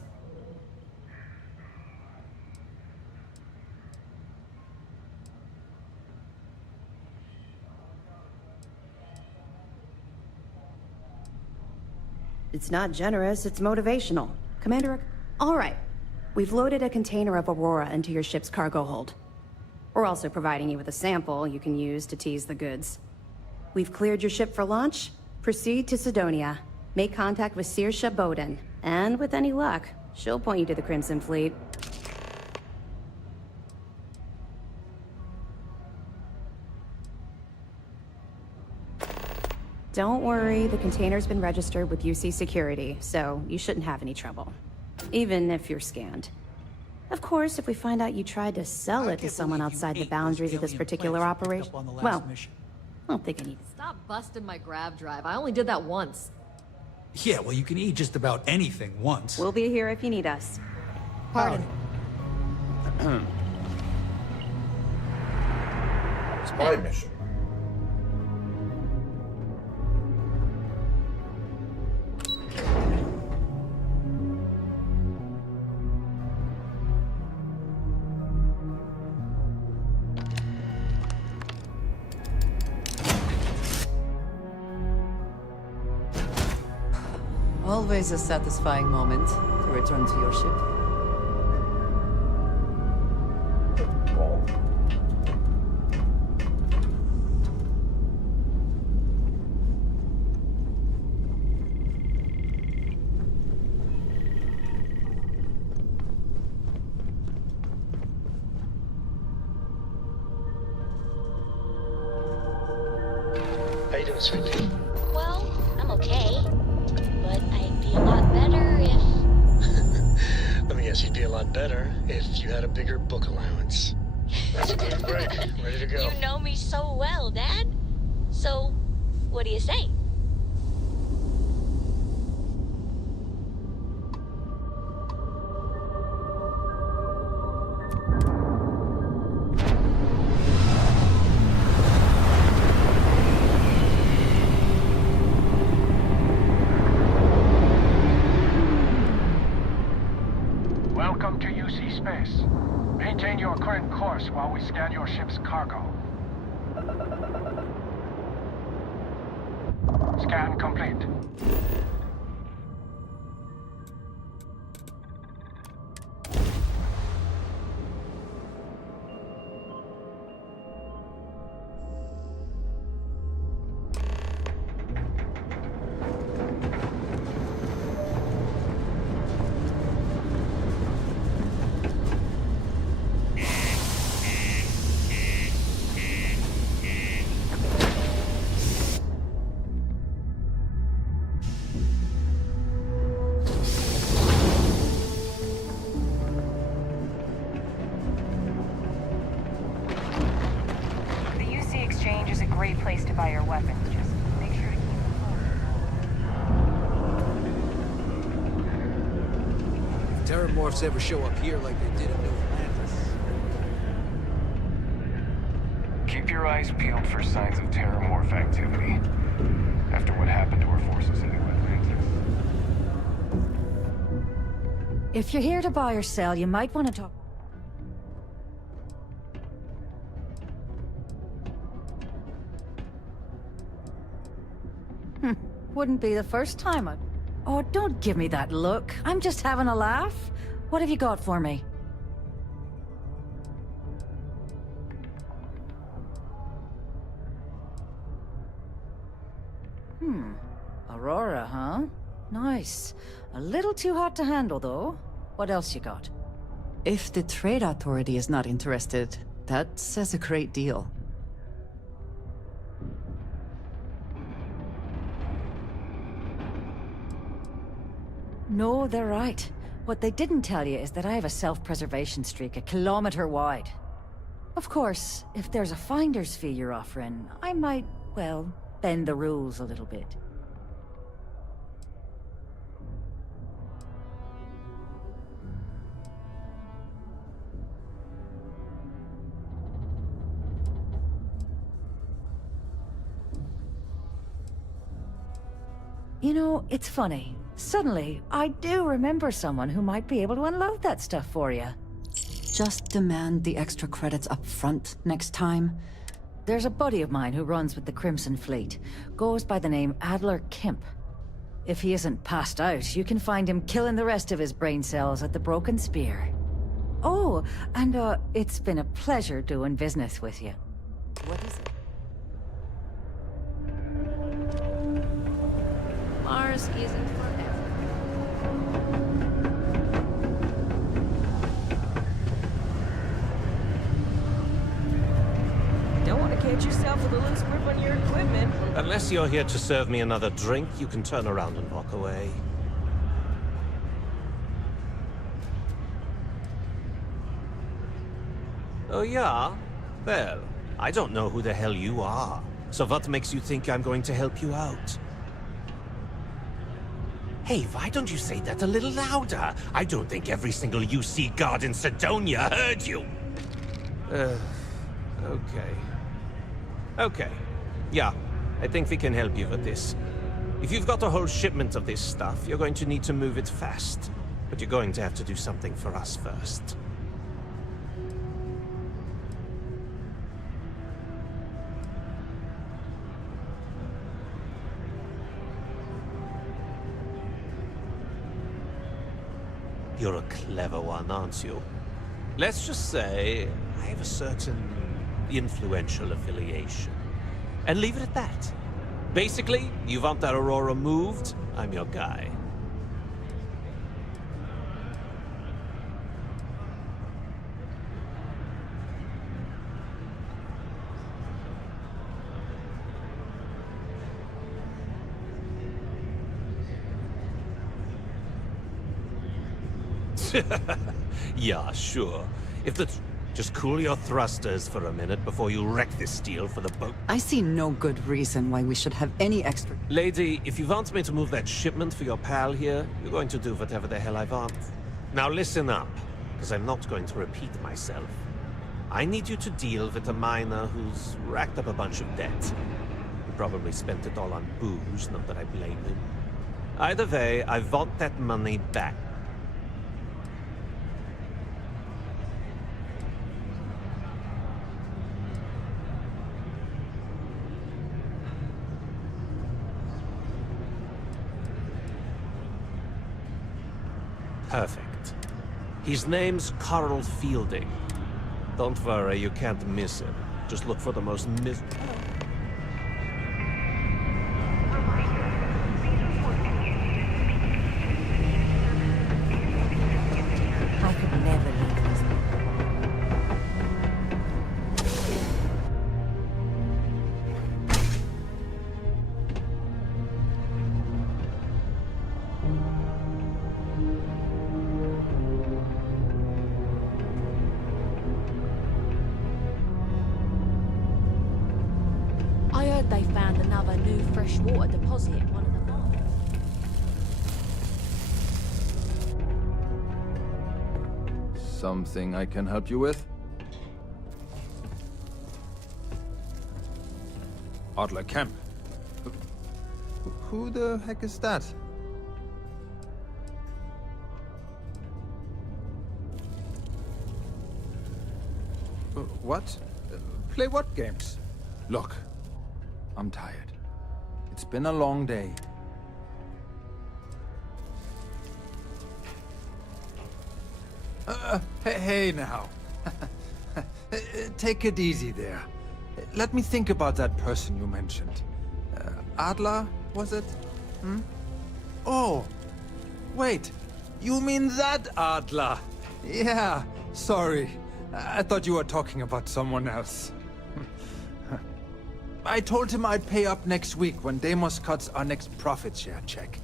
It's not generous, it's motivational. Commander... All right. We've loaded a container of Aurora into your ship's cargo hold. We're also providing you with a sample you can use to tease the goods. We've cleared your ship for launch. Proceed to Sidonia. Make contact with Saoirse Bowden. And with any luck, she'll point you to the Crimson Fleet. Don't worry, the container's been registered with UC Security, so you shouldn't have any trouble. Even if you're scanned. Of course, if we find out you tried to sell it to someone outside the boundaries of this particular operation, well, I don't think I need... Stop busting my grab drive. I only did that once. Yeah, well, you can eat just about anything once. We'll be here if you need us. Pardon. Spy mission. Always a satisfying moment to return to your ship. How you doing, sweetie? Well, I'm okay. But I'd be a lot better if... Let me guess, you'd be a lot better if you had a bigger book allowance. That's a clean break. Ready to go. You know me so well, Dad. So, what do you say? Welcome to UC Space. Maintain your current course while we scan your ship's cargo. Scan complete. Place to buy your weapons. Just make sure to keep them If Terramorphs ever show up here like they did in New Atlantis. Keep your eyes peeled for signs of Terramorph activity. After what happened to our forces in New Atlantis. If you're here to buy or sell, you might want to talk... Wouldn't be the first time I... Oh, don't give me that look. I'm just having a laugh. What have you got for me? Aurora, huh? Nice. A little too hot to handle, though. What else you got? If the Trade Authority is not interested, that says a great deal. No, they're right. What they didn't tell you is that I have a self-preservation streak 1 kilometer wide. Of course, if there's a finder's fee you're offering, I might, well, bend the rules a little bit. You know, it's funny. Suddenly, I do remember someone who might be able to unload that stuff for you. Just demand the extra credits up front next time. There's a buddy of mine who runs with the Crimson Fleet. Goes by the name Adler Kemp. If he isn't passed out, you can find him killing the rest of his brain cells at the Broken Spear. Oh, and it's been a pleasure doing business with you. What is it? Mars isn't forever. Don't want to catch yourself with a loose grip on your equipment. Unless you're here to serve me another drink, you can turn around and walk away. Oh, yeah? Well, I don't know who the hell you are. So what makes you think I'm going to help you out? Hey, why don't you say that a little louder? I don't think every single UC guard in Sidonia heard you. Okay. Okay. Yeah, I think we can help you with this. If you've got a whole shipment of this stuff, you're going to need to move it fast. But you're going to have to do something for us first. You're a clever one, aren't you? Let's just say I have a certain influential affiliation. And leave it at that. Basically, you want that Aurora moved, I'm your guy. Yeah, sure. If that's... Just cool your thrusters for a minute before you wreck this steel for the boat. I see no good reason why we should have any extra... Lady, if you want me to move that shipment for your pal here, you're going to do whatever the hell I want. Now listen up, because I'm not going to repeat myself. I need you to deal with a miner who's racked up a bunch of debt. He probably spent it all on booze, not that I blame him. Either way, I want that money back. Perfect. His name's Carl Fielding. Don't worry, you can't miss him. Just look for the most I could never leave this. I heard they found another new freshwater deposit in one of the mines. Something I can help you with? Adler Kemp. Who the heck is that? What? Play what games? Look, I'm tired. It's been a long day. Hey now. Take it easy there. Let me think about that person you mentioned. Adler, was it? Hmm? Oh, wait. You mean that Adler? Yeah, sorry. I thought you were talking about someone else. I told him I'd pay up next week when Deimos cuts our next profit share check.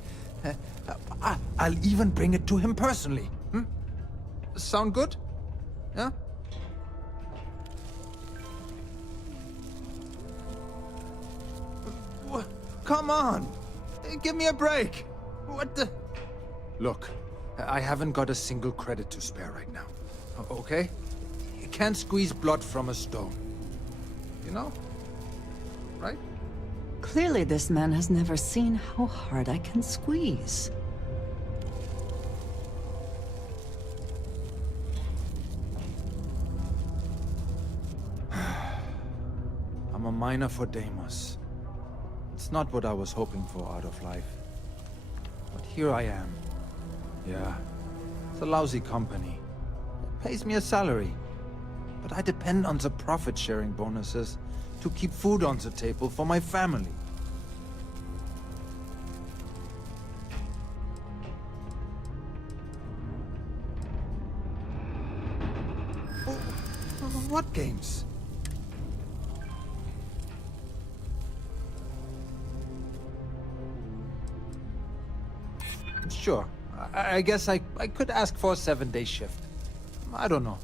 I'll even bring it to him personally. Hmm? Sound good? Yeah? Come on! Give me a break! What the... Look, I haven't got a single credit to spare right now. Okay? You can't squeeze blood from a stone. You know? Right? Clearly, this man has never seen how hard I can squeeze. I'm a miner for Deimos. It's not what I was hoping for out of life. But here I am. Yeah, it's a lousy company. It pays me a salary. But I depend on the profit-sharing bonuses to keep food on the table for my family. Oh, what games? Sure. I guess I could ask for a 7-day shift. I don't know.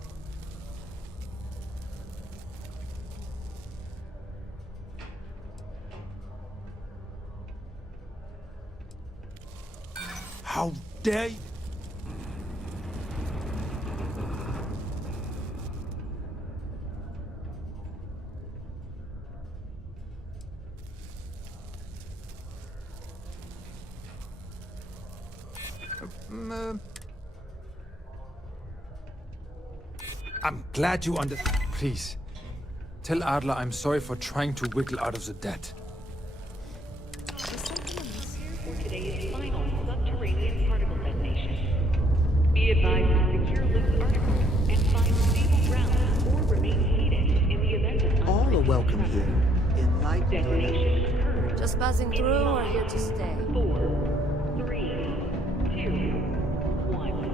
How dare you? I'm glad you understand. Please, tell Adler I'm sorry for trying to wiggle out of the debt. For today's final subterranean particle detonation. Be advised to secure loose articles and find stable ground or remain seated in the event of all are welcome here. In light detonation occurs. Just passing through or here to stay? 4, 3, 2, 1.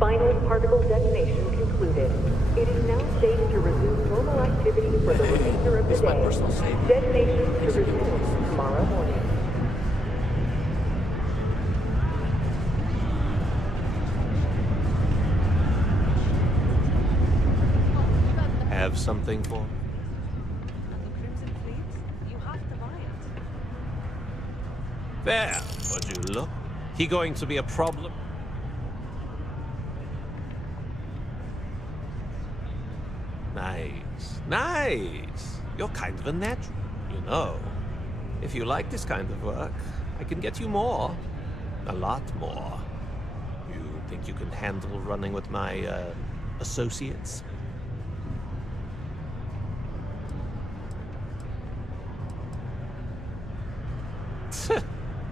Final particle detonation concluded. It is now safe to resume normal activity for the remainder of the day. Detonation to resume tomorrow morning. Have something for? You have to buy it. There, would you look? He going to be a problem? Nice, nice. You're kind of a natural, you know. If you like this kind of work, I can get you more. A lot more. You think you can handle running with my, associates?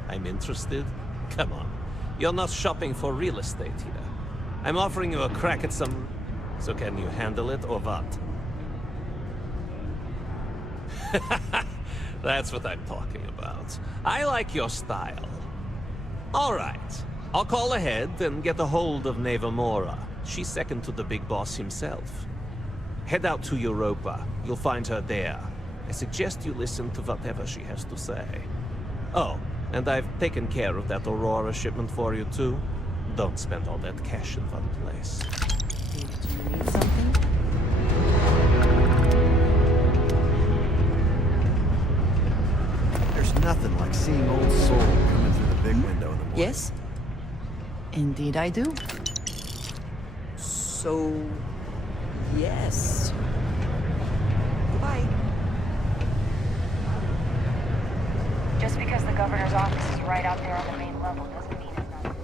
I'm interested? Come on. You're not shopping for real estate here. I'm offering you a crack at some... So can you handle it or what? That's what I'm talking about. I like your style. All right. I'll call ahead and get a hold of Neva Mora. She's second to the big boss himself. Head out to Europa. You'll find her there. I suggest you listen to whatever she has to say. Oh, and I've taken care of that Aurora shipment for you too. Don't spend all that cash in one place. Do you need something? There's nothing like seeing old soul coming through the big window in the morning. Yes? Indeed I do. So... yes. Goodbye. Just because the governor's office is right out there on the main level doesn't mean it's not.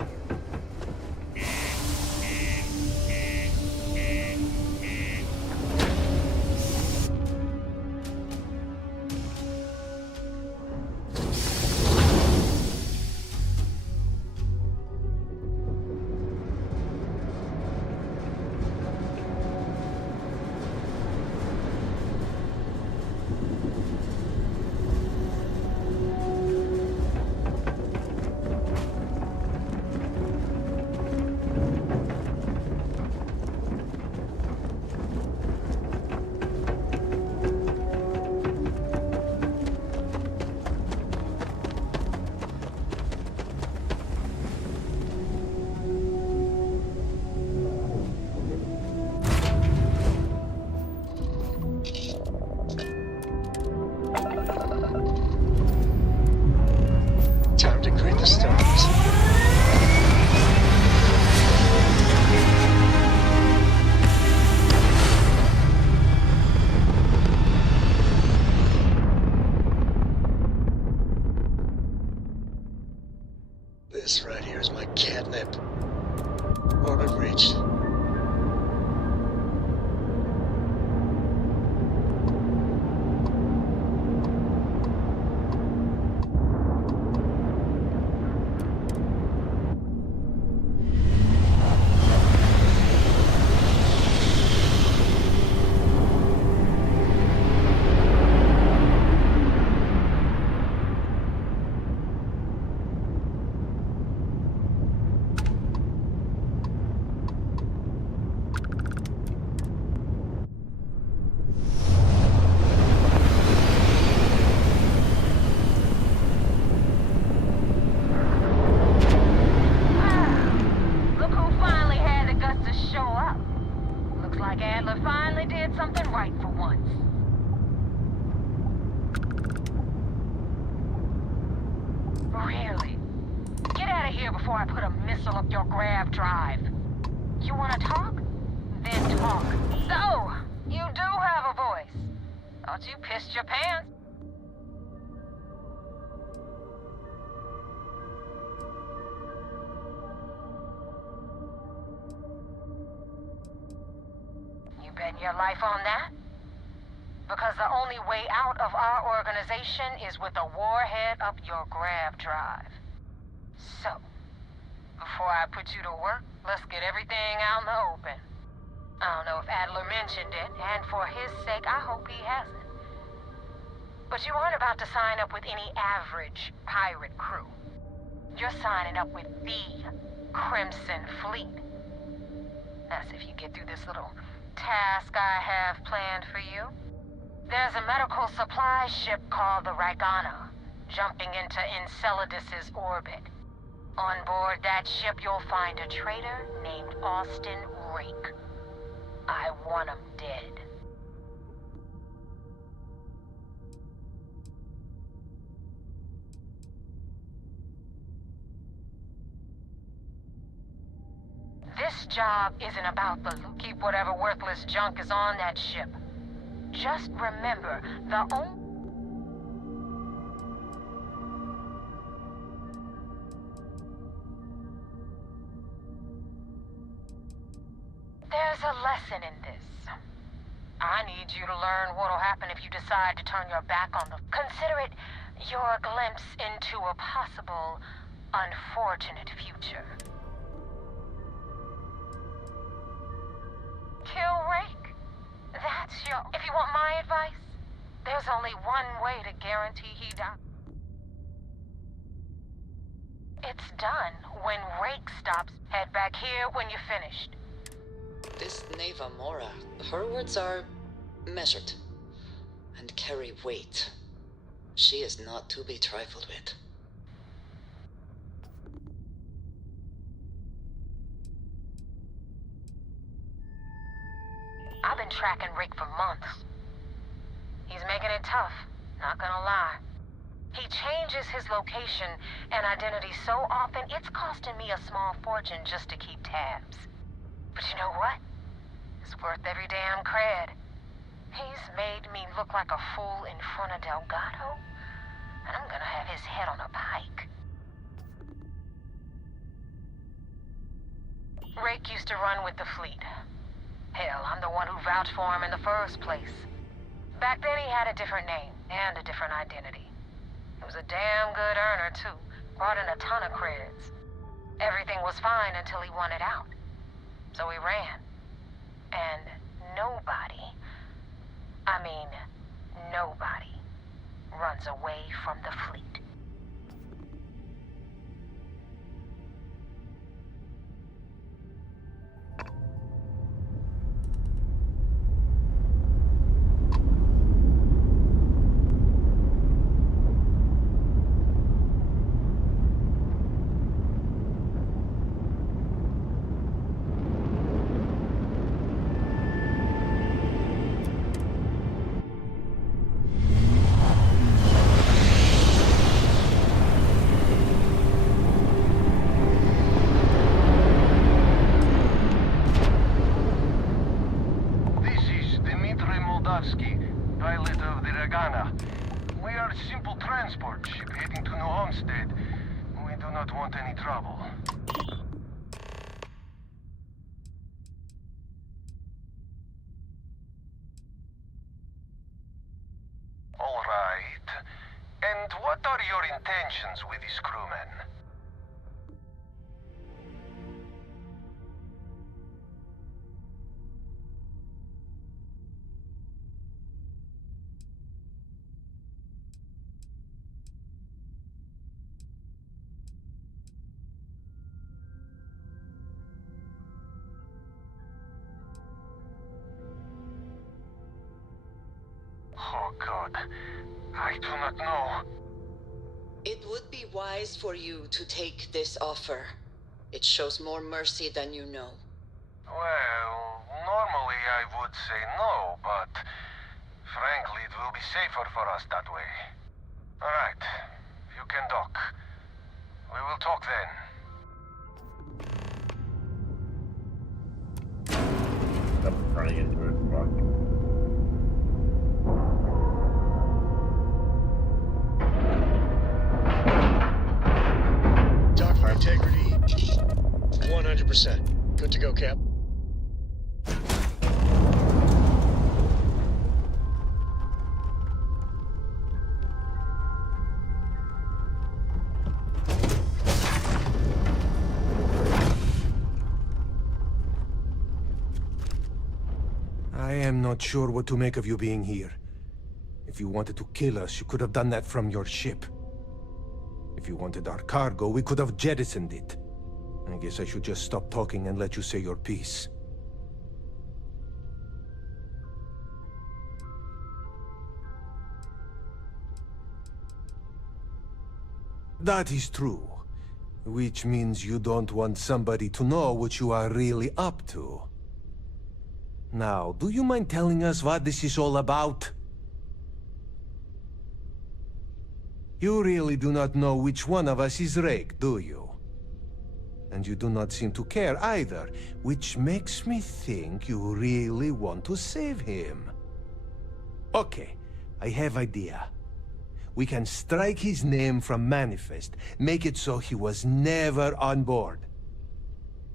for once. Really? Get out of here before I put a missile up your grav drive. You wanna talk? Then talk. So, you do have a voice. Thought you pissed your pants. You betting your life on that? Because the only way out of our organization is with a warhead up your grav drive. So, before I put you to work, let's get everything out in the open. I don't know if Adler mentioned it, and for his sake, I hope he hasn't. But you aren't about to sign up with any average pirate crew. You're signing up with the Crimson Fleet. That's if you get through this little task I have planned for you. There's a medical supply ship called the Ragana, jumping into Enceladus's orbit. On board that ship, you'll find a traitor named Austin Rake. I want him dead. This job isn't about the loot. Keep whatever worthless junk is on that ship. Just remember, the only... There's a lesson in this. I need you to learn what'll happen if you decide to turn your back on the... Consider it your glimpse into a possible, unfortunate future. Kill Rake? That's your... If you want my advice, there's only one way to guarantee he dies. It's done when Rake stops. Head back here when you're finished. This Neva Mora, her words are measured and carry weight. She is not to be trifled with. I've been tracking Rick for months. He's making it tough, not gonna lie. He changes his location and identity so often, it's costing me a small fortune just to keep tabs. But you know what? It's worth every damn cred. He's made me look like a fool in front of Elgato, and I'm gonna have his head on a pike. Rake used to run with the fleet. Hell, I'm the one who vouched for him in the first place. Back then he had a different name and a different identity. He was a damn good earner, too. Brought in a ton of creds. Everything was fine until he wanted out. So he ran. And nobody, I mean, nobody, runs away from the fleet. Pilot of the Ragana. We are a simple transport ship heading to New Homestead. We do not want any trouble. All right. And what are your intentions with these crewmen? Oh, God. I do not know. It would be wise for you to take this offer. It shows more mercy than you know. Well, normally I would say no, but be safer for us that way. Alright, you can dock. We will talk then. I'm running into it. Fuck. Dock integrity, 100%. Good to go, Cap. I am not sure what to make of you being here. If you wanted to kill us, you could have done that from your ship. If you wanted our cargo, we could have jettisoned it. I guess I should just stop talking and let you say your piece. That is true. Which means you don't want somebody to know what you are really up to. Now, do you mind telling us what this is all about? You really do not know which one of us is Rake, do you? And you do not seem to care either, which makes me think you really want to save him. Okay, I have idea. We can strike his name from Manifest, make it so he was never on board.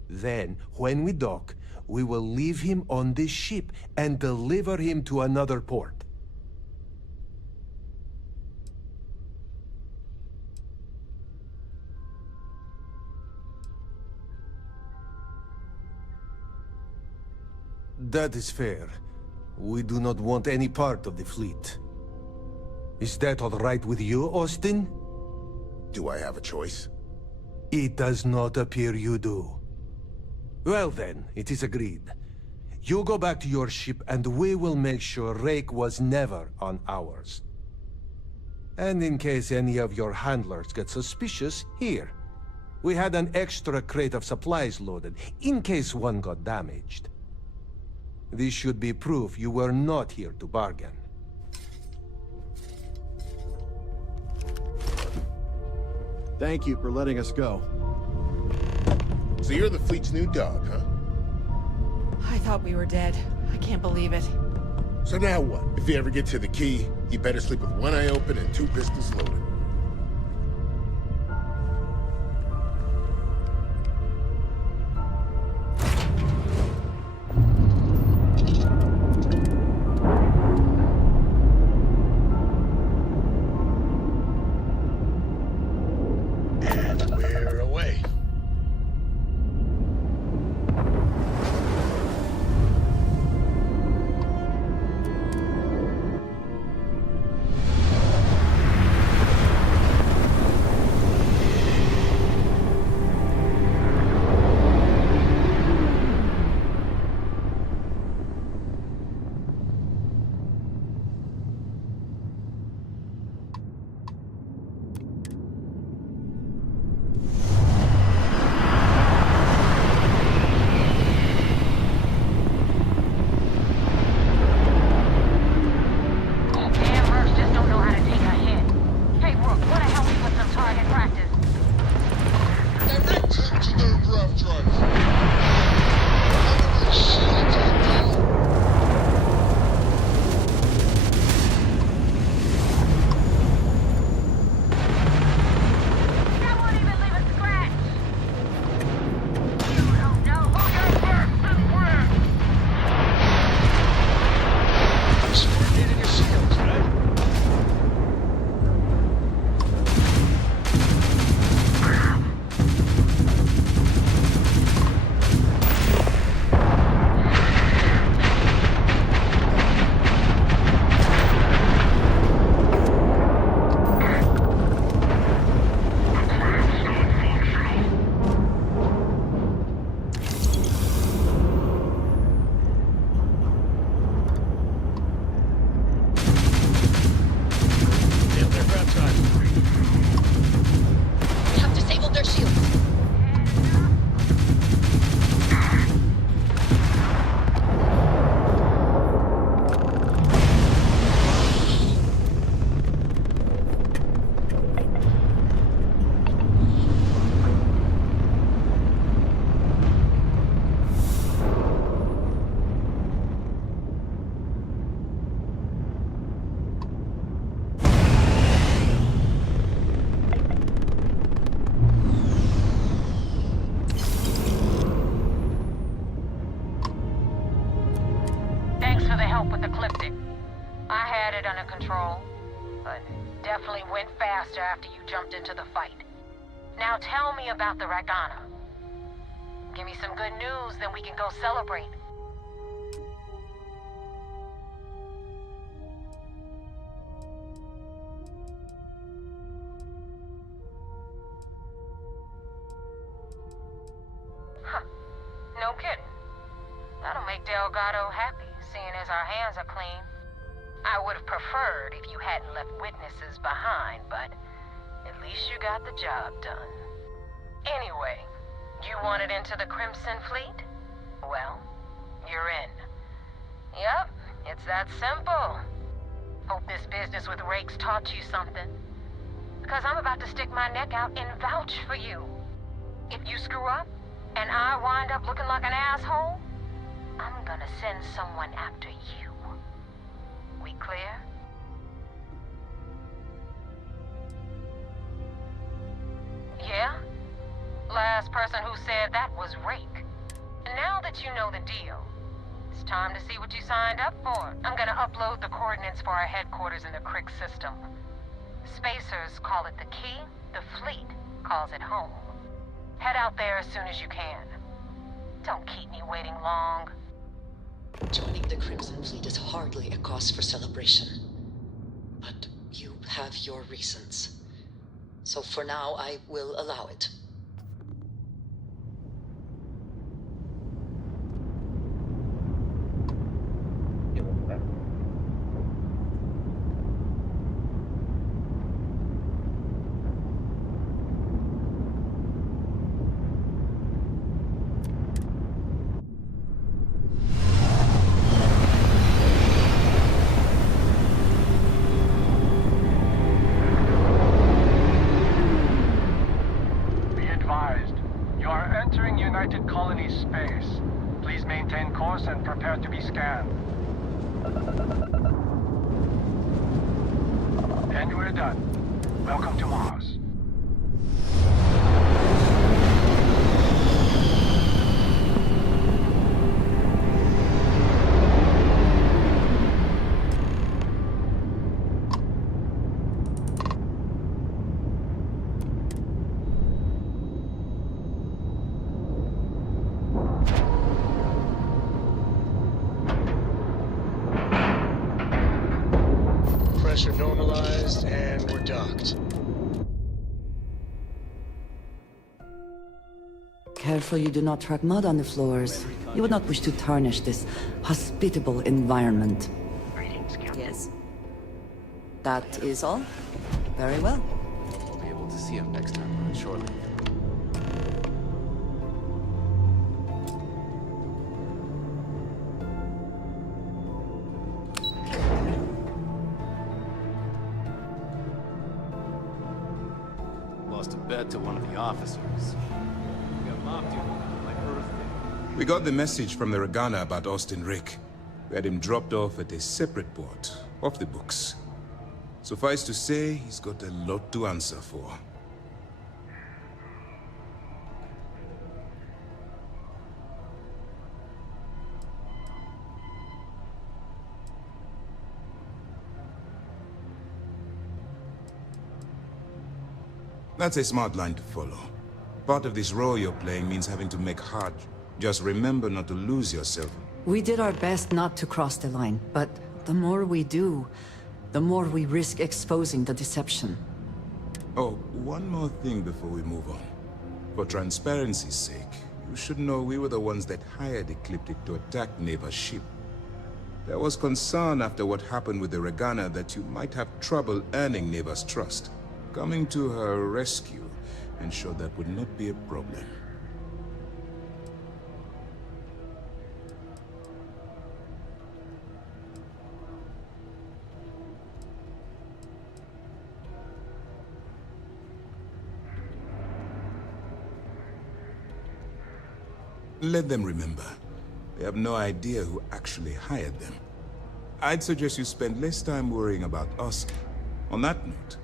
Then, when we dock, we will leave him on this ship and deliver him to another port. That is fair. We do not want any part of the fleet. Is that all right with you, Austin? Do I have a choice? It does not appear you do. Well then, it is agreed. You go back to your ship and we will make sure Rake was never on ours. And in case any of your handlers get suspicious, here. We had an extra crate of supplies loaded, in case one got damaged. This should be proof you were not here to bargain. Thank you for letting us go. So you're the fleet's new dog, huh? I thought we were dead. I can't believe it. So now what? If you ever get to the key, you better sleep with one eye open and two pistols loaded. had it under control, but definitely went faster after you jumped into the fight. Now tell me about the Ragana. Give me some good news, then we can go celebrate. No kidding. That'll make Elgato happy, seeing as our hands are clean. I would have preferred if you hadn't left witnesses behind, but at least you got the job done. Anyway, you wanted into the Crimson Fleet? Well, you're in. Yep, it's that simple. Hope this business with rakes taught you something. Because I'm about to stick my neck out and vouch for you. If you screw up, and I wind up looking like an asshole, I'm gonna send someone after you. We clear? Yeah? Last person who said that was Rake. Now that you know the deal, it's time to see what you signed up for. I'm gonna upload the coordinates for our headquarters in the Crick system. Spacers call it the key, the fleet calls it home. Head out there as soon as you can. Don't keep me waiting long. Joining the Crimson Fleet is hardly a cause for celebration. But you have your reasons. So for now, I will allow it. And prepare to be scanned. And we're done. Welcome to Mars. Pressure normalized, and we're docked. Careful you do not track mud on the floors. You would not wish to tarnish this hospitable environment. Yes. That is all? Very well. We'll be able to see him next time, shortly. Lost a bet to one of the officers. We got mobbed here on my birthday. We got the message from the Ragana about Austin Rick. We had him dropped off at a separate port, off the books. Suffice to say, he's got a lot to answer for. That's a smart line to follow. Part of this role you're playing means having to make hard. Just remember not to lose yourself. We did our best not to cross the line, but the more we do, the more we risk exposing the deception. Oh, one more thing before we move on. For transparency's sake, you should know we were the ones that hired Ecliptic to attack Neva's ship. There was concern after what happened with the Ragana that you might have trouble earning Neva's trust. Coming to her rescue ensured that would not be a problem. Let them remember. They have no idea who actually hired them. I'd suggest you spend less time worrying about us. On that note,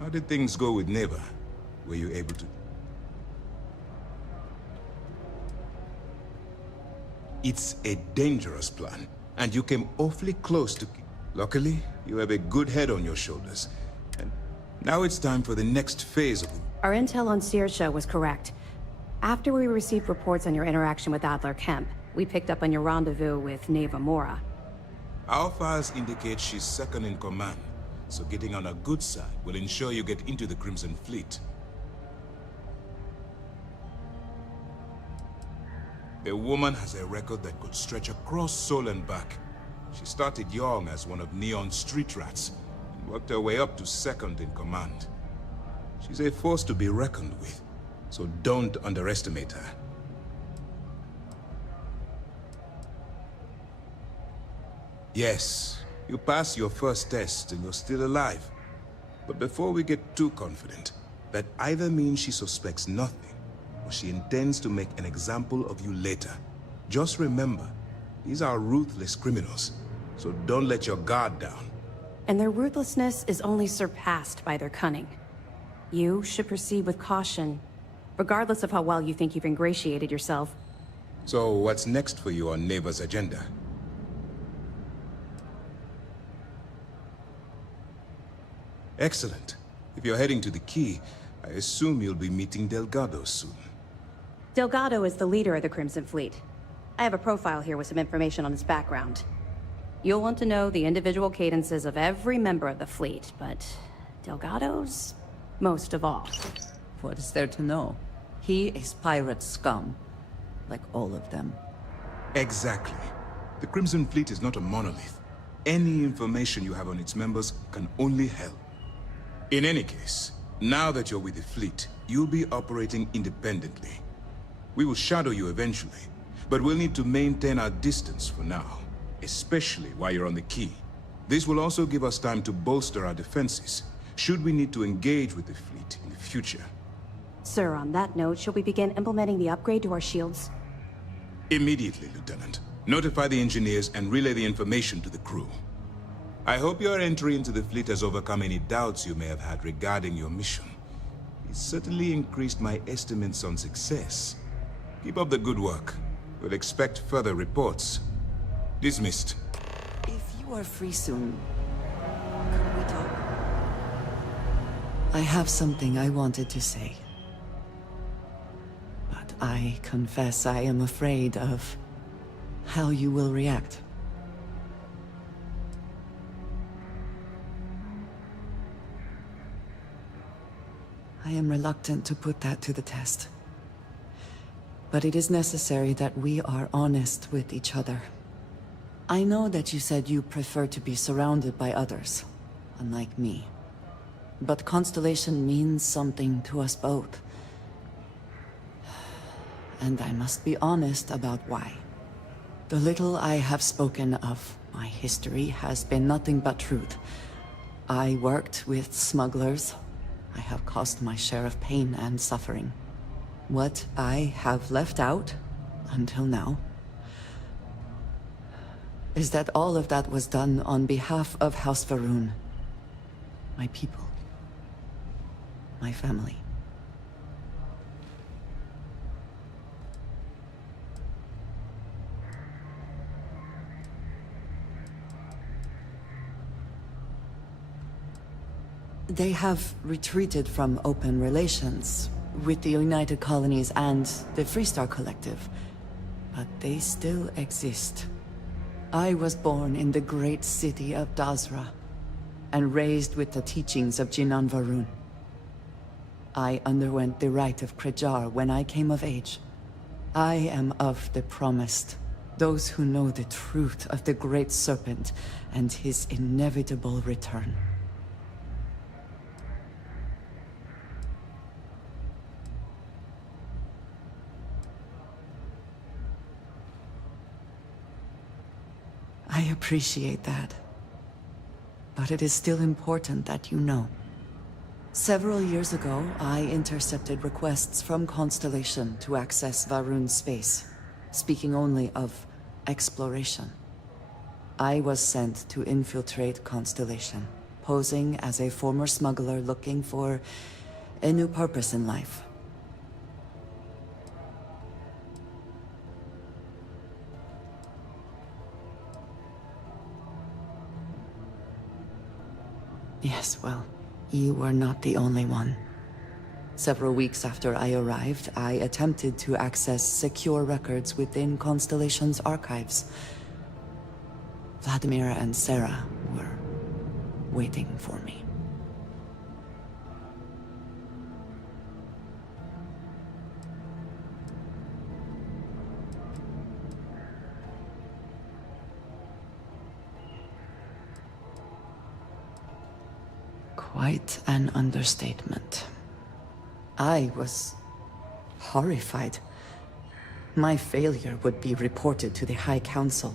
how did things go with Neva? Were you able to... It's a dangerous plan, and you came awfully close to... Luckily, You have a good head on your shoulders. And now it's time for the next phase of the... Our intel on Searsha was correct. After we received reports on your interaction with Adler Kemp, we picked up on your rendezvous with Neva Mora. Our files indicate she's second in command, so getting on her good side will ensure you get into the Crimson Fleet. The woman has a record that could stretch across Sol and back. She started young as one of Neon's street rats, and worked her way up to second in command. She's a force to be reckoned with, so don't underestimate her. Yes, you passed your first test and you're still alive. But before we get too confident, that either means she suspects nothing, or she intends to make an example of you later. Just remember, these are ruthless criminals, so don't let your guard down. And their ruthlessness is only surpassed by their cunning. You should proceed with caution, regardless of how well you think you've ingratiated yourself. So what's next for you on Neva's agenda? Excellent. If you're heading to the Key, I assume you'll be meeting Delgado soon. Delgado is the leader of the Crimson Fleet. I have a profile here with some information on his background. You'll want to know the individual cadences of every member of the fleet, but Delgado's most of all. What is there to know? He is pirate scum, like all of them. Exactly. The Crimson Fleet is not a monolith. Any information you have on its members can only help. In any case, now that you're with the fleet, you'll be operating independently. We will shadow you eventually, but we'll need to maintain our distance for now, especially while you're on the Key. This will also give us time to bolster our defenses, should we need to engage with the fleet in the future. Sir, on that note, shall we begin implementing the upgrade to our shields? Immediately, Lieutenant. Notify the engineers and relay the information to the crew. I hope your entry into the fleet has overcome any doubts you may have had regarding your mission. It certainly increased my estimates on success. Keep up the good work. We'll expect further reports. Dismissed. If you are free soon, could we talk? I have something I wanted to say. But I confess I am afraid of how you will react. I am reluctant to put that to the test. But it is necessary that we are honest with each other. I know that you said you prefer to be surrounded by others, unlike me. But Constellation means something to us both. And I must be honest about why. The little I have spoken of my history has been nothing but truth. I worked with smugglers. I have caused my share of pain and suffering. What I have left out, until now, is that all of that was done on behalf of House Va'ruun. My people. My family. They have retreated from open relations with the United Colonies and the Freestar Collective, but they still exist. I was born in the great city of Dazra, and raised with the teachings of Jinan Va'ruun. I underwent the rite of Krejar when I came of age. I am of the promised, those who know the truth of the Great Serpent and his inevitable return. I appreciate that. But it is still important that you know. Several years ago, I intercepted requests from Constellation to access Va'ruun's space, speaking only of exploration. I was sent to infiltrate Constellation, posing as a former smuggler looking for a new purpose in life. Yes, well, you were not the only one. Several weeks after I arrived, I attempted to access secure records within Constellation's archives. Vladimir and Sarah were waiting for me. Quite an understatement. I was horrified. My failure would be reported to the High Council,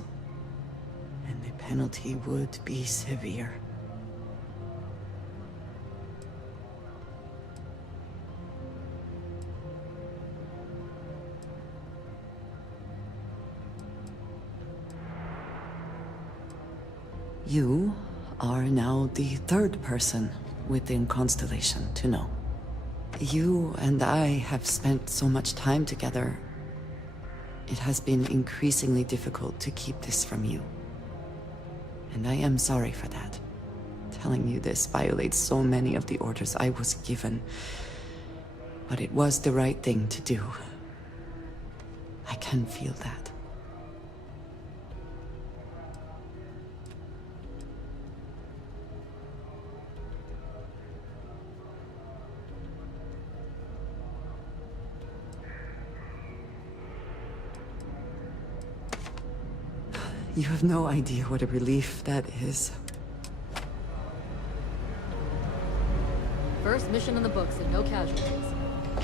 and the penalty would be severe. You are now the third person within Constellation to know. You and I have spent so much time together. It has been increasingly difficult to keep this from you. And I am sorry for that. Telling you this violates so many of the orders I was given. But it was the right thing to do. I can feel that. You have no idea what a relief that is. First mission in the books and no casualties.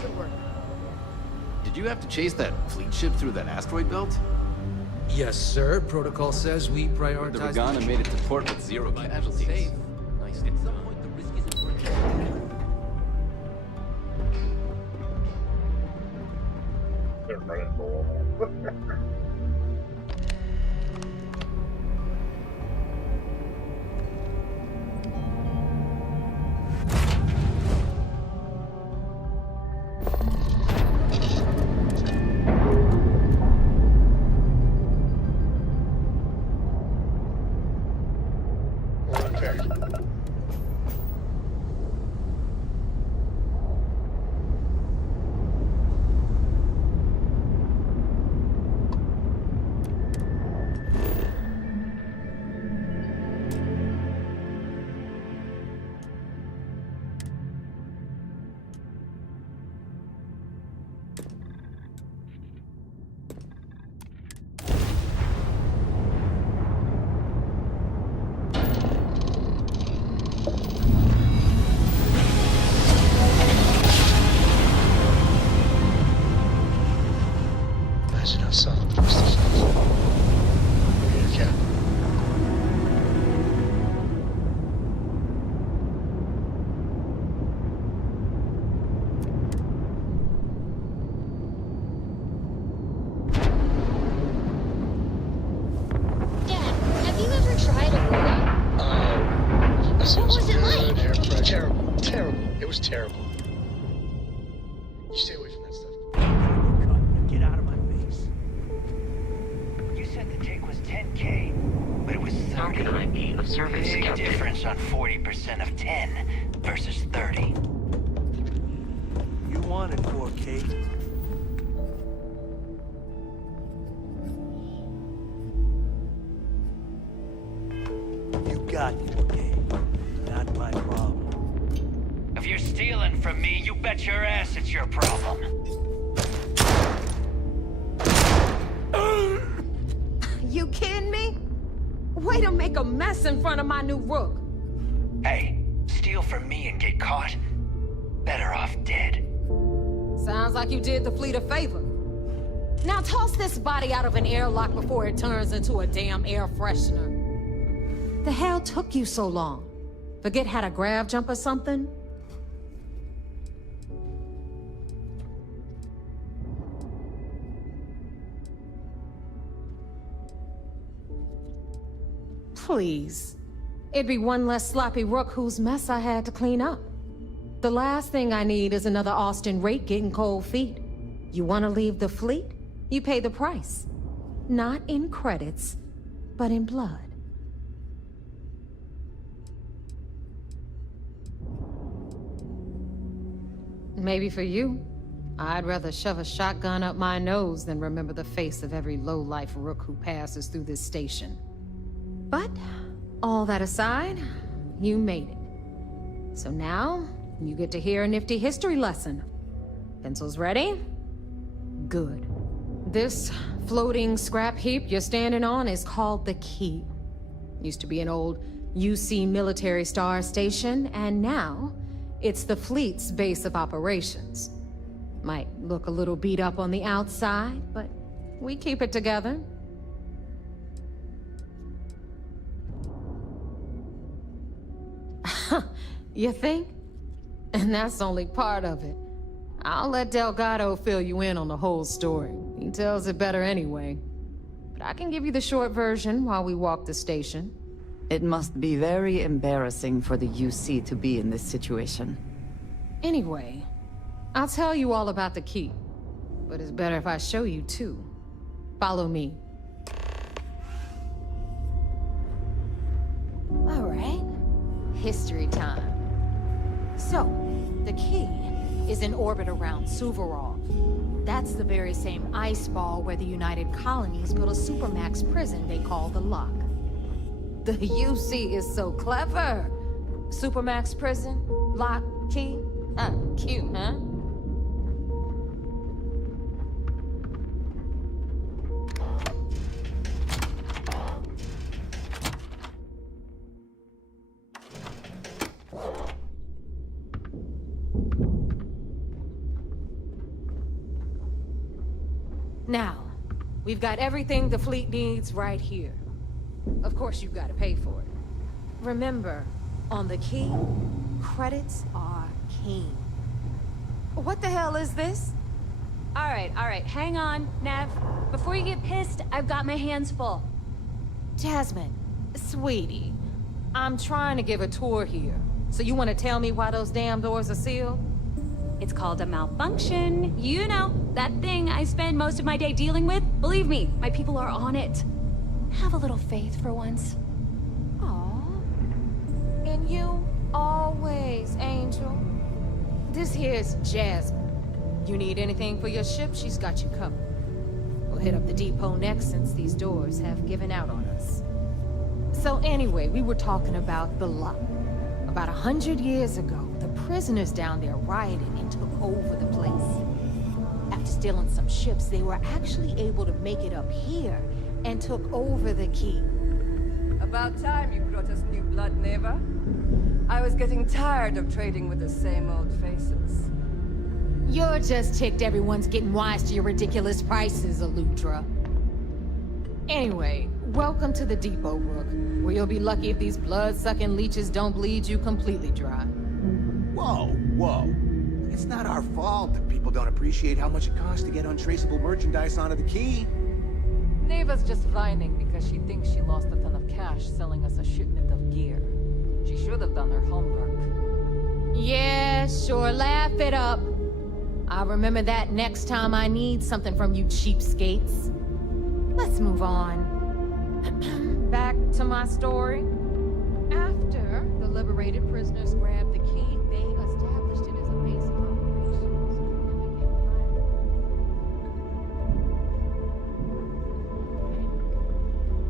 Good work. Did you have to chase that fleet ship through that asteroid belt? Yes, sir. Protocol says we prioritize... The Regana made it to port with 0 casualties. Nice. At some point, the risk isn't worth it. They're running for Terrible. You stay away from that stuff. Get out of my face. You said the take was 10K, but it was 30. IP of service. Big difference on 40% of 10 versus 30. You wanted 4K. You got 4K. Not my problem. If you're stealing from me, you bet your ass it's your problem. You kidding me? Way to make a mess in front of my new rook. Hey, steal from me and get caught? Better off dead. Sounds like you did the fleet a favor. Now toss this body out of an airlock before it turns into a damn air freshener. The hell took you so long? Forget how to grav jump or something? Please. It'd be one less sloppy rook whose mess I had to clean up. The last thing I need is another Austin rake getting cold feet. You want to leave the fleet? You pay the price. Not in credits, but in blood. maybe for you. I'd rather shove a shotgun up my nose than remember the face of every low-life rook who passes through this station. But, all that aside, you made it. So now, you get to hear a nifty history lesson. Pencils ready? Good. This floating scrap heap you're standing on is called the Key. Used to be an old UC military star station, and now it's the fleet's base of operations. Might look a little beat up on the outside, but we keep it together. You think? And that's only part of it. I'll let Elgato fill you in on the whole story. He tells it better anyway. But I can give you the short version while we walk the station. It must be very embarrassing for the UC to be in this situation. Anyway, I'll tell you all about the Key. But it's better if I show you too. Follow me. All right. History time. So, the Key is in orbit around Suvorov. That's the very same ice ball where the United Colonies built a supermax prison they call the Lock. The UC is so clever. Supermax prison, Lock, Key. Cute, huh? Now, we've got everything the fleet needs right here. Of course, you've got to pay for it. Remember, on the Key, credits are king. What the hell is this? All right, hang on, Nev. Before you get pissed, I've got my hands full. Jasmine, sweetie, I'm trying to give a tour here. So you want to tell me why those damn doors are sealed? It's called a malfunction. You know, that thing I spend most of my day dealing with. Believe me, my people are on it. Have a little faith for once. Aw. And you always, Angel. This here's Jasmine. You need anything for your ship, she's got you covered. We'll hit up the depot next since these doors have given out on us. So anyway, we were talking about the Lock. About 100 years ago, the prisoners down there rioted and took over the place. After stealing some ships, they were actually able to make it up here and took over the Key. About time you brought us new blood, Neva. I was getting tired of trading with the same old faces. You're just ticked everyone's getting wise to your ridiculous prices, Elutra. Anyway, welcome to the depot, Rook, where you'll be lucky if these blood-sucking leeches don't bleed you completely dry. Whoa. It's not our fault that people don't appreciate how much it costs to get untraceable merchandise onto the Key. Neva's just whining because she thinks she lost a ton of cash selling us a shipment of gear. She should have done her homework. Yeah, sure, laugh it up. I'll remember that next time I need something from you cheapskates. Let's move on. Back to my story. After the liberated prisoners grabbed the Key, they established it as a base of operations.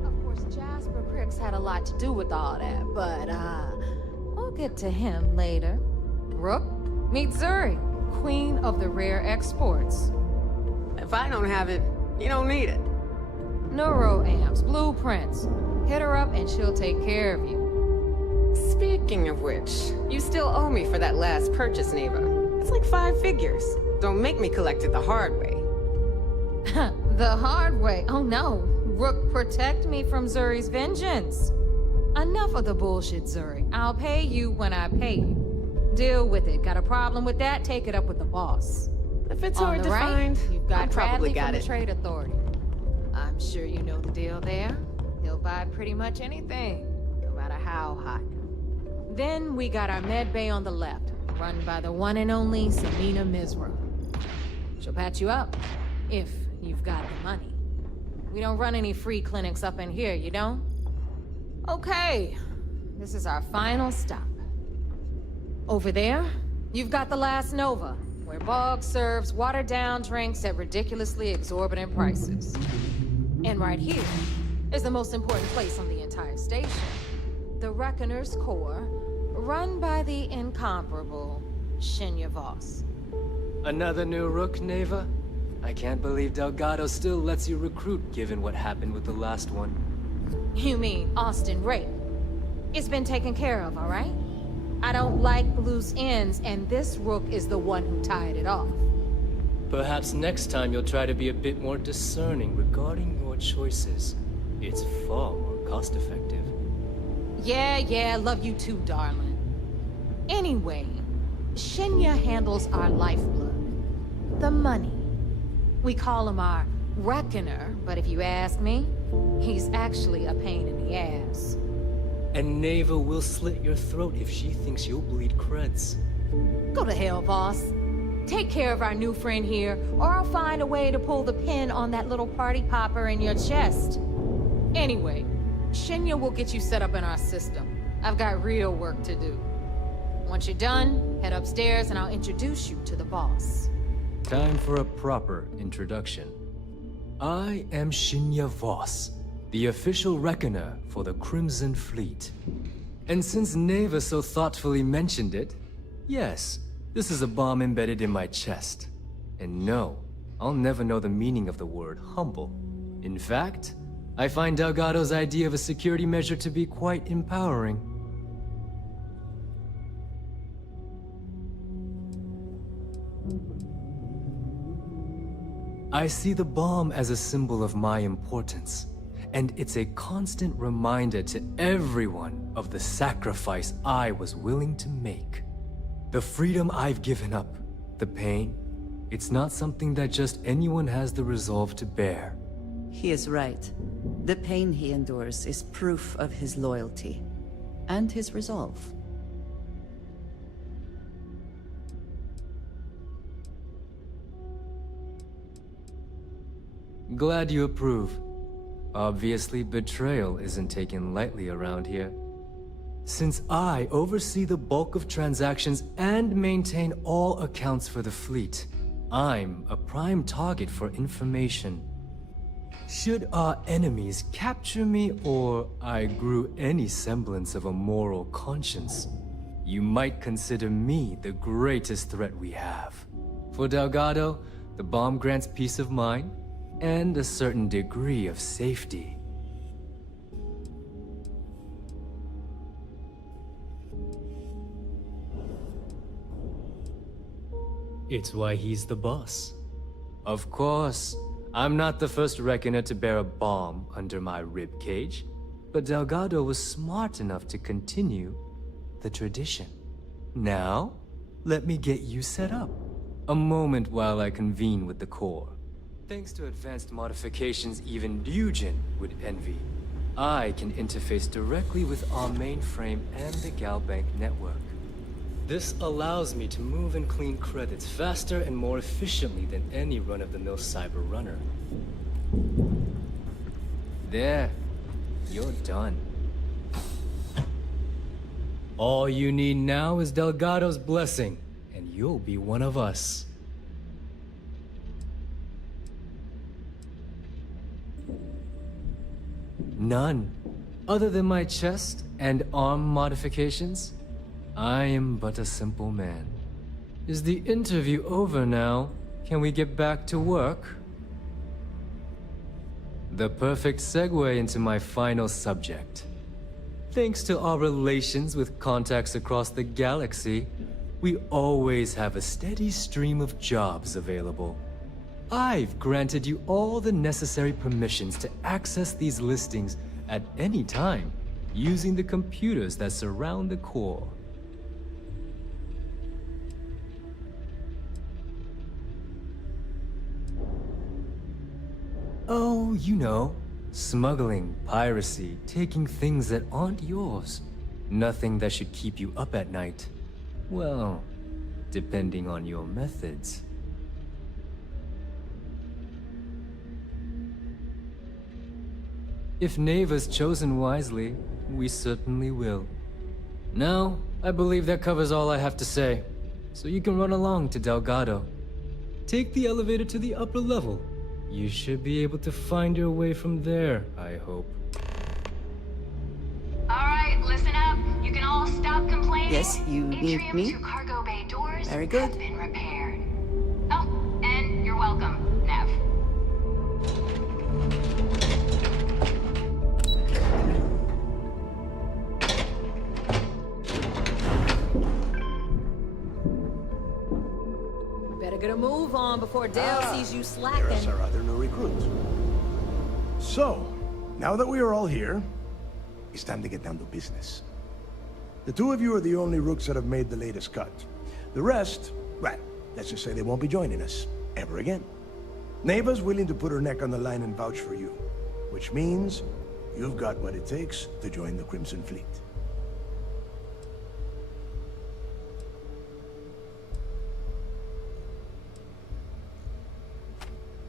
Of course, Jasper Cricks had a lot to do with all that, but, we'll get to him later. Rook, meet Zuri, queen of the rare exports. If I don't have it, you don't need it. Neuroamps, blueprints. Hit her up and she'll take care of you. Speaking of which, you still owe me for that last purchase, Neva. It's like 5 figures. Don't make me collect it the hard way. The hard way? Oh no. Rook, protect me from Zuri's vengeance. Enough of the bullshit, Zuri. I'll pay you when I pay you. Deal with it. Got a problem with that? Take it up with the boss. If it's On hard the to right, find, you've got I probably Bradley got from it. the Trade Authority. I'm sure you know the deal there. He'll buy pretty much anything, no matter how hot. Then we got our med bay on the left, run by the one and only Samina Mizra. She'll patch you up, if you've got the money. We don't run any free clinics up in here, you don't? Okay, this is our final stop. Over there, you've got the last Nova, where Bog serves watered-down drinks at ridiculously exorbitant prices. And right here is the most important place on the entire station. The Reckoner's Core, run by the incomparable Shinya Voss. Another new rook, Neva? I can't believe Delgado still lets you recruit, given what happened with the last one. You mean Austin Rake? It's been taken care of, all right? I don't like loose ends, and this rook is the one who tied it off. Perhaps next time you'll try to be a bit more discerning regarding your choices. It's far more cost-effective. Yeah, love you too, darling. Anyway, Shinya handles our lifeblood. The money. We call him our Reckoner, but if you ask me, he's actually a pain in the ass. And Neva will slit your throat if she thinks you'll bleed creds. Go to hell, boss. Take care of our new friend here, or I'll find a way to pull the pin on that little party popper in your chest. Anyway, Shinya will get you set up in our system. I've got real work to do. Once you're done, head upstairs and I'll introduce you to the boss. Time for a proper introduction. I am Shinya Voss, the official reckoner for the Crimson Fleet. And since Neva so thoughtfully mentioned it, yes, this is a bomb embedded in my chest. And no, I'll never know the meaning of the word humble. In fact, I find Delgado's idea of a security measure to be quite empowering. I see the bomb as a symbol of my importance, and it's a constant reminder to everyone of the sacrifice I was willing to make. The freedom I've given up, the pain, it's not something that just anyone has the resolve to bear. He is right. The pain he endures is proof of his loyalty and his resolve. Glad you approve. Obviously, betrayal isn't taken lightly around here. Since I oversee the bulk of transactions and maintain all accounts for the fleet, I'm a prime target for information. Should our enemies capture me or I grew any semblance of a moral conscience, you might consider me the greatest threat we have. For Delgado, the bomb grants peace of mind and a certain degree of safety. It's why he's the boss. Of course, I'm not the first reckoner to bear a bomb under my ribcage, but Delgado was smart enough to continue the tradition. Now, let me get you set up. A moment while I convene with the core. Thanks to advanced modifications even Ryujin would envy, I can interface directly with our mainframe and the Galbank network. This allows me to move and clean credits faster and more efficiently than any run-of-the-mill cyber runner. There, you're done. All you need now is Delgado's blessing, and you'll be one of us. None. Other than my chest and arm modifications, I am but a simple man. Is the interview over now? Can we get back to work? The perfect segue into my final subject. Thanks to our relations with contacts across the galaxy, we always have a steady stream of jobs available. I've granted you all the necessary permissions to access these listings at any time, using the computers that surround the core. Oh, you know, smuggling, piracy, taking things that aren't yours. Nothing that should keep you up at night. Well, depending on your methods. If Neva's chosen wisely, we certainly will. Now, I believe that covers all I have to say. so you can run along to Delgado. Take the elevator to the upper level. You should be able to find your way from there, I hope. Alright, listen up. You can all stop complaining. Yes, you need Atrium me? to cargo bay doors Very good. have been repaired. Oh, and you're welcome, Nev. Better get a move on before Dale sees you slacking. There's our other new recruit. So, now that we are all here, it's time to get down to business. The two of you are the only rooks that have made the latest cut. The rest, well, let's just say they won't be joining us ever again. Neva's willing to put her neck on the line and vouch for you, which means you've got what it takes to join the Crimson Fleet.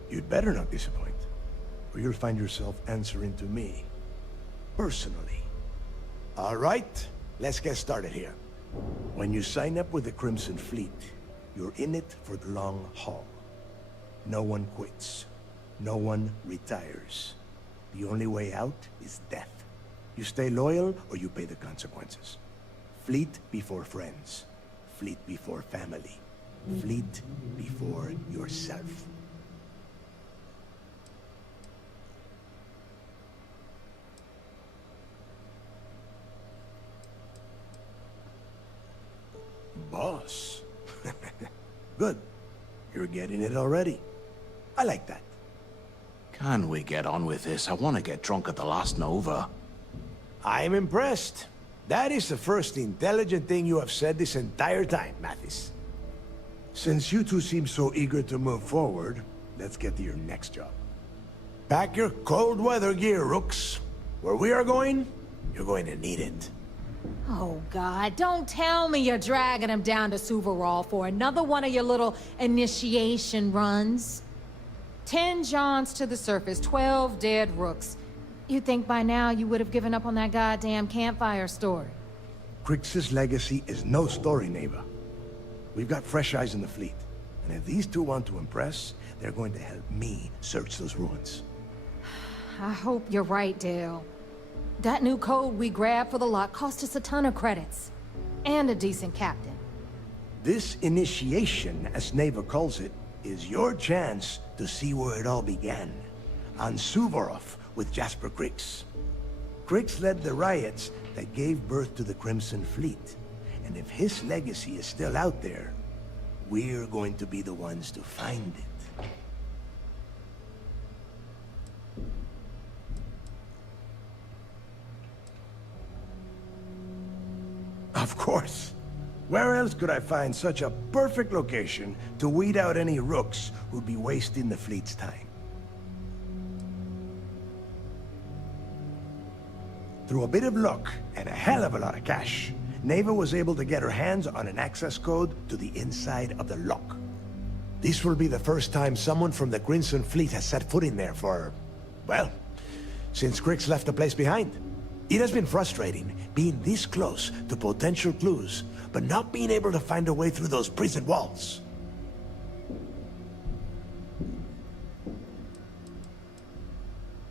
You'd better not disappoint, or you'll find yourself answering to me, personally. All right, let's get started here. When you sign up with the Crimson Fleet, you're in it for the long haul. No one quits. No one retires. The only way out is death. You stay loyal or you pay the consequences. Fleet before friends. Fleet before family. Fleet before yourself. Boss. Good. You're getting it already. I like that. Can we get on with this? I want to get drunk at the last Nova. I'm impressed. That is the first intelligent thing you have said this entire time, Mathis. Since you two seem so eager to move forward, let's get to your next job. Pack your cold weather gear, Rooks. Where we are going, you're going to need it. Oh, God, don't tell me you're dragging him down to Suvarol for another one of your little initiation runs. 10 Johns to the surface, 12 dead Rooks. You'd think by now you would have given up on that goddamn campfire story. Crix's legacy is no story, Neva. We've got fresh eyes in the fleet. And if these two want to impress, they're going to help me search those ruins. I hope you're right, Dale. That new code we grabbed for the lot cost us a ton of credits. And a decent captain. This initiation, as Neva calls it, is your chance to see where it all began. On Suvorov with Jasper Crix. Crix led the riots that gave birth to the Crimson Fleet. And if his legacy is still out there, we're going to be the ones to find it. Of course. Where else could I find such a perfect location to weed out any rooks who'd be wasting the fleet's time? Through a bit of luck and a hell of a lot of cash, Neva was able to get her hands on an access code to the inside of the lock. This will be the first time someone from the Crimson Fleet has set foot in there for, well, since Crix left the place behind. It has been frustrating being this close to potential clues, but not being able to find a way through those prison walls.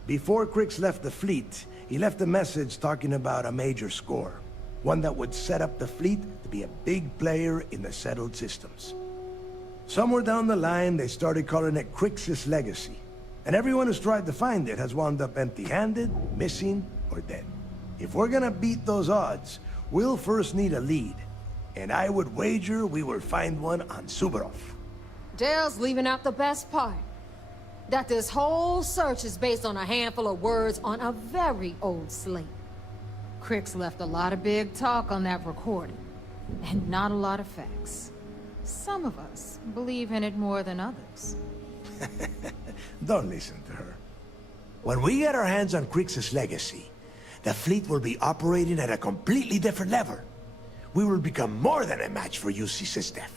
Before Crix left the fleet, he left a message talking about a major score. One that would set up the fleet to be a big player in the settled systems. Somewhere down the line, they started calling it Crix's legacy. And everyone who's tried to find it has wound up empty-handed, missing, or dead. If we're gonna beat those odds, we'll first need a lead. And I would wager we will find one on Suvorov. Dale's leaving out the best part. That this whole search is based on a handful of words on a very old slate. Crix left a lot of big talk on that recording, and not a lot of facts. Some of us believe in it more than others. Don't listen to her. When we get our hands on Crix's legacy, the fleet will be operating at a completely different level. We will become more than a match for UC Systef.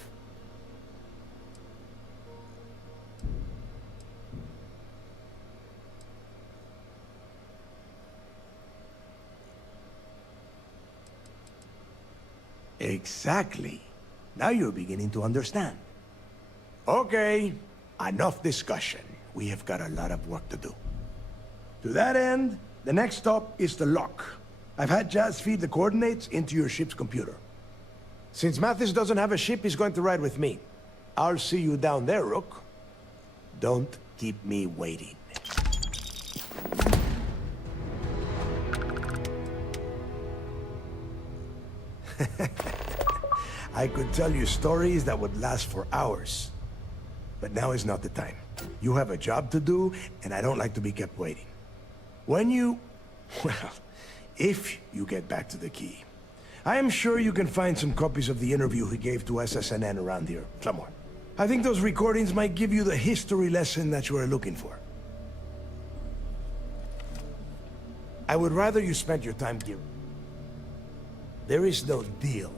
Exactly. Now you're beginning to understand. Okay, enough discussion. We have got a lot of work to do. To that end, the next stop is the lock. I've had Jazz feed the coordinates into your ship's computer. Since Mathis doesn't have a ship, he's going to ride with me. I'll see you down there, Rook. Don't keep me waiting. I could tell you stories that would last for hours. But now is not the time. You have a job to do, and I don't like to be kept waiting. When you... well, if you get back to the key, I am sure you can find some copies of the interview he gave to SSNN around here, somewhere. I think those recordings might give you the history lesson that you are looking for. I would rather you spent your time here. There is no deal.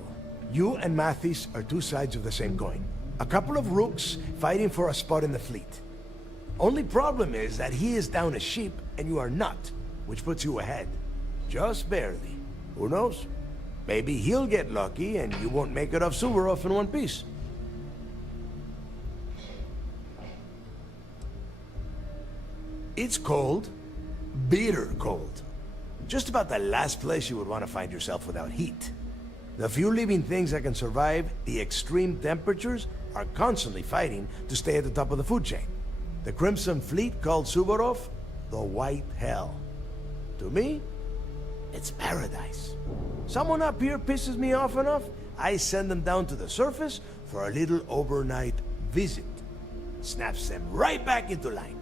You and Mathis are two sides of the same coin. A couple of rooks fighting for a spot in the fleet. Only problem is that he is down a ship and you are not, which puts you ahead. Just barely. Who knows? Maybe he'll get lucky and you won't make it off Suvorov in one piece. It's cold. Bitter cold. Just about the last place you would want to find yourself without heat. The few living things that can survive the extreme temperatures are constantly fighting to stay at the top of the food chain. The Crimson Fleet called Suvorov the White Hell. To me, it's paradise. Someone up here pisses me off enough, I send them down to the surface for a little overnight visit. Snaps them right back into line.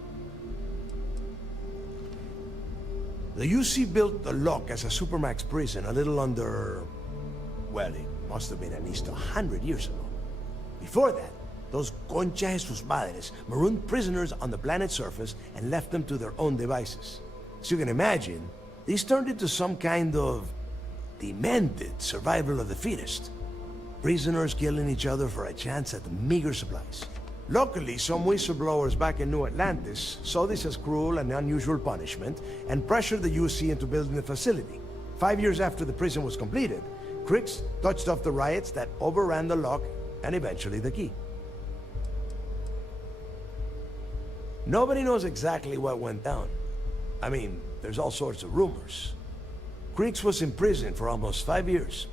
The UC built the lock as a Supermax prison a little under... well, it must have been at least 100 years ago. Before that, those concha de sus madres marooned prisoners on the planet's surface and left them to their own devices. As you can imagine, these turned into some kind of demented survival of the fittest. Prisoners killing each other for a chance at meager supplies. Luckily, some whistleblowers back in New Atlantis saw this as cruel and unusual punishment and pressured the UC into building the facility. 5 years after the prison was completed, Crix touched off the riots that overran the lock and eventually the key. Nobody knows exactly what went down. I mean, there's all sorts of rumors. Crix was in prison for almost 5 years,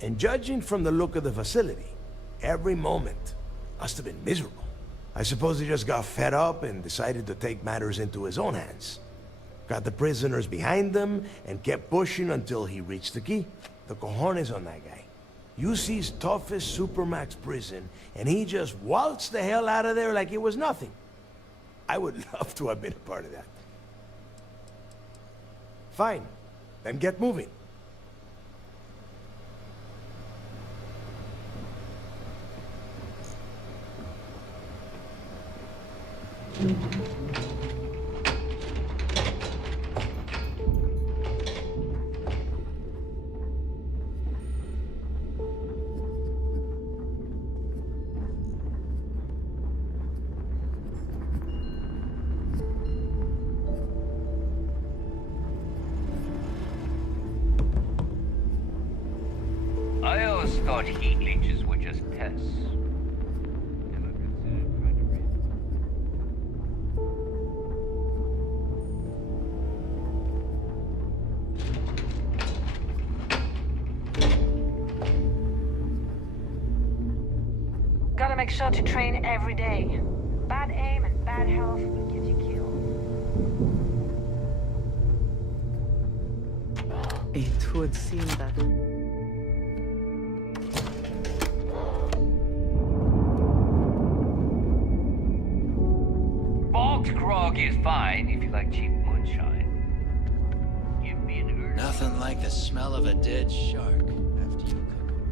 and judging from the look of the facility, every moment must have been miserable. I suppose he just got fed up and decided to take matters into his own hands. Got the prisoners behind him and kept pushing until he reached the key. The cojones on that guy. UC's toughest Supermax prison, and he just waltzed the hell out of there like it was nothing. I would love to have been a part of that. Fine, then get moving. I always thought heat leeches were just pests. Never considered trying to raise Gotta make sure to train every day. Bad aim and bad health will get you killed. It would seem that... Bogged grog is fine if you like cheap moonshine. Give me an urge. Nothing like the smell of a dead shark after you cook it with an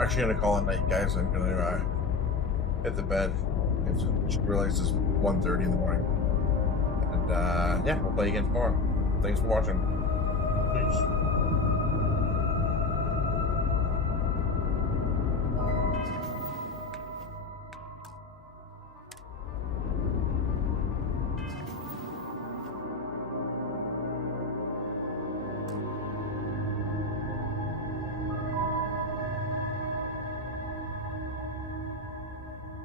actually gonna call it night, guys. I'm gonna hit the bed. It's realized it's 1:30 in the morning. And yeah, we'll play again tomorrow. Thanks for watching. Peace.